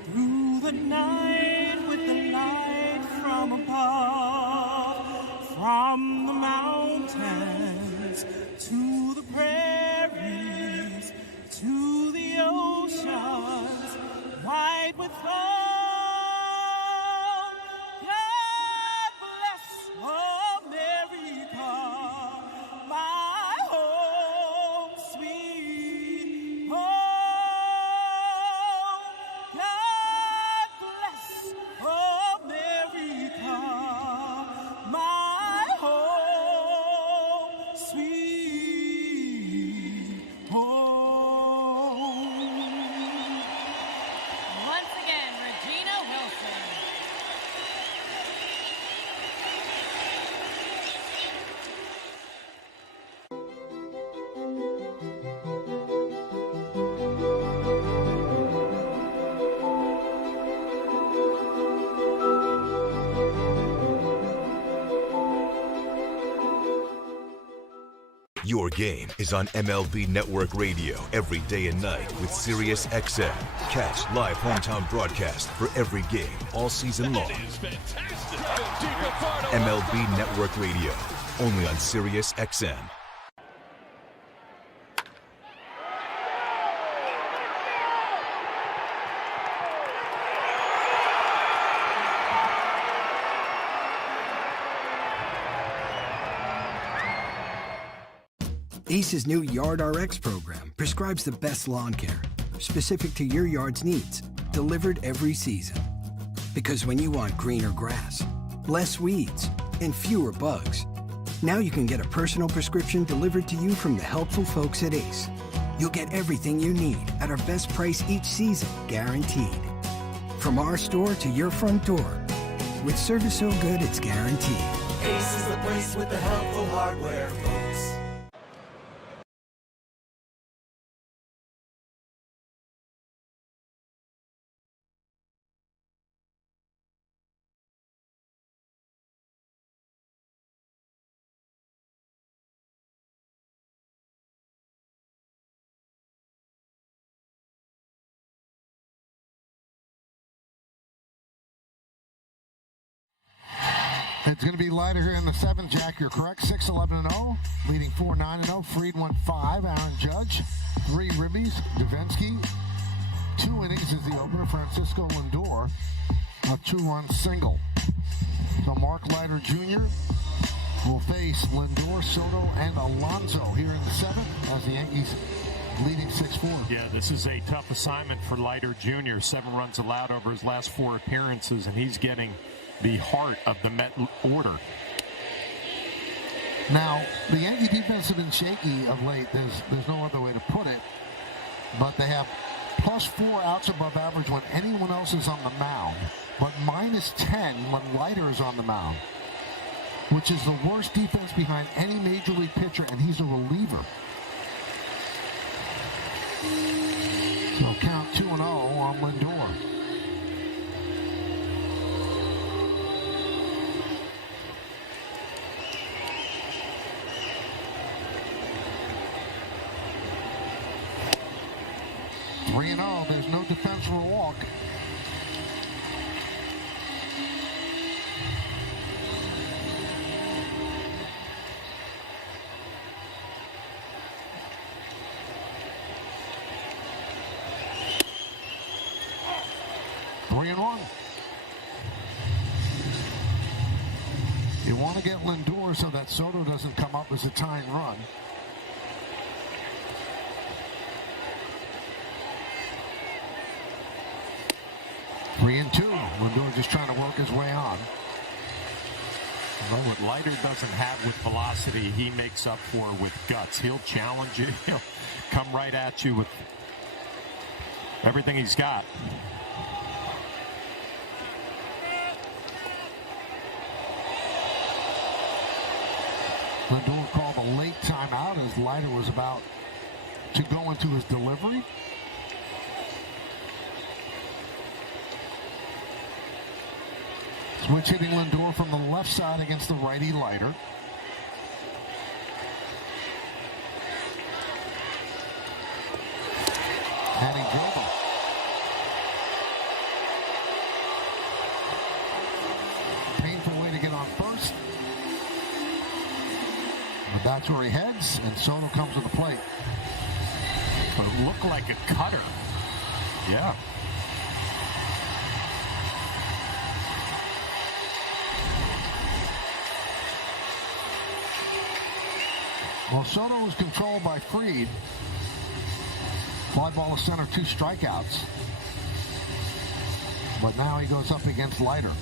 through the night with the light from above, from the mountain. mountains, to the prairies, to the oceans, white with foam. God bless America, my home, sweet home. God bless America, my home, sweet home. Once again, Regina Wilson. Your game is on MLB Network Radio every day and night with Sirius XM. Catch live hometown broadcast for every game all season long. MLB Network Radio, only on Sirius XM. Ace's new Yard RX program prescribes the best lawn care, specific to your yard's needs, delivered every season. Because when you want greener grass, less weeds, and fewer bugs, now you can get a personal prescription delivered to you from the helpful folks at Ace. You'll get everything you need at our best price each season, guaranteed. From our store to your front door, with service so good it's guaranteed. Ace is the place with the helpful hardware, folks. It's going to be Leiter here in the 7th. Jack, you're correct. 6-11-0, leading 4-9-0. Fried went 5. Aaron Judge, 3 ribbies. Davinsky, 2 innings is the opener. Francisco Lindor, a 2-run single. So Mark Leiter Jr. will face Lindor, Soto, and Alonso here in the 7th as the Yankees leading 6-4. Yeah, this is a tough assignment for Leiter Jr. 7 runs allowed over his last 4 appearances, and he's getting the heart of the Met order. Now, the Yankee defense have been shaky of late. There's no other way to put it. But they have +4 outs above average when anyone else is on the mound, but -10 when Leiter is on the mound, which is the worst defense behind any major league pitcher, and he's a reliever. So count 2-0 on Lindor. There's no defense for a walk. Three and one. You want to get Lindor so that Soto doesn't come up as a tying run. Three and two. Lindor just trying to work his way on. Well, what Leiter doesn't have with velocity, he makes up for with guts. He'll challenge you. He'll come right at you with everything he's got. Lindor called a late timeout as Leiter was about to go into his delivery. Switch hitting Lindor from the left side against the righty Leiter. And he drove him. Painful way to get on first. But that's where he heads, and Soto comes to the plate. But it looked like a cutter. Yeah. Well, Soto was controlled by Fried. Fly ball to center, 2 strikeouts. But now he goes up against Leiter.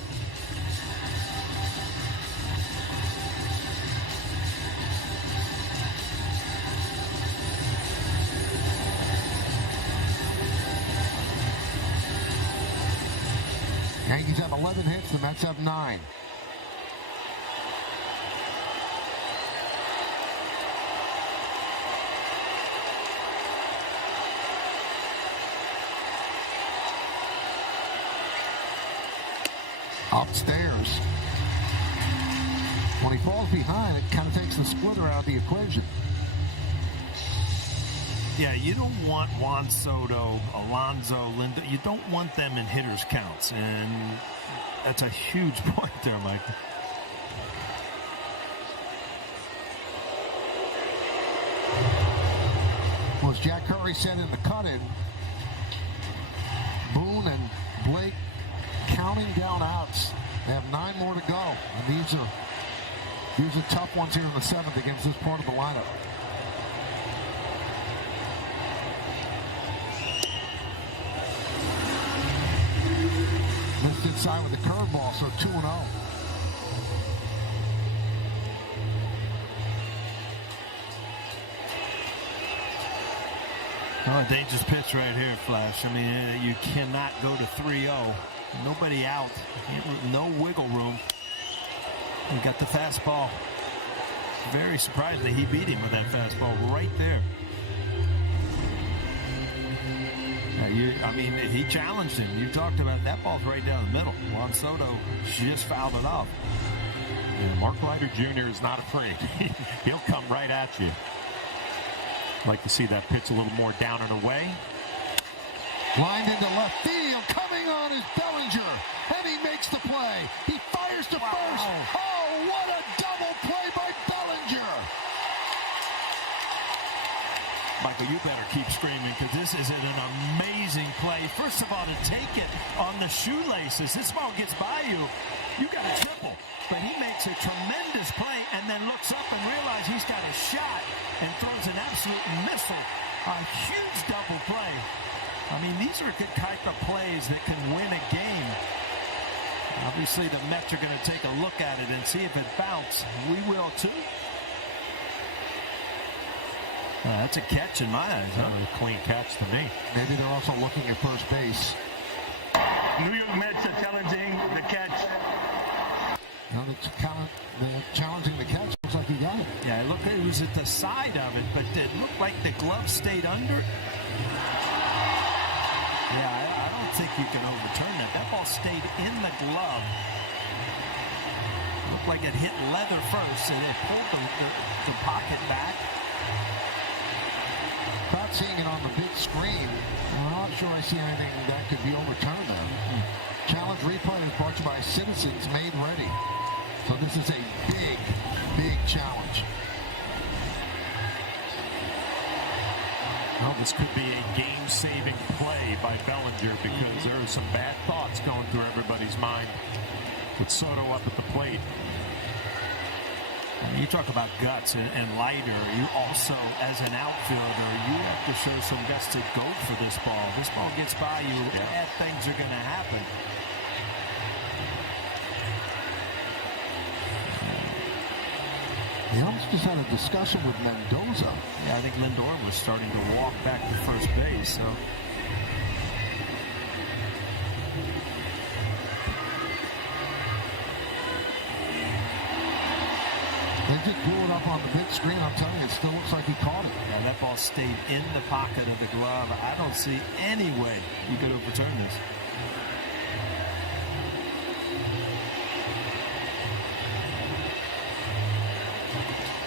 Yankees have 11 hits, the Mets have 9. Upstairs. When he falls behind, it kind of takes the splitter out of the equation. Yeah, you don't want Juan Soto, Alonso, Linda. You don't want them in hitters' counts. And that's a huge point there, Mike. Well, as Jack Curry said in the cut-in, Boone and Blake counting down outs. They have 9 more to go. And these are tough ones here in the 7th against this part of the lineup. Missed inside with the curveball, so 2-0. Oh, a dangerous pitch right here, Flash. I mean, you cannot go to 3-0. Nobody out. No wiggle room. He got the fastball. Very surprised that he beat him with that fastball right there. I mean, he challenged him. You talked about that ball's right down the middle. Juan Soto just fouled it off. Yeah, Mark Leiter Jr. is not afraid. He'll come right at you. Like to see that pitch a little more down and away. Lined into left field. Coming on is Bellinger. And he makes the play. He fires to first. Oh, what a double play by Bellinger. Michael, you better keep screaming because this is an amazing play. First of all, to take it on the shoelaces. This ball gets by you. You got a triple. But he makes a tremendous play and then looks up and realizes he's got a shot and throws an absolute missile. A huge double play. I mean, these are the type of plays that can win a game. Obviously, the Mets are going to take a look at it and see if it bounces. We will, too. That's a catch in my eyes, huh? A clean catch to me. Maybe they're also looking at first base. New York Mets are challenging the catch. Now they're challenging the catch. Looks like he got it. Yeah, it was at the side of it, but it looked like the glove stayed under it. Yeah, I don't think you can overturn that. That ball stayed in the glove. Looked like it hit leather first, and it pulled the pocket back. Not seeing it on the big screen. I'm not sure I see anything that could be overturned there. Challenge replay is brought to you by Citizens Made Ready. So this is a big, big challenge. Well, this could be a game-saving play by Bellinger because there are some bad thoughts going through everybody's mind with Soto up at the plate. I mean, you talk about guts and Leiter. You also, as an outfielder, you have to show some guts to go for this ball. This ball gets by you, bad things are going to happen. He almost just had a discussion with Mendoza. Yeah, I think Lindor was starting to walk back to first base, so. They just blew it up on the big screen. I'm telling you, it still looks like he caught it. Yeah, that ball stayed in the pocket of the glove. I don't see any way you could overturn this.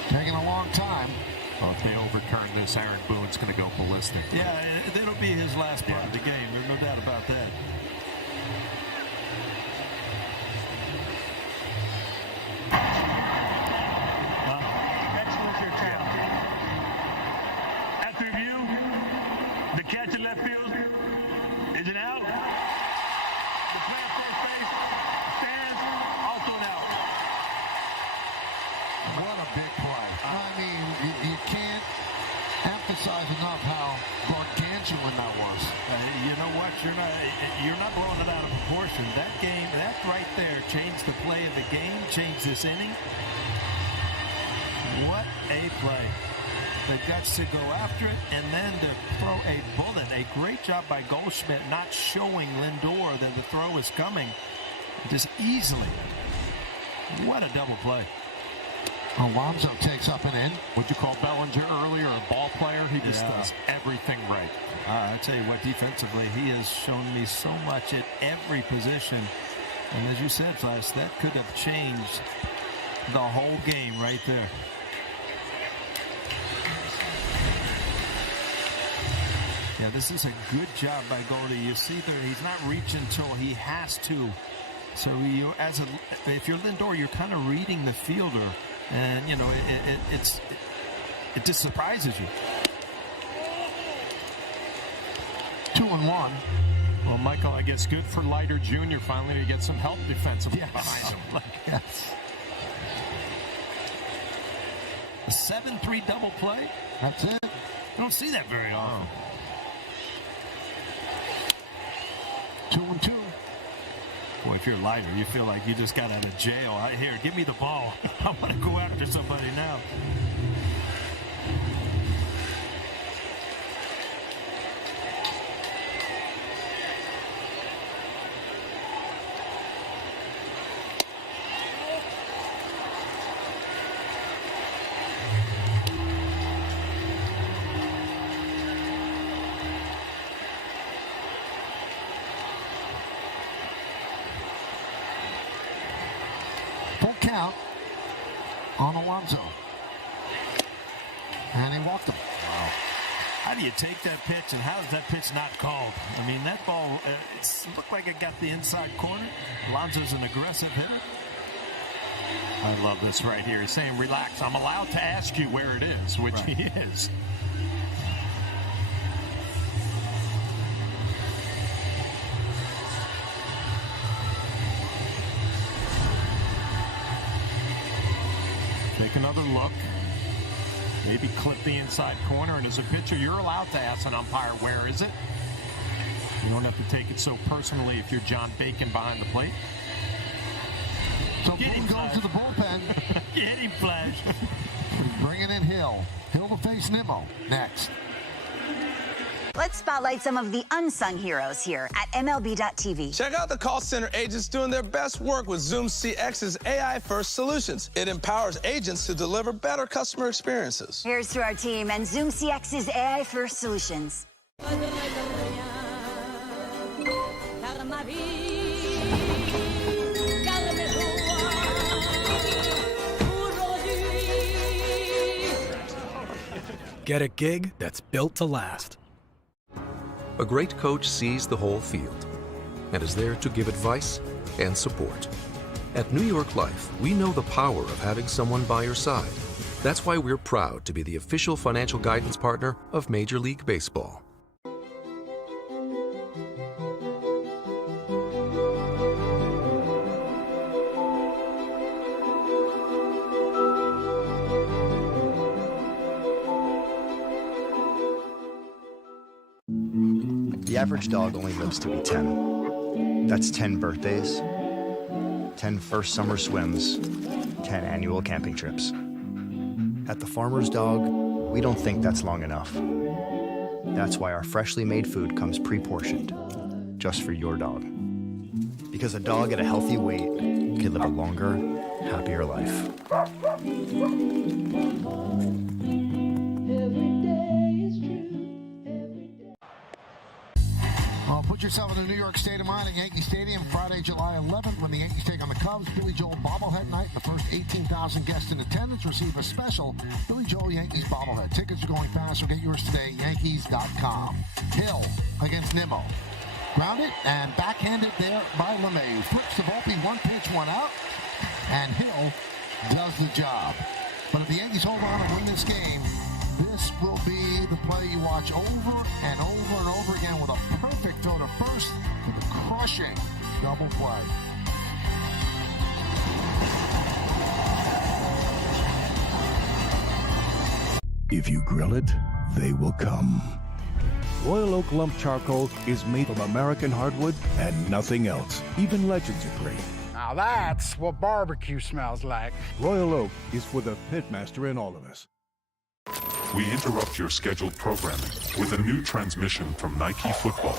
Taking a long time. Well, if they overturn this, Aaron Boone's going to go ballistic. Yeah, it'll be his last part of the game. There's no doubt about that. emphasize enough how gargantuan that was. You know what? You're not blowing it out of proportion. That game, that right there, changed the play of the game, changed this inning. What a play. The guts to go after it and then to throw a bullet. A great job by Goldschmidt not showing Lindor that the throw is coming. Just easily. What a double play. Alonso takes up and in. Would you call Bellinger earlier a ball player? He just does everything right. I tell you what, defensively, he has shown me so much at every position. And as you said, Flash, that could have changed the whole game right there. Yeah, this is a good job by Goldie. You see there, he's not reaching until he has to. So if you're Lindor, you're kind of reading the fielder, and you know it just surprises you. 2-1. Well, Michael, I guess good for Leiter Jr. finally to get some help defensively behind him. Yes. A 7-3 double play. That's it. You don't see that very often. 2-2. Boy, if you're Leiter, you feel like you just got out of jail. Here, give me the ball. I want to go after somebody now. Count on Alonso. And he walked him. Wow. How do you take that pitch, and how is that pitch not called? I mean, that ball, it looked like it got the inside corner. Alonso's an aggressive hitter. I love this right here. He's saying, relax. I'm allowed to ask you where it is, which he is. Take another look. Maybe clip the inside corner. And as a pitcher, you're allowed to ask an umpire, where is it? You don't have to take it so personally if you're John Bacon behind the plate. So Boone goes to the bullpen. Get him, Flash. Bringing in Hill. Hill to face Nimmo next. Let's spotlight some of the unsung heroes here at MLB.tv. Check out the call center agents doing their best work with Zoom CX's AI-first solutions. It empowers agents to deliver better customer experiences. Here's to our team and Zoom CX's AI-first solutions. Get a gig that's built to last. A great coach sees the whole field and is there to give advice and support. At New York Life, we know the power of having someone by your side. That's why we're proud to be the official financial guidance partner of Major League Baseball. The average dog only lives to be 10. That's 10 birthdays, 10 first summer swims, 10 annual camping trips. At the Farmer's Dog, we don't think that's long enough. That's why our freshly made food comes pre-portioned, just for your dog. Because a dog at a healthy weight can live a longer, happier life. Put yourself in a New York state of mind at Yankee Stadium Friday, July 11th when the Yankees take on the Cubs. Billy Joel bobblehead night. The first 18,000 guests in attendance receive a special Billy Joel Yankees bobblehead. Tickets are going fast, so get yours today, Yankees.com. Hill against Nimmo. Grounded and backhanded there by LeMay. Flips to Volpe, one pitch, one out. And Hill does the job. But if the Yankees hold on and win this game, this will be the play you watch over and over and over again with a perfect throw to first with a crushing double play. If you grill it, they will come. Royal Oak Lump Charcoal is made from American hardwood and nothing else. Even legends agree. Now that's what barbecue smells like. Royal Oak is for the pitmaster in all of us. We interrupt your scheduled programming with a new transmission from Nike Football.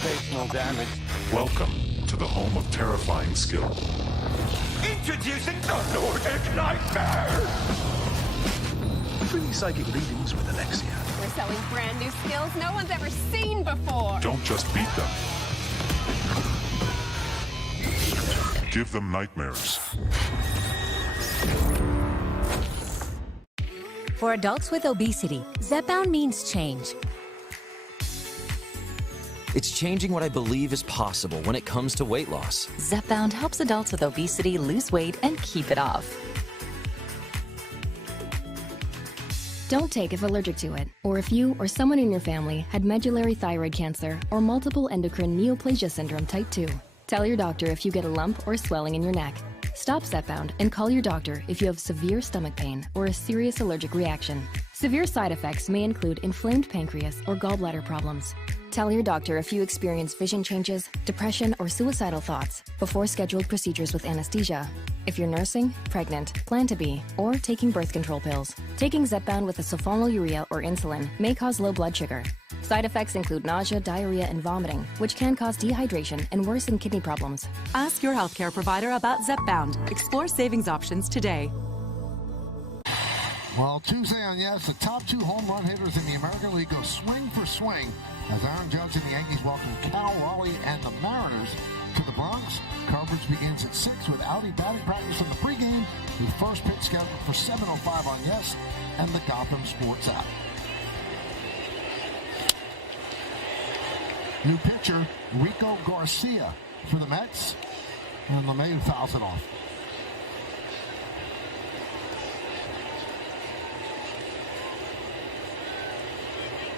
Facial damage. Welcome to the home of terrifying skill. Introducing the Nordic Nightmare! Free psychic readings with Alexia. We're selling brand new skills no one's ever seen before. Don't just beat them. Give them nightmares. For adults with obesity, Zepbound means change. It's changing what I believe is possible when it comes to weight loss. Zepbound helps adults with obesity lose weight and keep it off. Don't take if allergic to it, or if you or someone in your family had medullary thyroid cancer or multiple endocrine neoplasia syndrome type 2. Tell your doctor if you get a lump or swelling in your neck. Stop Zepbound and call your doctor if you have severe stomach pain or a serious allergic reaction. Severe side effects may include inflamed pancreas or gallbladder problems. Tell your doctor if you experience vision changes, depression, or suicidal thoughts before scheduled procedures with anesthesia. If you're nursing, pregnant, plan to be, or taking birth control pills. Taking Zepbound with a sulfonylurea or insulin may cause low blood sugar. Side effects include nausea, diarrhea, and vomiting, which can cause dehydration and worsen kidney problems. Ask your healthcare provider about Zepbound. Explore savings options today. Well, Tuesday on Yes, the top 2 home run hitters in the American League go swing for swing as Aaron Judge and the Yankees welcome Cal Raleigh and the Mariners to the Bronx. Coverage begins at 6 with Audi batting practice in the pregame, with first pitch scheduled for 7:05 on Yes and the Gotham Sports app. New pitcher, Rico Garcia for the Mets, and LeMahieu fouls it off.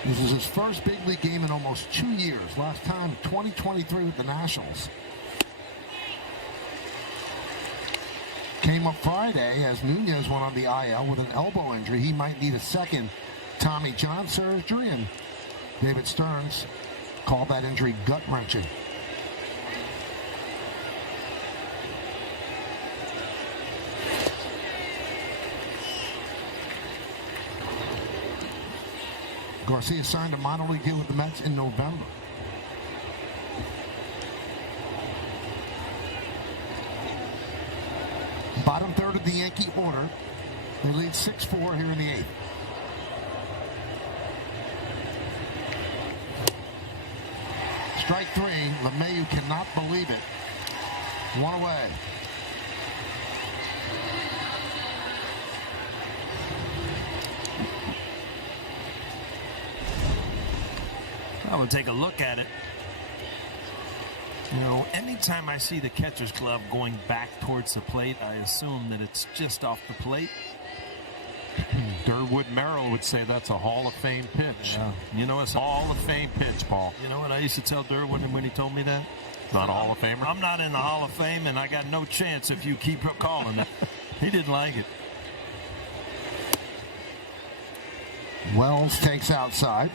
This is his first big league game in almost 2 years. Last time, 2023 with the Nationals. Came up Friday as Nunez went on the IL with an elbow injury. He might need a second Tommy John surgery, and David Stearns called that injury gut-wrenching. Garcia signed a minor league deal with the Mets in November. Bottom third of the Yankee order. They lead 6-4 here in the 8th. Strike 3. LeMahieu cannot believe it. One away. I'm going to take a look at it. You know, anytime I see the catcher's glove going back towards the plate, I assume that it's just off the plate. Durwood Merrill would say that's a Hall of Fame pitch. Yeah. You know, it's a Hall of Fame pitch, Paul. You know what I used to tell Durwood when he told me that? Not a Hall of Famer? I'm not in the Hall of Fame, and I got no chance if you keep calling it. He didn't like it. Wells takes outside.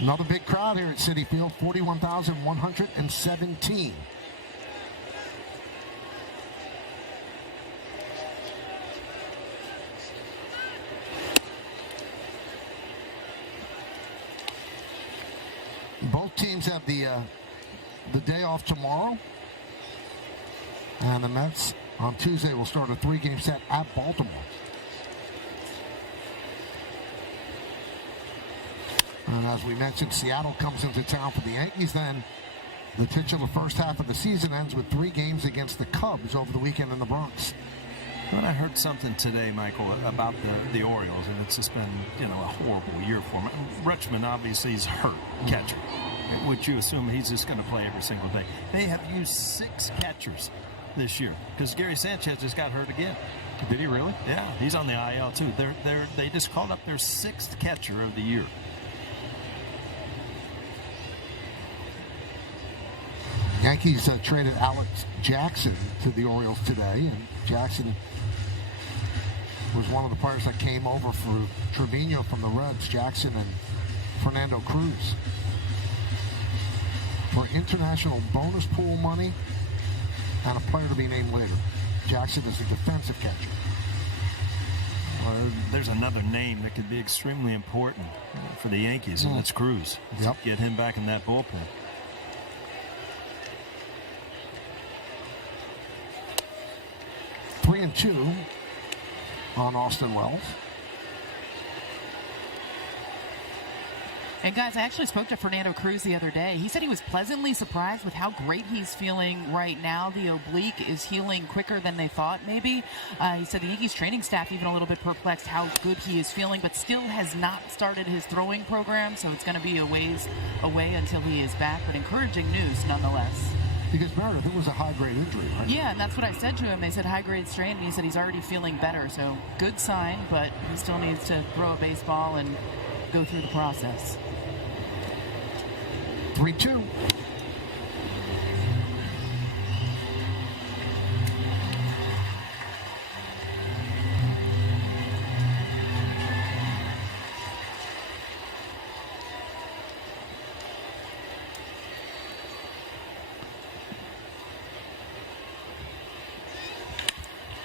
Another big crowd here at Citi Field, 41,117. Both teams have the day off tomorrow. And the Mets on Tuesday will start a 3-game set at Baltimore. And as we mentioned, Seattle comes into town for the Yankees. Then the titular first half of the season ends with 3 games against the Cubs over the weekend in the Bronx. But I heard something today, Michael, about the Orioles, and it's just been, you know, a horrible year for them. Rutschman obviously is hurt, catcher, which you assume he's just going to play every single day. They have used 6 catchers this year because Gary Sanchez just got hurt again. Did he really? Yeah, he's on the IL too. They just called up their 6th catcher of the year. Yankees traded Alex Jackson to the Orioles today, and Jackson was one of the players that came over for Trevino from the Reds, Jackson and Fernando Cruz. For international bonus pool money and a player to be named later. Jackson is a defensive catcher. Well, there's another name that could be extremely important for the Yankees, and that's Cruz. Yep. Get him back in that bullpen. Three and two on Austin Wells. And guys, I actually spoke to Fernando Cruz the other day. He said he was pleasantly surprised with how great he's feeling right now. The oblique is healing quicker than they thought, maybe. He said the Yankees training staff even a little bit perplexed how good he is feeling, but still has not started his throwing program, so it's going to be a ways away until he is back. But encouraging news nonetheless. Because Meredith, it was a high-grade injury, right? Yeah, and that's what I said to him. They said high-grade strain, and he said he's already feeling better. So good sign, but he still needs to throw a baseball and go through the process. 3-2.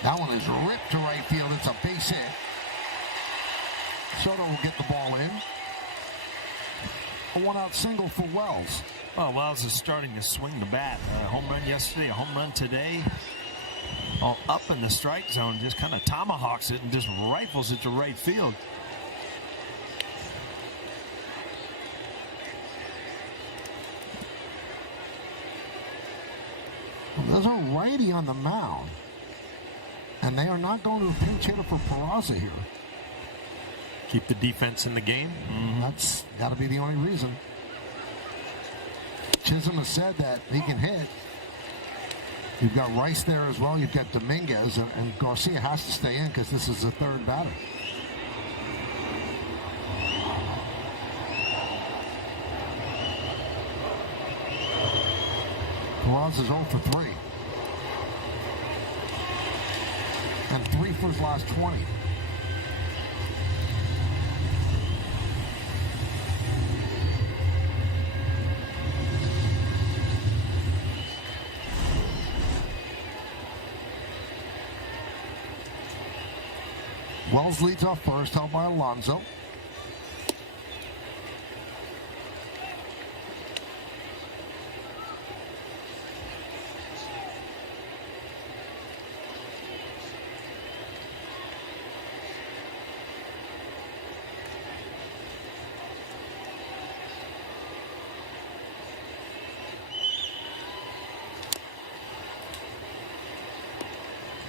That one is ripped to right field. It's a base hit. Soto will get the ball in. A one-out single for Wells. Well, Wells is starting to swing the bat. A home run yesterday, a home run today. All up in the strike zone, just kind of tomahawks it and just rifles it to right field. There's a righty on the mound. And they are not going to a pinch hitter for Peraza here. Keep the defense in the game. That's got to be the only reason. Chisholm has said that he can hit. You've got Rice there as well. You've got Dominguez, and Garcia has to stay in because this is the third batter. Peraza's 0 for 3. And 3 for his last 20. Wells leads off first, held by Alonso.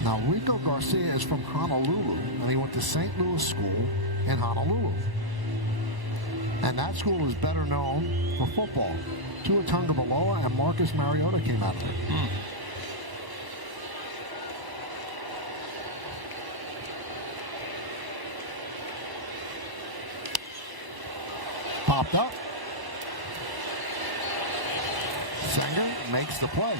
Now, Rico Garcia is from Honolulu, and he went to St. Louis School in Honolulu. And that school is better known for football. Tua Tagovailoa and Marcus Mariota came out of it. Popped up. Sanger makes the play.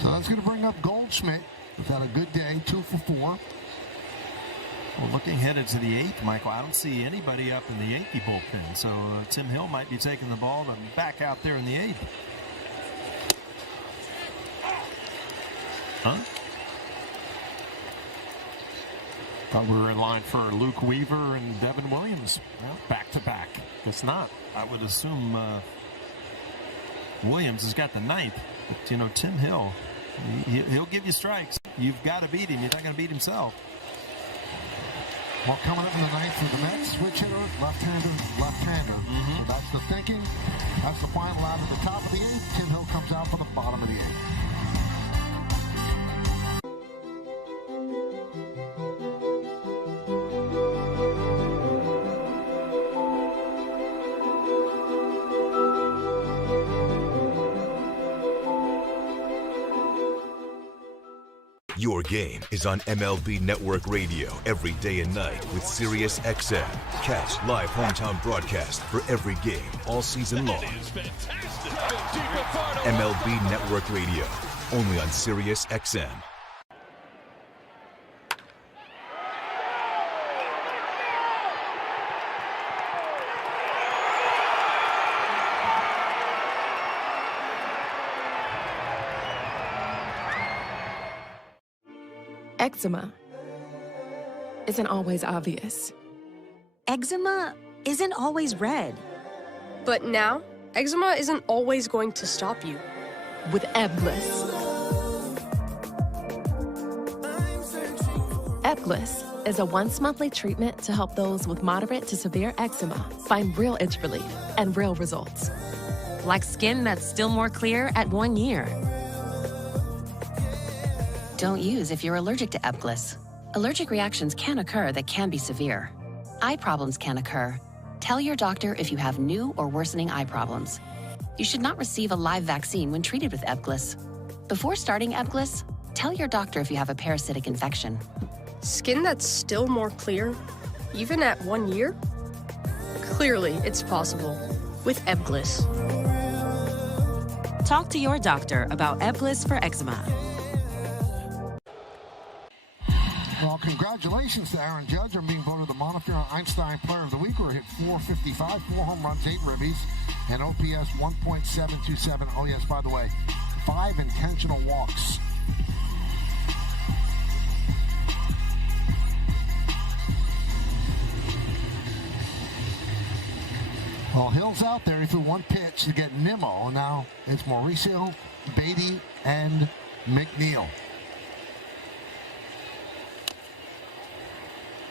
So that's going to bring up Goldschmidt. We've had a good day, 2 for 4. Well, looking headed to the 8th, Michael, I don't see anybody up in the Yankee bullpen. So Tim Hill might be taking the ball and back out there in the 8th. Huh? Thought we were in line for Luke Weaver and Devin Williams. Well, back to back. Guess not. I would assume Williams has got the 9th. But, you know, Tim Hill, he'll give you strikes. You've got to beat him. You're not going to beat himself. Well, coming up in the 9th for the Mets, switch hitter, left-hander. So that's the thinking. That's the final out of the top of the 8th. Tim Hill comes out for the bottom of the 8th. Your game is on MLB Network Radio every day and night with Sirius XM. Catch live hometown broadcast for every game all season long. MLB Network Radio, only on Sirius XM. Eczema isn't always obvious. Eczema isn't always red. But now, eczema isn't always going to stop you. With Ebglyss. Ebglyss is a once-monthly treatment to help those with moderate to severe eczema find real itch relief and real results. Like skin that's still more clear at 1 year. Don't use if you're allergic to Ebglyss. Allergic reactions can occur that can be severe. Eye problems can occur. Tell your doctor if you have new or worsening eye problems. You should not receive a live vaccine when treated with Ebglyss. Before starting Ebglyss, tell your doctor if you have a parasitic infection. Skin that's still more clear, even at 1 year? Clearly, it's possible with Ebglyss. Talk to your doctor about Ebglyss for eczema. Well, congratulations to Aaron Judge on being voted the Montefiore Einstein Player of the Week, where he hit .455, 4 home runs, 8 ribbies, and OPS 1.727. Oh, yes, by the way, 5 intentional walks. Well, Hill's out there. He threw 1 pitch to get Nimmo. Now it's Mauricio, Beatty, and McNeil.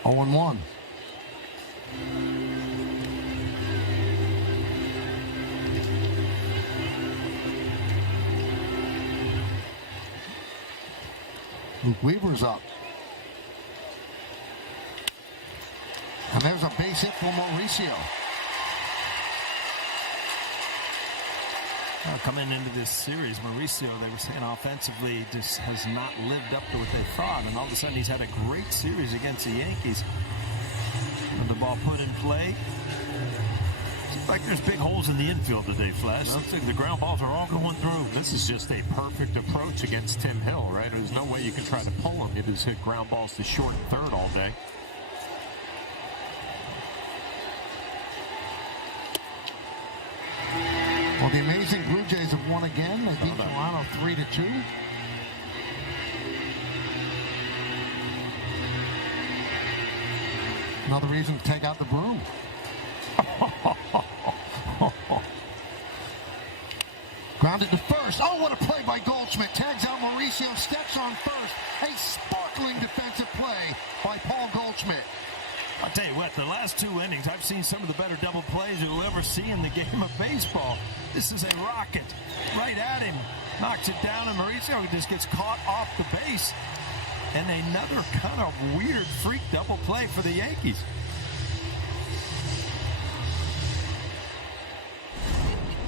0-1. Luke Weaver's up. And there's a base hit for Mauricio. Coming into this series, Mauricio, they were saying offensively, just has not lived up to what they thought. And all of a sudden, he's had a great series against the Yankees. And the ball put in play. Seems like there's big holes in the infield today, Flash. Looks like the ground balls are all going through. This is just a perfect approach against Tim Hill, right? There's no way you can try to pull him. You just hit ground balls to short and third all day. Well, the amazing Blue Jays have won again. They beat Toronto 3-2. Another reason to take out the broom. Grounded to first. Oh, what a play by Goldschmidt. Tags out Mauricio, steps on first. A sparkling defensive play by Paul Goldschmidt. I'll tell you what, the last 2 innings, I've seen some of the better double plays you'll ever see in the game of baseball. This is a rocket right at him. Knocks it down, and Mauricio just gets caught off the base. And another kind of weird freak double play for the Yankees.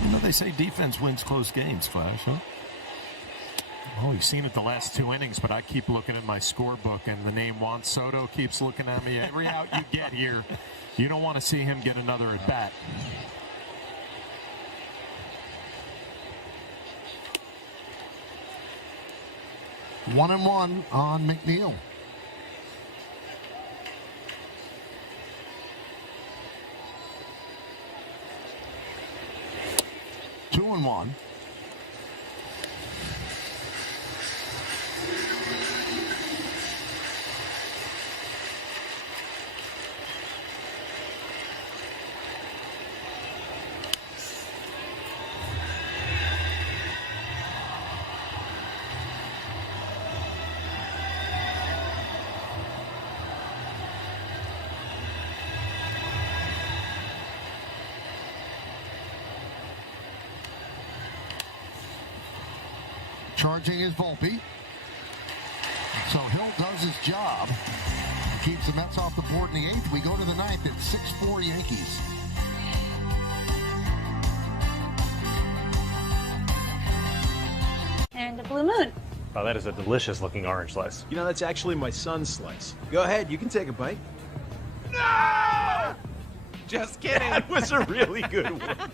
You know, they say defense wins close games, Flash, huh? Oh, you've seen it the last 2 innings, but I keep looking at my scorebook, and the name Juan Soto keeps looking at me. Every out you get here, you don't want to see him get another at-bat. One and one on McNeil. Two and one. Charging is Volpe. So Hill does his job. Keeps the Mets off the board in the 8th. We go to the 9th. It's 6-4 Yankees. And a blue moon. Oh, that is a delicious looking orange slice. You know, that's actually my son's slice. Go ahead, you can take a bite. No! Just kidding. That was a really good one.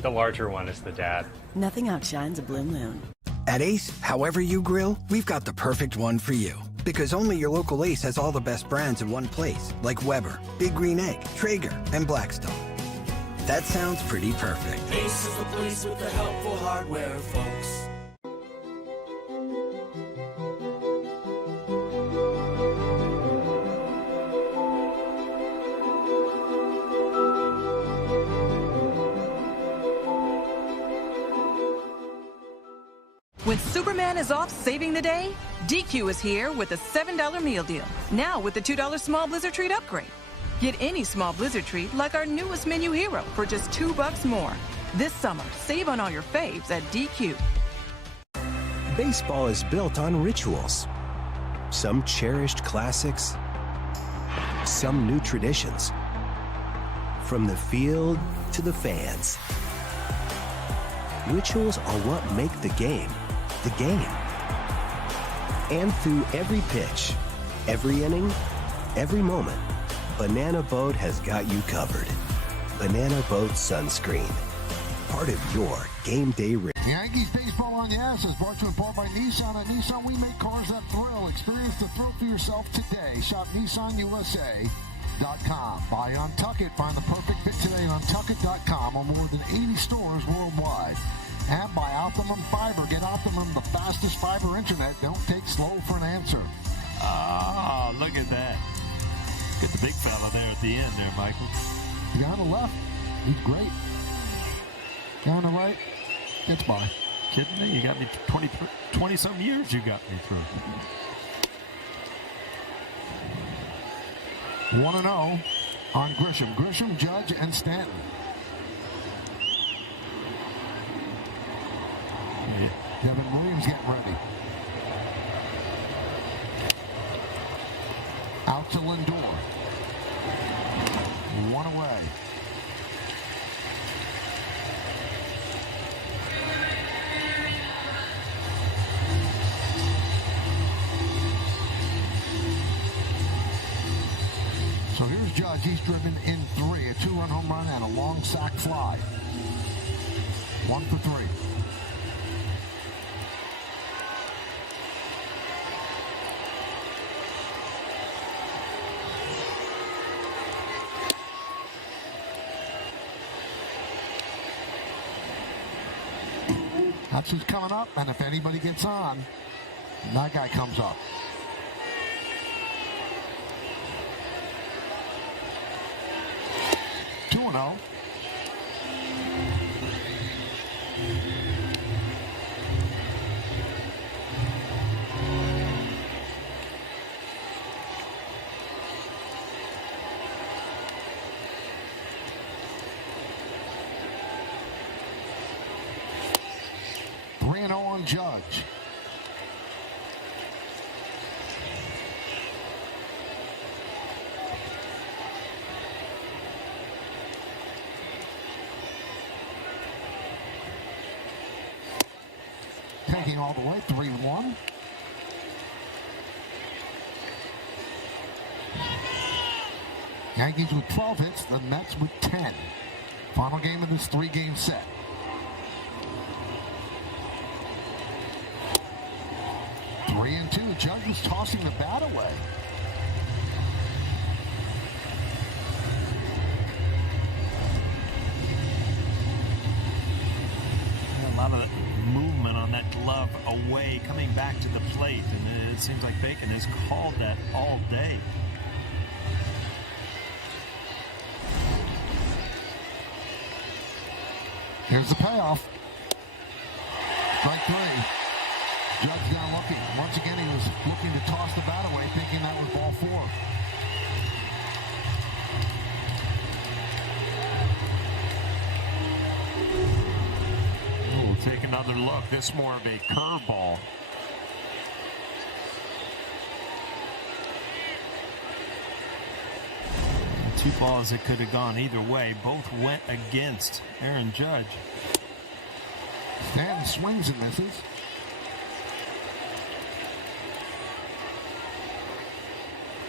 The larger one is the dad. Nothing outshines a blue moon. At Ace, however you grill, we've got the perfect one for you. Because only your local Ace has all the best brands in one place, like Weber, Big Green Egg, Traeger, and Blackstone. That sounds pretty perfect. Ace is the place with the helpful hardware, folks. When Superman is off saving the day, DQ is here with a $7 meal deal. Now with the $2 small Blizzard treat upgrade. Get any small Blizzard treat like our newest menu hero for just $2 more. This summer, save on all your faves at DQ. Baseball is built on rituals. Some cherished classics, some new traditions. From the field to the fans. Rituals are what make the game. And through every pitch, every inning, every moment, Banana Boat has got you covered. Banana Boat Sunscreen. Part of your game day ritual. Yankees baseball on the ass is brought to you in part by Nissan. At Nissan, we make cars that thrill. Experience the thrill for yourself today. Shop NissanUSA.com. Buy Untuckit. Find the perfect fit today on Untuckit.com or more than 80 stores worldwide. And by Optimum Fiber. Get Optimum, the fastest fiber internet. Don't take slow for an answer. Oh, look at that. Get the big fella there at the end there, Michael. Guy on the left, he's great. Guy on the right, it's by. Kidding me? You got me 20-some years you got me through. 1-0 on Grisham. Grisham, Judge, and Stanton. Devin Williams getting ready. Out to Lindor. One away. So here's Judge. He's driven in 3. A 2-run home run and a long sac fly. 1 for 3. That's who's coming up, and if anybody gets on, that guy comes up. Two-0. On Judge. Taking all the way, 3-1. Yankees with 12 hits, the Mets with 10. Final game of this 3-game set. 3-2. Judge was tossing the bat away. A lot of movement on that glove away, coming back to the plate, and it seems like Bacon has called that all day. Here's the payoff. Strike 3. Judge down looking. Once again, he was looking to toss the bat away, thinking that was ball 4. We'll take another look. This more of a curveball. Two balls that could have gone either way. Both went against Aaron Judge. And swings and misses.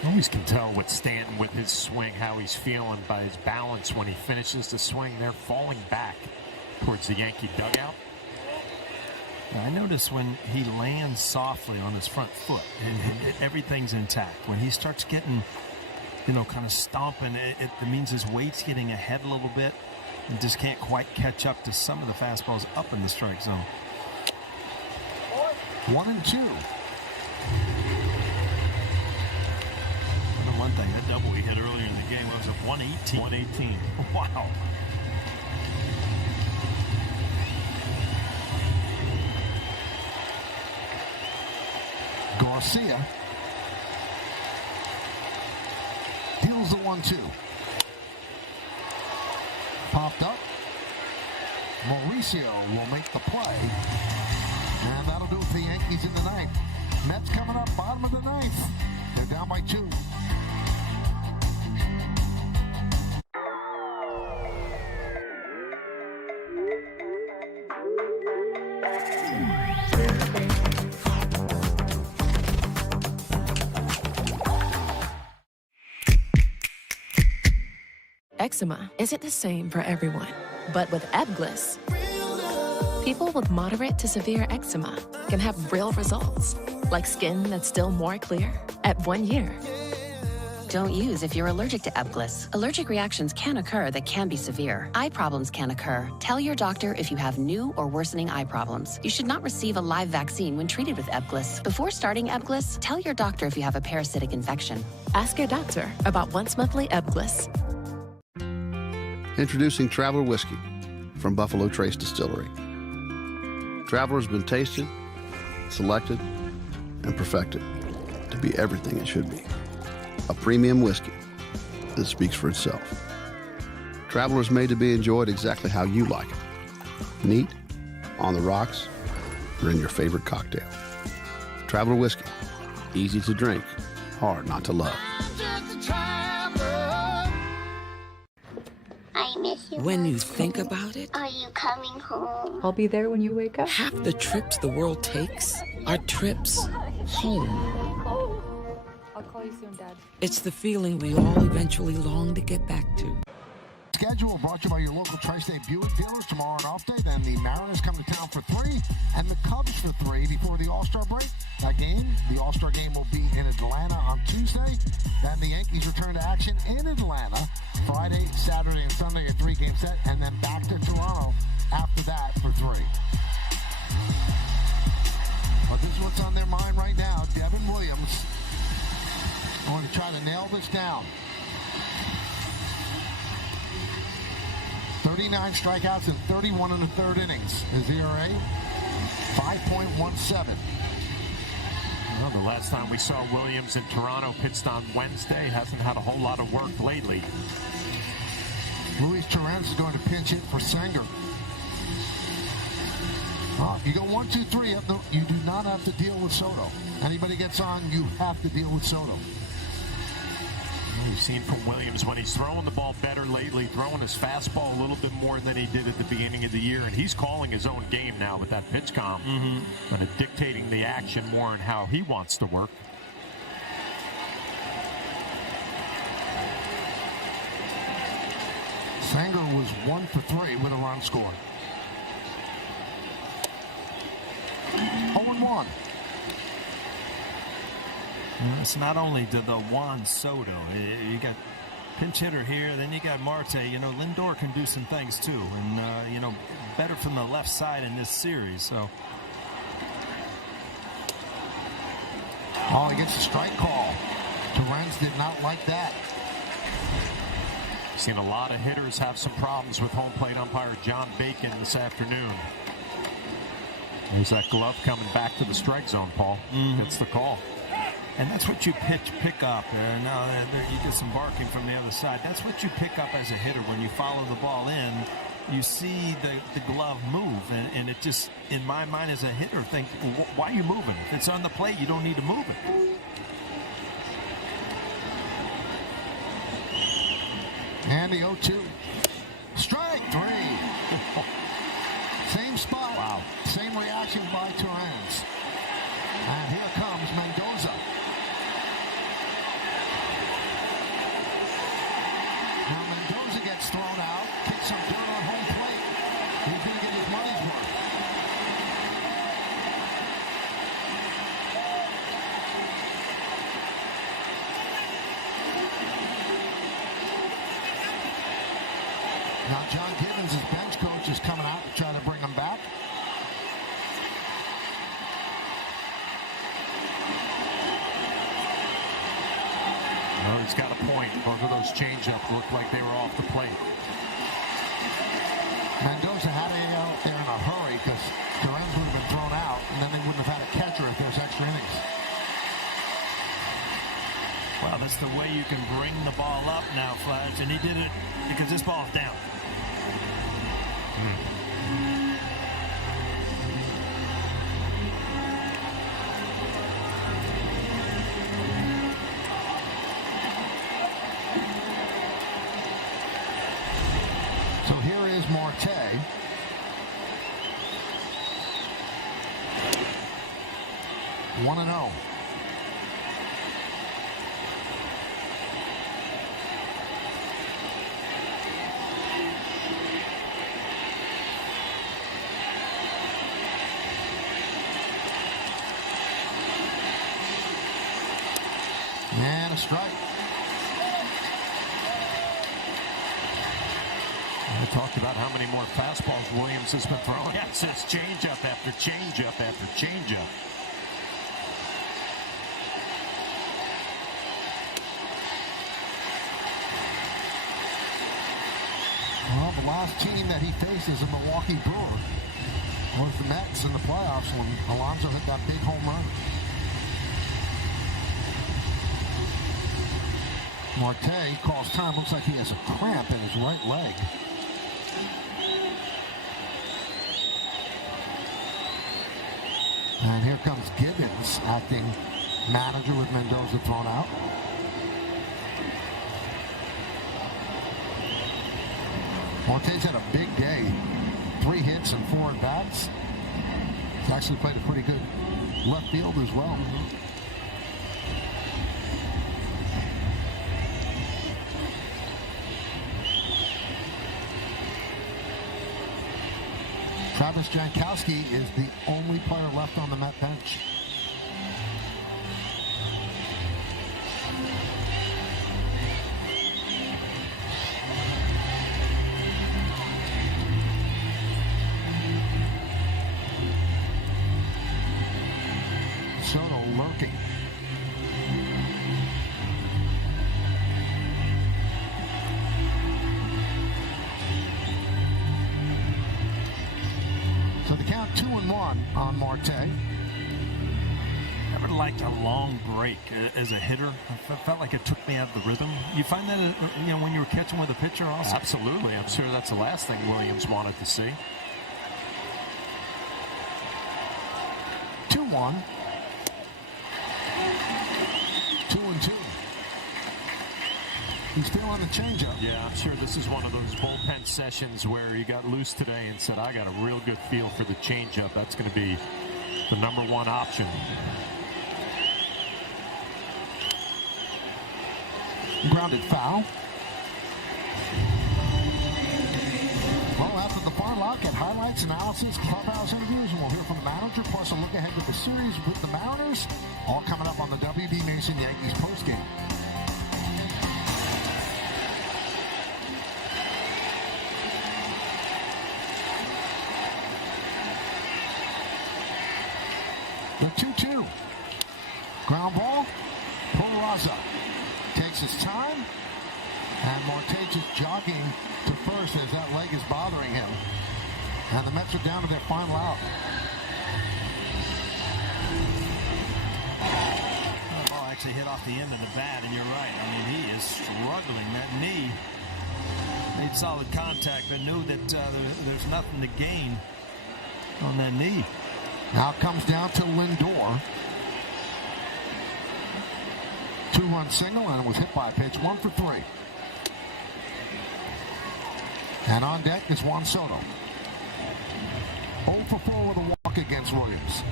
Always can tell with Stanton with his swing how he's feeling by his balance when he finishes the swing. They're falling back towards the Yankee dugout. I notice when he lands softly on his front foot, everything's intact. When he starts getting, kind of stomping, it means his weight's getting ahead a little bit and just can't quite catch up to some of the fastballs up in the strike zone. 1-2. One thing, that double he hit earlier in the game was a 118. 118. Wow. Garcia deals the 1-2. Popped up. Mauricio will make the play. And that'll do it for the Yankees in the ninth. Mets coming up, bottom of the ninth. They're down by 2. Eczema isn't the same for everyone, but with Ebglyss, people with moderate to severe eczema can have real results, like skin that's still more clear at 1 year. Don't use if you're allergic to Ebglyss. Allergic reactions can occur that can be severe. Eye problems can occur. Tell your doctor if you have new or worsening eye problems. You should not receive a live vaccine when treated with Ebglyss. Before starting Ebglyss, tell your doctor if you have a parasitic infection. Ask your doctor about once-monthly Ebglyss. Introducing Traveler Whiskey from Buffalo Trace Distillery. Traveler has been tasted, selected, and perfected to be everything it should be. A premium whiskey that speaks for itself. Traveler is made to be enjoyed exactly how you like it. Neat, on the rocks, or in your favorite cocktail. Traveler Whiskey. Easy to drink, hard not to love. I miss you. When you think about it, Are you coming home? I'll be there when you wake up. Half the trips the world takes are trips home. I'll call you soon, Dad. It's the feeling we all eventually long to get back to. Schedule brought to you by your local Tri-State Buick dealers. Tomorrow an off day. Then the Mariners come to town for 3 and the Cubs for 3 before the All-Star break. That game, the All-Star game, will be in Atlanta on Tuesday. Then the Yankees return to action in Atlanta Friday, Saturday, and Sunday, a 3-game set, and then back to Toronto after that for 3. But this is what's on their mind right now. Devin Williams going to try to nail this down. 39 strikeouts and 31 in the third innings. His ERA, 5.17. Well, the last time we saw Williams in Toronto pitched on Wednesday. Hasn't had a whole lot of work lately. Luis Torrens is going to pinch hit for Sanger. You go 1, 2, 3. You do not have to deal with Soto. Anybody gets on, you have to deal with Soto. We've seen from Williams when he's throwing the ball better lately, throwing his fastball a little bit more than he did at the beginning of the year, and he's calling his own game now with that pitch comp, kind of dictating the action more and how he wants to work. Sanger was 1 for 3 with a run scored. 0-1. It's not only the Juan Soto. You got pinch hitter here, then you got Marte. Lindor can do some things too, and better from the left side in this series. So, he gets a strike call. Torrens did not like that. Seen a lot of hitters have some problems with home plate umpire John Bacon this afternoon. There's that glove coming back to the strike zone, Paul. It's the call. And that's what you pick up. Now you get some barking from the other side. That's what you pick up as a hitter when you follow the ball in. You see the glove move, and it just, in my mind as a hitter, think, why are you moving? If it's on the plate, you don't need to move it. And the 0-2. Strike 3. Same spot. Wow. Same reaction by Torrens. And here comes Mendoza. gets thrown out, kicks some dirt on home plate. He's going to get his money's worth. Now John Gibbons, his bench coach, is coming out to try to bring him back. Well, he's got a point. Both of those changeups looked like they were off the plate. Mendoza had to get out there in a hurry because Lorenz would have been thrown out, and then they wouldn't have had a catcher if there's extra innings. Well, that's the way you can bring the ball up now, Flash, and he did it because this ball's down. So here is Marte. One and 0. And a strike. We talked about how many more fastballs Williams has been throwing. Yes, it's changeup after changeup after changeup. Well, the last team that he faced is a Milwaukee Brewer. Was the Mets in the playoffs when Alonso hit that big home run. Marte calls time. Looks like he has a cramp in his right leg. And here comes Gibbons, acting manager with Mendoza thrown out. Marte's had a big day. 3 hits and 4 at-bats. He's actually played a pretty good left field as well. Travis Jankowski is the only player left on the Met bench. Soto lurking. So the count 2-1 on Marte. Never liked a long break as a hitter. I felt like it took me out of the rhythm. You find that when you were catching with a pitcher also? Absolutely. I'm sure that's the last thing Williams wanted to see. 2-1. 2-2. He's still on the changeup. Yeah, I'm sure this is one of those bullpen sessions where he got loose today and said, I got a real good feel for the changeup. That's going to be the number one option. Grounded foul. Well, after the far lock at highlights, analysis, clubhouse interviews, and we'll hear from the manager, plus a look ahead to the series with the Mariners, all coming up on the WB Nation Yankees postgame. The 2-2. Ground ball. Polarazza takes his time. And Marte just jogging to first as that leg is bothering him. And the Mets are down to their final out. The ball actually hit off the end of the bat, and you're right. I mean, he is struggling. That knee made solid contact, but knew that there's nothing to gain on that knee. Now it comes down to Lindor. 2-run single, and it was hit by a pitch. 1 for 3. And on deck is Juan Soto. 0 for 4 with a walk against Williams.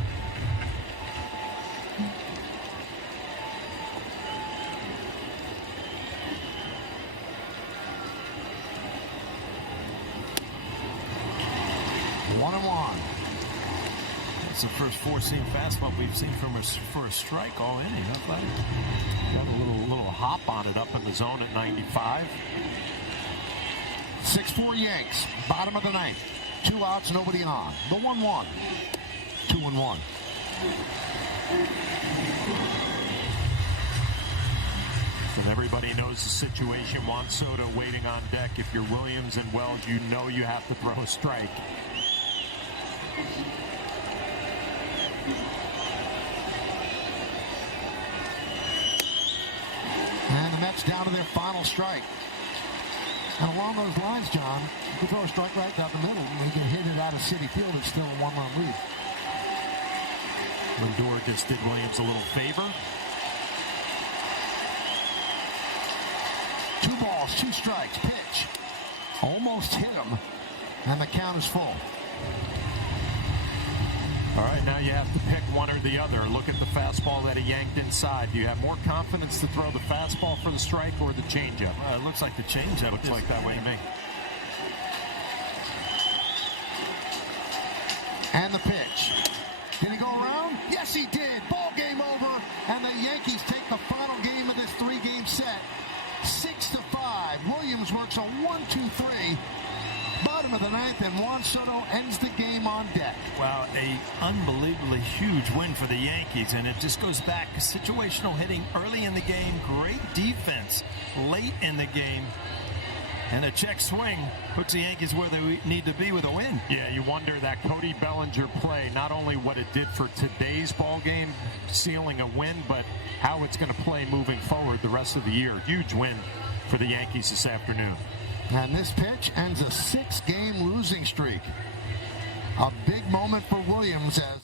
the first four-seam fastball we've seen from for a strike all inning. Huh, Vladdy? Got a little hop on it up in the zone at 95. 6-4 Yanks, bottom of the ninth. 2 outs, nobody on. The 1-1. 2-1. And everybody knows the situation. Juan Soto waiting on deck. If you're Williams and Wells, you know you have to throw a strike. And the Mets down to their final strike. And along those lines, John, you can throw a strike right down the middle and they get hit it out of Citi Field. It's still a 1-run lead. Lindor just did Williams a little favor. 2 balls, 2 strikes, pitch. Almost hit him, and the count is full. All right, now you have to pick one or the other. Look at the fastball that he yanked inside. Do you have more confidence to throw the fastball for the strike or the changeup? It looks like the changeup. Looks like that way to me. And the pitch. Did he go around? Yes, he did. Ball game over, and the Yankees take the final game of this 3-game set. 6-5. Williams works a 1-2-3. Bottom of the ninth, and Juan Soto ends the game on deck. Wow, a unbelievably huge win for the Yankees, and it just goes back to situational hitting early in the game, great defense late in the game, and a check swing puts the Yankees where they need to be with a win. Yeah, you wonder that Cody Bellinger play, not only what it did for today's ball game, sealing a win, but how it's going to play moving forward the rest of the year. Huge win for the Yankees this afternoon. And this pitch ends a 6-game losing streak. A big moment for Williams as